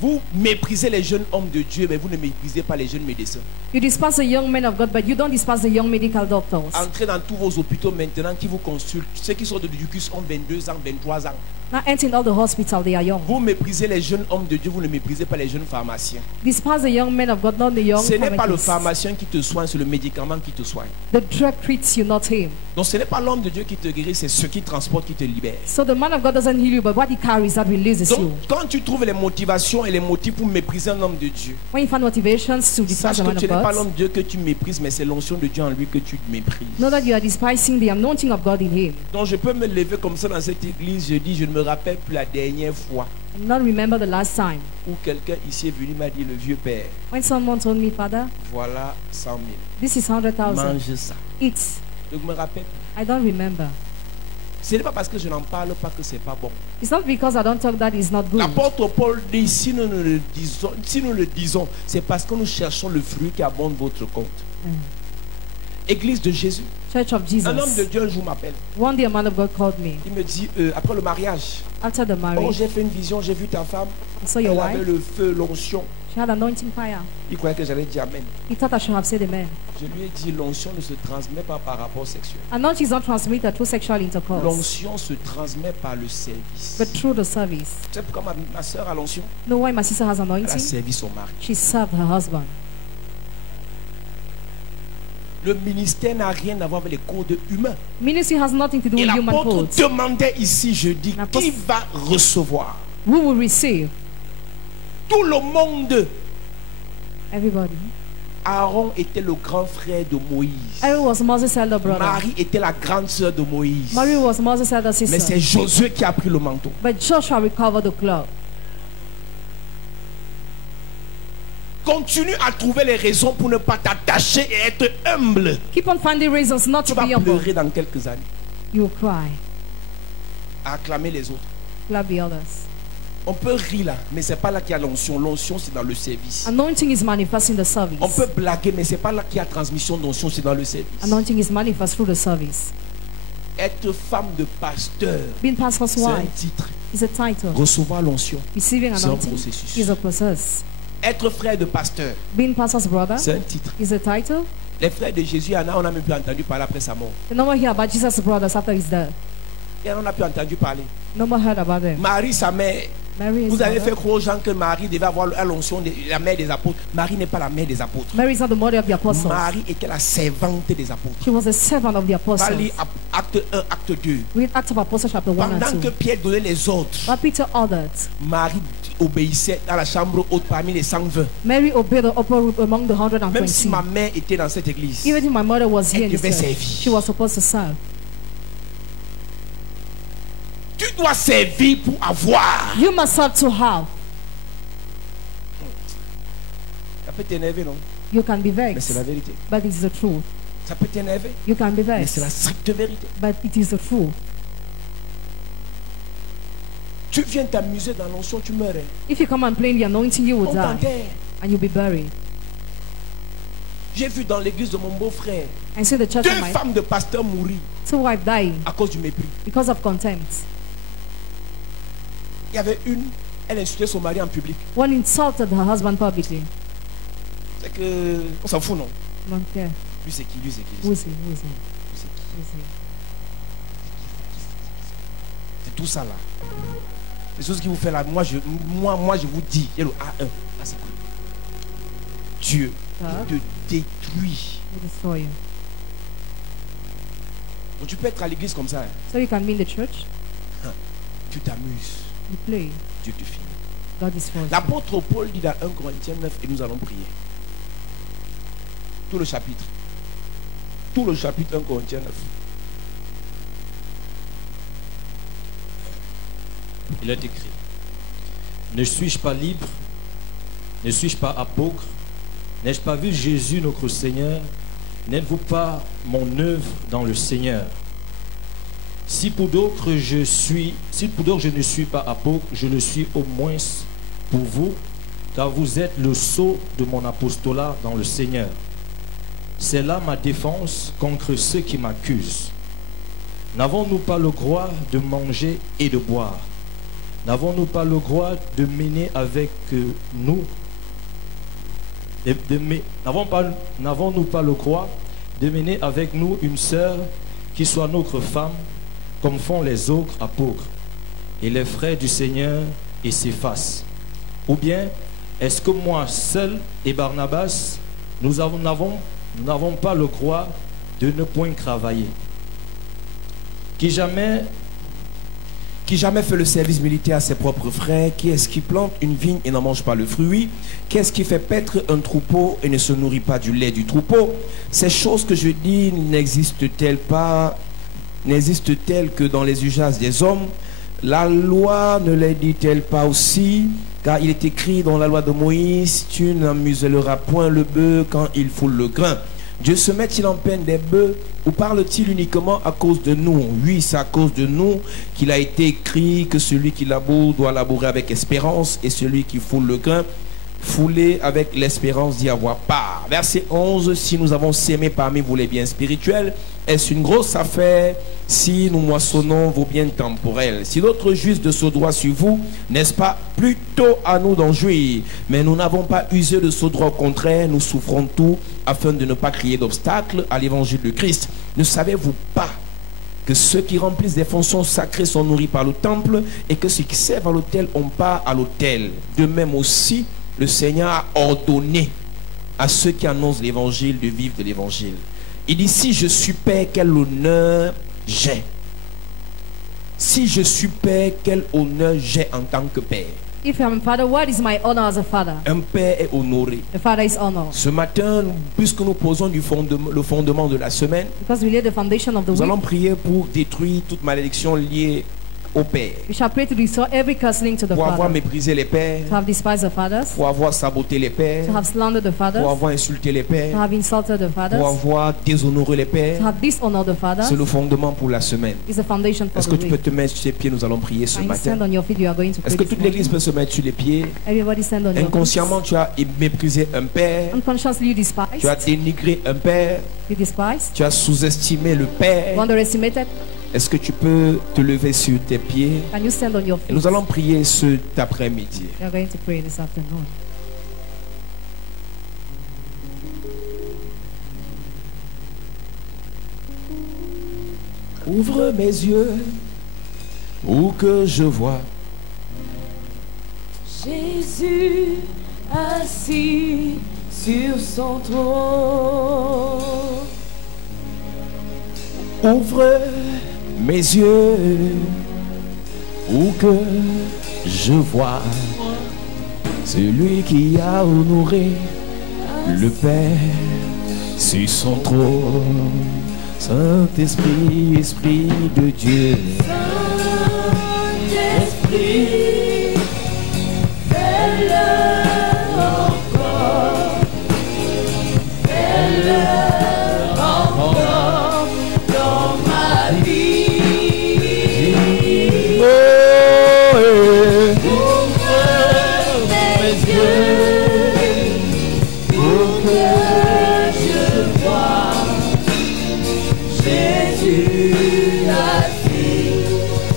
Vous méprisez les jeunes hommes de Dieu, mais vous ne méprisez pas les jeunes médecins. You despise the young men of God, but you don't despise the young medical doctors. Entrez dans tous vos hôpitaux maintenant qui vous consultent. Ceux qui sont de Ducus ont 22 ans, 23 ans. Now enter in all the hospitals, they are young. Vous méprisez les jeunes hommes de Dieu, vous ne méprisez pas les jeunes pharmaciens. Despise the young men of God, not the young Ce n'est pas le pharmacists. pharmacien qui te soigne, c'est le médicament qui te soigne. The drug treats you, not him. Donc ce n'est pas l'homme de Dieu qui te guérit, c'est ce qui transporte qui te libère. So the man of God doesn't heal you, but what he carries that releases Donc you. quand tu trouves les motivations et les motifs pour mépriser un homme de Dieu, When you find motivations to despise sache the que man tu of n'es pas God, l'homme de Dieu que tu méprises, mais c'est l'onction de Dieu en lui que tu méprises. know that you are despising the anointing of God in him. Donc je peux me lever comme ça dans cette église, je dis, je ne me rappelle plus la dernière fois And not remember the last time où quelqu'un ici est venu m'a dit, le vieux père, when someone told me, Father, voilà 100 000, this is 100,000. mange ça. Eat. Donc je me rappelle. I don't remember. Ce n'est pas parce que je n'en parle pas que c'est pas bon. It's not because I don't talk that it's not good. L'apôtre Paul dit, si nous le disons, c'est parce que nous cherchons le fruit qui abonde votre compte. Église de Jésus. Church of Un homme de Jesus. Dieu un jour m'appelle. One day a man of God called me Il me dit, après le mariage, after the oh marriage. j'ai fait une vision, j'ai vu ta femme. I saw your Elle avait wife. le feu, l'onction. She had anointing fire. Il croyait que j'allais dire Amen. He thought I should have said amen. Je lui ai dit, l'onction ne se transmet pas par rapport sexuel. Anointing is not transmitted through sexual intercourse, L'onction se transmet par le service. but through the service. Tu sais pourquoi ma soeur a l'onction? Know why my sister has Elle a anointing? servi son mari. She served her husband. Le ministère n'a rien à voir avec les codes humains. Ministry has nothing to do Et with human l'apôtre codes. demandait ici, je dis, L'apôtre- qui va recevoir? Who will receive? Tout le monde. Everybody. Aaron était le grand frère de Moïse. Aaron was Moses' elder brother. Marie était la grande sœur de Moïse. Mary was Moses' elder Mais sister. c'est Josué qui a pris le manteau. But Joshua recovered the cloth. Continue à trouver les raisons pour ne pas t'attacher et être humble. Keep on finding reasons not Tu to vas be humble. pleurer dans quelques années. You will cry. À acclamer les autres. Clap the others. On peut rire là, mais c'est pas là qu'il y a l'onction. L'onction, c'est dans le service. Anointing is manifest in the service. On peut blaguer, mais c'est pas là qu'il y a transmission d'onction, c'est dans le service. Anointing is manifest through the service. Être femme de pasteur, Being pastor's c'est un wife titre. is a title. Recevoir l'onction, Receiving c'est un anointing processus. is a process. Être frère de pasteur, Being pastor's brother c'est un titre. is a title. Les frères de Jésus, il y en a, on n'a même plus entendu parler après sa mort. You no more hear about Jesus' brothers after his death. Et on n'a plus entendu parler. No more heard about them. Marie, sa mère, Mary is Vous avez mother. fait croire aux gens que Marie devait avoir l'onction de la mère des apôtres. Marie n'est pas la mère des apôtres. Mary is not the mother of the apostles. Marie était la servante des apôtres. She was a servant of the Va apostles. lire acte 1, acte 2. Read Acts of Apostles chapter 1 Pendant and que 2. Pierre donnait les ordres, But Peter ordered. Marie obéissait dans la chambre haute parmi les 120. Mary obeyed the upper room among the Même si 120. ma mère était dans cette église, Even if my mother was here in Elle this devait church, servir. she was supposed to serve. tu dois servir pour avoir. You must serve to have. Ça peut t'énerver, non? You can be Mais c'est la vexed, vérité. but it is the truth. Ça peut t'énerver, You can be mais c'est la vexed, stricte vérité. but it is the truth. Tu viens t'amuser dans l'onction, tu meurs. If you come and play in the anointing, you will On die t'enterre. and you'll be buried. J'ai vu dans l'église de mon beau-frère And see the church 2 of my femmes de pasteurs mourir two wives dying à cause du mépris. because of contempt. Il y avait une, elle insultait son mari en public. One insulted her husband publicly. C'est que, on s'en fout, non? Don't care. Lui c'est qui, lui c'est qui, Who lui is he? Who is he? c'est qui. Who is he? C'est tout ça là. Les choses qui vous font là, moi je vous dis, il y a le A1, ah, c'est quoi? Dieu God te détruit. will destroy you. Donc tu peux être à l'église comme ça, hein. So you can be in the church, Tu t'amuses, you play, Dieu te finit. God destroys you. L'apôtre Paul dit dans 1 Corinthiens 9 et nous allons prier. Tout le chapitre. Tout le chapitre 1 Corinthiens 9. Il est écrit: Ne suis-je pas libre? Ne suis-je pas apôtre? N'ai-je pas vu Jésus notre Seigneur? N'êtes-vous pas mon œuvre dans le Seigneur? Si pour d'autres je ne suis pas apôtre, je le suis au moins pour vous, car vous êtes le sceau de mon apostolat dans le Seigneur. C'est là ma défense contre ceux qui m'accusent. N'avons-nous pas le droit de manger et de boire? N'avons-nous pas le droit de mener avec nous? N'avons-nous pas le droit de mener avec nous une sœur qui soit notre femme, comme font les autres apôtres et les frères du Seigneur et s'effacent? Ou bien, est-ce que moi seul et Barnabas, nous n'avons pas le droit de ne point travailler? Qui jamais fait le service militaire à ses propres frères? Qui est-ce qui plante une vigne et n'en mange pas le fruit? Qui est-ce qui fait paître un troupeau et ne se nourrit pas du lait du troupeau? Ces choses que je dis n'existent-elles que dans les usages des hommes? La loi ne les dit-elle pas aussi? Car il est écrit dans la loi de Moïse: tu n'amuselleras point le bœuf quand il foule le grain. Dieu se met-il en peine des bœufs, ou parle-t-il uniquement à cause de nous? Oui, c'est à cause de nous qu'il a été écrit que celui qui laboure doit labourer avec espérance, et celui qui foule le grain, fouler avec l'espérance d'y avoir part. Verset 11, si nous avons sémé parmi vous les biens spirituels, est-ce une grosse affaire si nous moissonnons vos biens temporels? Si d'autres jouissent de ce droit sur vous, n'est-ce pas plutôt à nous d'en jouir? Mais nous n'avons pas usé de ce droit, au contraire, nous souffrons tout afin de ne pas créer d'obstacle à l'évangile de Christ. Ne savez-vous pas que ceux qui remplissent des fonctions sacrées sont nourris par le temple, et que ceux qui servent à l'autel ont part à l'autel? De même aussi, le Seigneur a ordonné à ceux qui annoncent l'évangile de vivre de l'évangile. Il dit: si je suis père, quel honneur j'ai? Si je suis père, quel honneur j'ai en tant que père? If I'm a father, what is my honor as a father? Un père est honoré. A father is honored. Ce matin, puisque nous posons le fondement de la semaine, Because we lay the foundation of the nous allons week, prier pour détruire toute malédiction liée au père. we shall pray to destroy every curse linked to the Pour avoir father. méprisé les pères, To have despised the fathers, pour avoir saboté les pères, to have slandered the fathers, pour avoir insulté les to pères, have insulted the pour fathers, avoir déshonoré les to pères. have dishonored the fathers, C'est le fondement pour la semaine. is the foundation for Est-ce the que tu peux week. te mettre sur tes pieds? Nous allons prier ce And you stand matin. on your feet, you are going to pray Est-ce que this toute l'église morning. peut se mettre sur les pieds? Everybody stand on your feet. Inconsciemment, tu as méprisé un père, Unconsciously you tu as despised, dénigré un père, you despised, tu as sous-estimé le père. underestimated. Est-ce que tu peux te lever sur tes pieds? Can you stand on your Et feet? nous allons prier cet après-midi. We are going to pray this afternoon. Ouvre mes yeux pour que je vois Jésus assis sur son trône. Ouvre mes yeux pour que je vois celui qui a honoré le Père sur son trône. Saint-Esprit, Esprit de Dieu. Saint-Esprit, fais-le encore, fais-le encore dans ma vie. Oh, Ouvre mes yeux pour que je vois Jésus assis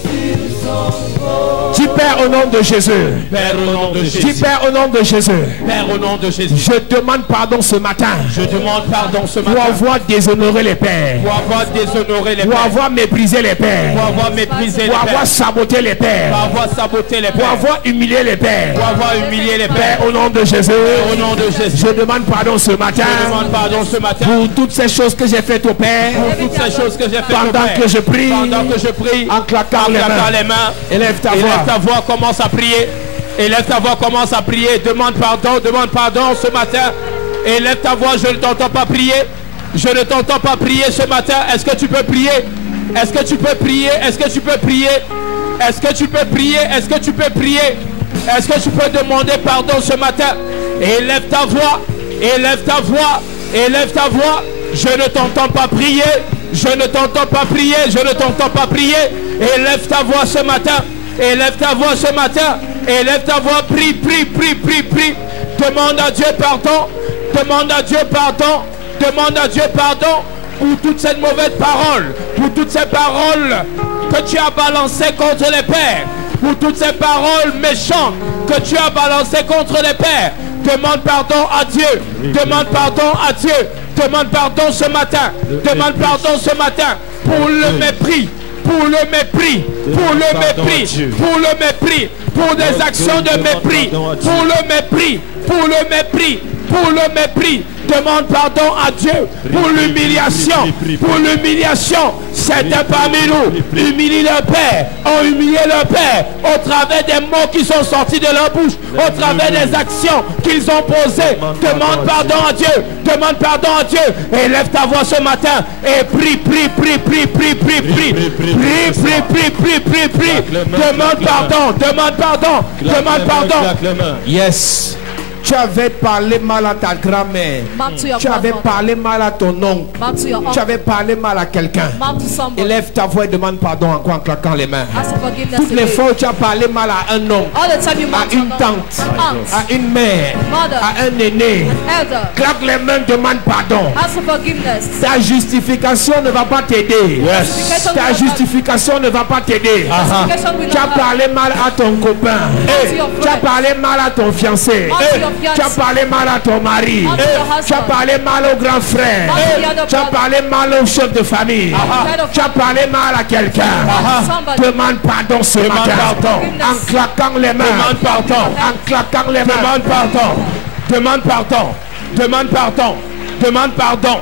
sur son trône. dis Père au nom de Jésus. Père, au nom de Dis Jésus. Père au nom de Jésus. Père, au nom de Jésus. Je demande pardon ce matin Je demande pardon ce pour matin avoir déshonoré les pères, pour avoir déshonoré les pour pères, avoir méprisé les pères, pour avoir méprisé les pour avoir pères, saboté les pour pères, avoir saboté les pour pères, avoir humilié les pères. pour avoir humilié les Père, pères. au nom de Jésus, Au nom de Jésus. je demande pardon ce matin Je demande pardon ce matin pour toutes ces choses que j'ai faites au Père pour toutes ces choses que j'ai faites au pendant Père. que je prie, Pendant que je prie, en claquant en les claquant mains. les mains. Élève ta Élève voix. ta voix, commence à prier. Élève ta voix, commence à prier. Demande pardon ce matin. Élève ta voix, je ne t'entends pas prier. Je ne t'entends pas prier ce matin. Est-ce que tu peux prier? Est-ce que tu peux prier? Est-ce que tu peux prier? Est-ce que tu peux prier? Est-ce que tu peux prier? Est-ce que tu peux demander pardon ce matin? Élève ta voix. Élève ta voix. Élève ta voix. Je ne t'entends pas prier. Je ne t'entends pas prier. Je ne t'entends pas prier. Élève ta voix ce matin. Élève ta voix ce matin. Élève ta voix. Prie, prie, prie, prie, prie. Demande à Dieu pardon. Demande à Dieu pardon. Demande à Dieu pardon pour toutes ces mauvaises paroles. Pour toutes ces paroles que tu as balancées contre les pères. Pour toutes ces paroles méchantes que tu as balancées contre les pères. Demande pardon à Dieu. Demande pardon à Dieu. Demande pardon ce matin. Demande pardon ce matin pour le mépris. Pour le mépris, pour le mépris, pour le mépris, pour des actions de mépris, pour le mépris, pour le mépris, pour le mépris. Demande pardon à Dieu pour l'humiliation, pour l'humiliation. Certains parmi nous humilient leur Père, ont humilié leur Père au travers des mots qui sont sortis de leur bouche, au travers des actions qu'ils ont posées. Demande pardon à Dieu, demande pardon à Dieu. Élève ta voix ce matin et prie, prie, prie, prie, prie, prie, prie, prie, prie, prie, prie, prie, prie. Demande pardon, demande pardon, demande pardon. Yes. Tu avais parlé mal à ta grand-mère. Mark to your Tu avais grandmother. parlé mal à ton oncle. Mark to your Tu uncle. avais parlé mal à quelqu'un. Mark to somebody. Élève ta voix et demande pardon en claquant les mains. Ask for forgiveness Toutes les today. fois où tu as parlé mal à un oncle, All the time you à mark une your tante, aunt, à une mère, mother, à un aîné, elder. claque les mains, demande pardon. Ask for forgiveness. Ta justification ne va pas t'aider. Justification Ta will not- justification ne va pas t'aider. Justification will Tu as not help. parlé mal à ton copain. to your Tu as friend. parlé mal à ton fiancé. Mark to your Tu as fiancé. parlé mal à ton mari. Mark to your Tu as husband. parlé mal au grand frère. Mark to the other Tu as brother. parlé mal au chef de famille. Head of Tu as parlé mal à quelqu'un. Mark to somebody. Demande pardon ce matin. pardon. En claquant les mains. Demande pardon. En claquant les mains. Demande pardon. Demande pardon. Demande pardon. Demande pardon.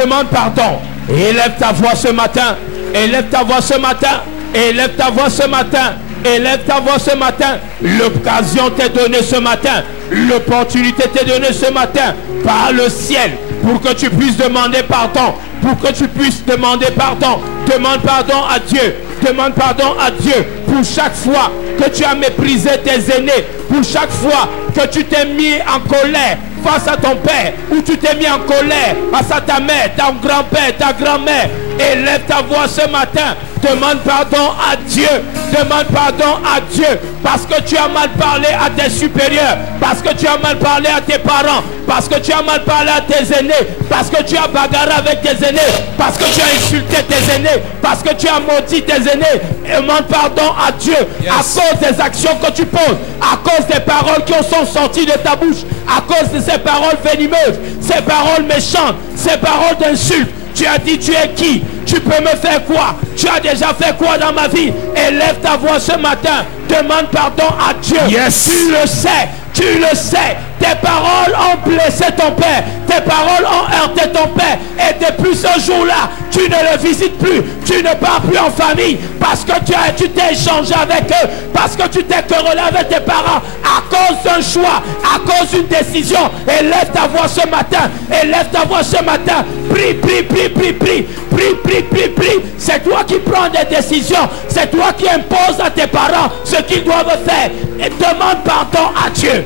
Demande pardon. Élève ta voix ce matin. Élève ta voix ce matin. Élève ta voix ce matin. Élève ta voix ce matin. L'occasion t'est donnée ce matin. L'opportunité t'est donnée ce matin par le ciel pour que tu puisses demander pardon. Pour que tu puisses demander pardon. Demande pardon à Dieu. Demande pardon à Dieu pour chaque fois que tu as méprisé tes aînés. Pour chaque fois que tu t'es mis en colère face à ton père, ou tu t'es mis en colère face à ta mère, ton grand-père, ta grand-mère. Élève ta voix ce matin. Demande pardon à Dieu. Demande pardon à Dieu parce que tu as mal parlé à tes supérieurs, parce que tu as mal parlé à tes parents, parce que tu as mal parlé à tes aînés, parce que tu as bagarré avec tes aînés, parce que tu as insulté tes aînés, parce que tu as maudit tes aînés. Demande pardon à Dieu à cause des actions que tu poses, à cause des paroles qui sont sorties de ta bouche, à cause de ces paroles venimeuses, ces paroles méchantes, ces paroles d'insultes. Tu as dit tu es qui? Tu peux me faire quoi? Tu as déjà fait quoi dans ma vie? Élève ta voix ce matin. Demande pardon à Dieu. Yes. Tu le sais. Tu le sais. Tes paroles ont blessé ton père. Tes paroles ont heurté ton père. Et depuis ce jour-là, tu ne le visites plus. Tu ne pars plus en famille. Parce que tu t'es échangé avec eux. Parce que tu t'es querellé avec tes parents. À cause d'un choix. À cause d'une décision. Élève ta voix ce matin. Élève ta voix ce matin. Prie, prie, prie, prie, prie. Prie, prie, prie, prie. C'est toi qui prends des décisions. C'est toi qui imposes à tes parents ce qu'ils doivent faire. Et demande pardon à Dieu.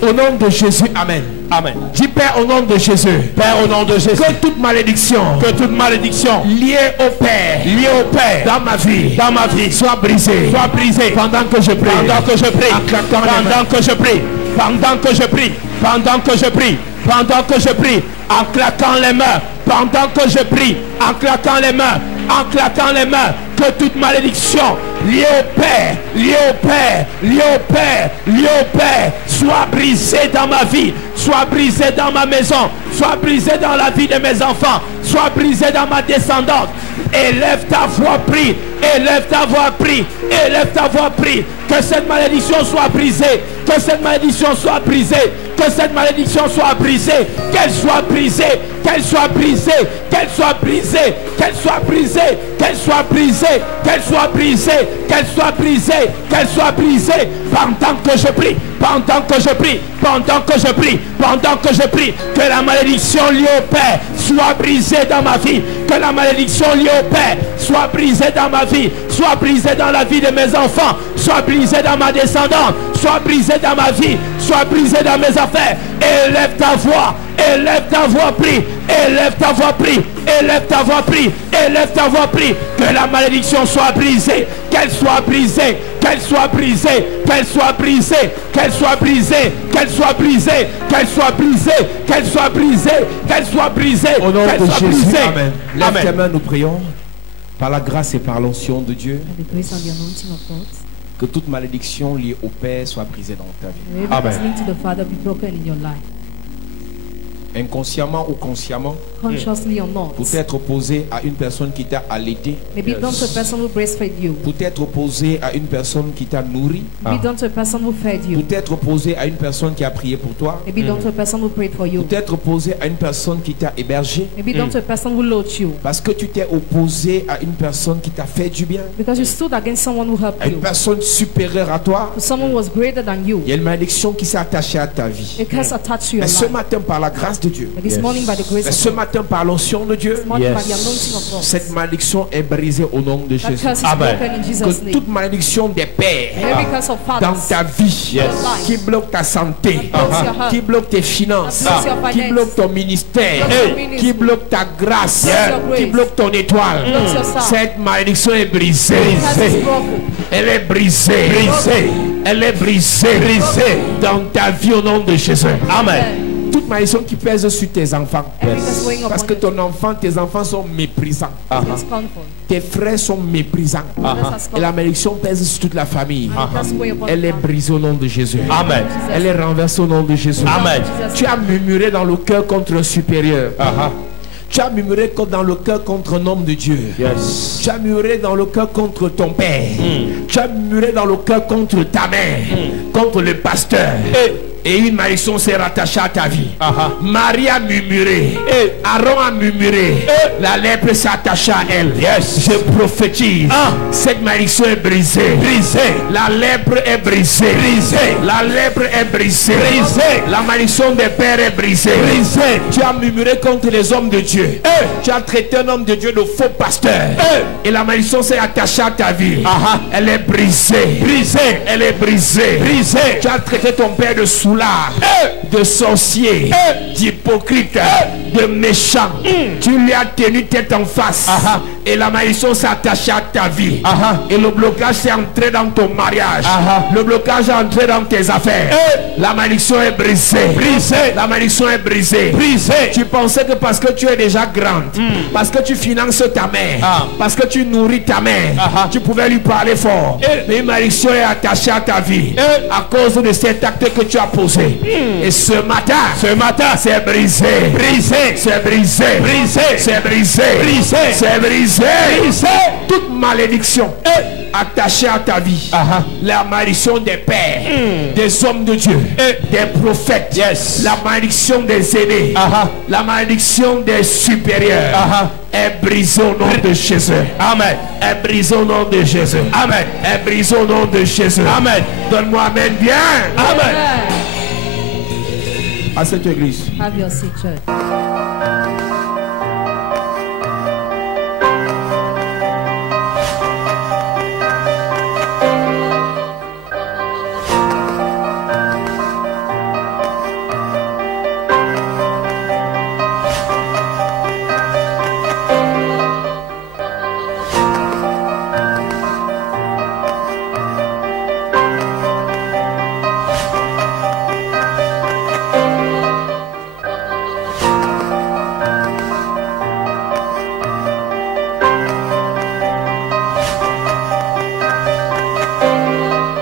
Au nom de Jésus, amen. Amen. Dis Père au nom de Jésus. Père, au nom de Jésus. Que toute malédiction liée au Père, dans ma vie, soit brisée. Pendant que je prie. Pendant que je prie. En claquant les mains. Pendant que je prie. En claquant les mains. Que toute malédiction liée au Père, soit brisée dans ma vie, soit brisée dans ma maison, soit brisée dans la vie de mes enfants, soit brisée dans ma descendance. Élève ta voix, prie. Élève ta voix, prie. Élève ta voix, prie. Que cette malédiction soit brisée. Que cette malédiction soit brisée. Que cette malédiction soit brisée. Qu'elle soit brisée. Qu'elle soit brisée. Qu'elle soit brisée. Qu'elle soit brisée. Qu'elle soit brisée. Qu'elle soit brisée. Qu'elle soit brisée. Qu'elle soit brisée. Pendant que je prie. Pendant que je prie. Pendant que je prie. Pendant que je prie. Que la malédiction liée au Père soit brisée dans ma vie. Que la malédiction liée au Père soit brisée dans ma vie. Soit brisée dans la vie de mes enfants. Soit brisée dans ma descendance. Soit brisée dans ma vie. Soit brisée dans mes affaires. Élève ta voix. Élève ta voix, prie. Élève ta voix, prie. Élève ta voix, prie. Élève ta voix, prie. Que la malédiction soit brisée. Qu'elle soit brisée. Qu'elle soit brisée. Qu'elle soit brisée. Qu'elle soit brisée. Qu'elle soit brisée. Qu'elle soit brisée. Qu'elle soit brisée. Qu'elle soit brisée. Au nom Qu'elle de soit Jésus, brisée. amen. Lève Amen. tes mains, nous prions. Par la grâce et par l'onction de Dieu. And the grace and the anointing of God. Que toute malédiction liée au Père soit brisée dans ta vie. Every Amen. listening to the Father be broken in your life. Inconsciemment ou consciemment, Consciously or not. pour être opposé à une personne qui t'a allaité, Maybe done to a person who breastfed you. pour être opposé à une personne qui t'a nourri, Maybe done to a person who fed you. pour être opposé à une personne qui a prié pour toi, Maybe done to a person who prayed for you. pour être opposé à une personne qui t'a hébergé, Maybe done to a person who lodged you. parce que tu t'es opposé à une personne qui t'a fait du bien, Because you stood against someone who helped à une you. personne supérieure à toi. To someone who was greater than you. Il y a une malédiction qui s'est attachée à ta vie. A curse attached to your Mais ce life. matin, par la grâce de Dieu, But this morning by the grace mais of ce God. matin, par l'onction de Dieu, This morning by the Yes. anointing of God. cette malédiction est brisée au nom de That Jésus. curse is Amen. broken in Jesus' Que name. toute malédiction des pères Every curse of dans fathers. ta vie Yes. qui bloque ta santé, That blocks your heart. qui bloque tes finances, That blocks your qui finance. bloque ton ministère, Blocks your ministry. qui bloque ta grâce, Blocks your grace. qui bloque ton étoile. Blocks your star. Cette malédiction est brisée. Curse is broken. Elle est brisée. Elle est brisée. Dans ta vie au nom de Jésus. Amen. Toute malédiction qui pèse sur tes enfants. Every curse weighing Parce upon que tes enfants sont méprisants. you is scornful. Tes frères sont méprisants. Others are Et la scornful. malédiction pèse sur toute la famille. And the curse weighing upon Elle est the brisée au nom de Jésus. Amen. Elle est renversée au nom de Jésus. Amen. Tu as murmuré dans le cœur contre un supérieur. Tu as murmuré dans le cœur contre un homme de Dieu. Yes. Tu as murmuré dans le cœur contre ton père. Tu as murmuré dans le cœur contre ta mère. Contre le pasteur. Et une malédiction s'est rattachée à ta vie. Marie a murmuré. Aaron a murmuré. La lèpre s'est attachée à elle. Je prophétise. Cette malédiction est brisée. La lèpre est brisée. La lèpre est brisée. La malédiction des pères est brisée. Tu as murmuré contre les hommes de Dieu. Tu as traité un homme de Dieu de faux pasteur. Et la malédiction s'est attachée à ta vie. Elle est brisée. Elle est brisée. Tu as traité ton père de soulard, de sorcier, d'hypocrite, de méchant. Tu lui as tenu tête en face. Et la malédiction s'est attachée à ta vie. Et le blocage s'est entré dans ton mariage. Le blocage est entré dans tes affaires. La malédiction est brisée. La malédiction est brisée. Tu pensais que parce que tu es déjà grande, parce que tu finances ta mère, parce que tu nourris ta mère, tu pouvais lui parler fort. Mais une malédiction est attachée à ta vie à cause de cet acte que tu as posé. Et ce matin, c'est brisé. C'est brisé. C'est brisé. C'est brisé. Toute malédiction attachée à ta vie, la malédiction des pères, des hommes de Dieu, des prophètes, la malédiction des aînés, la malédiction des supérieurs, est brisée au nom de Jésus. Amen. Est brisée au nom de Jésus. Amen. Est brisée au nom de Jésus. Amen. Donne-moi amen bien. Amen. À cette église. Have your seat, church.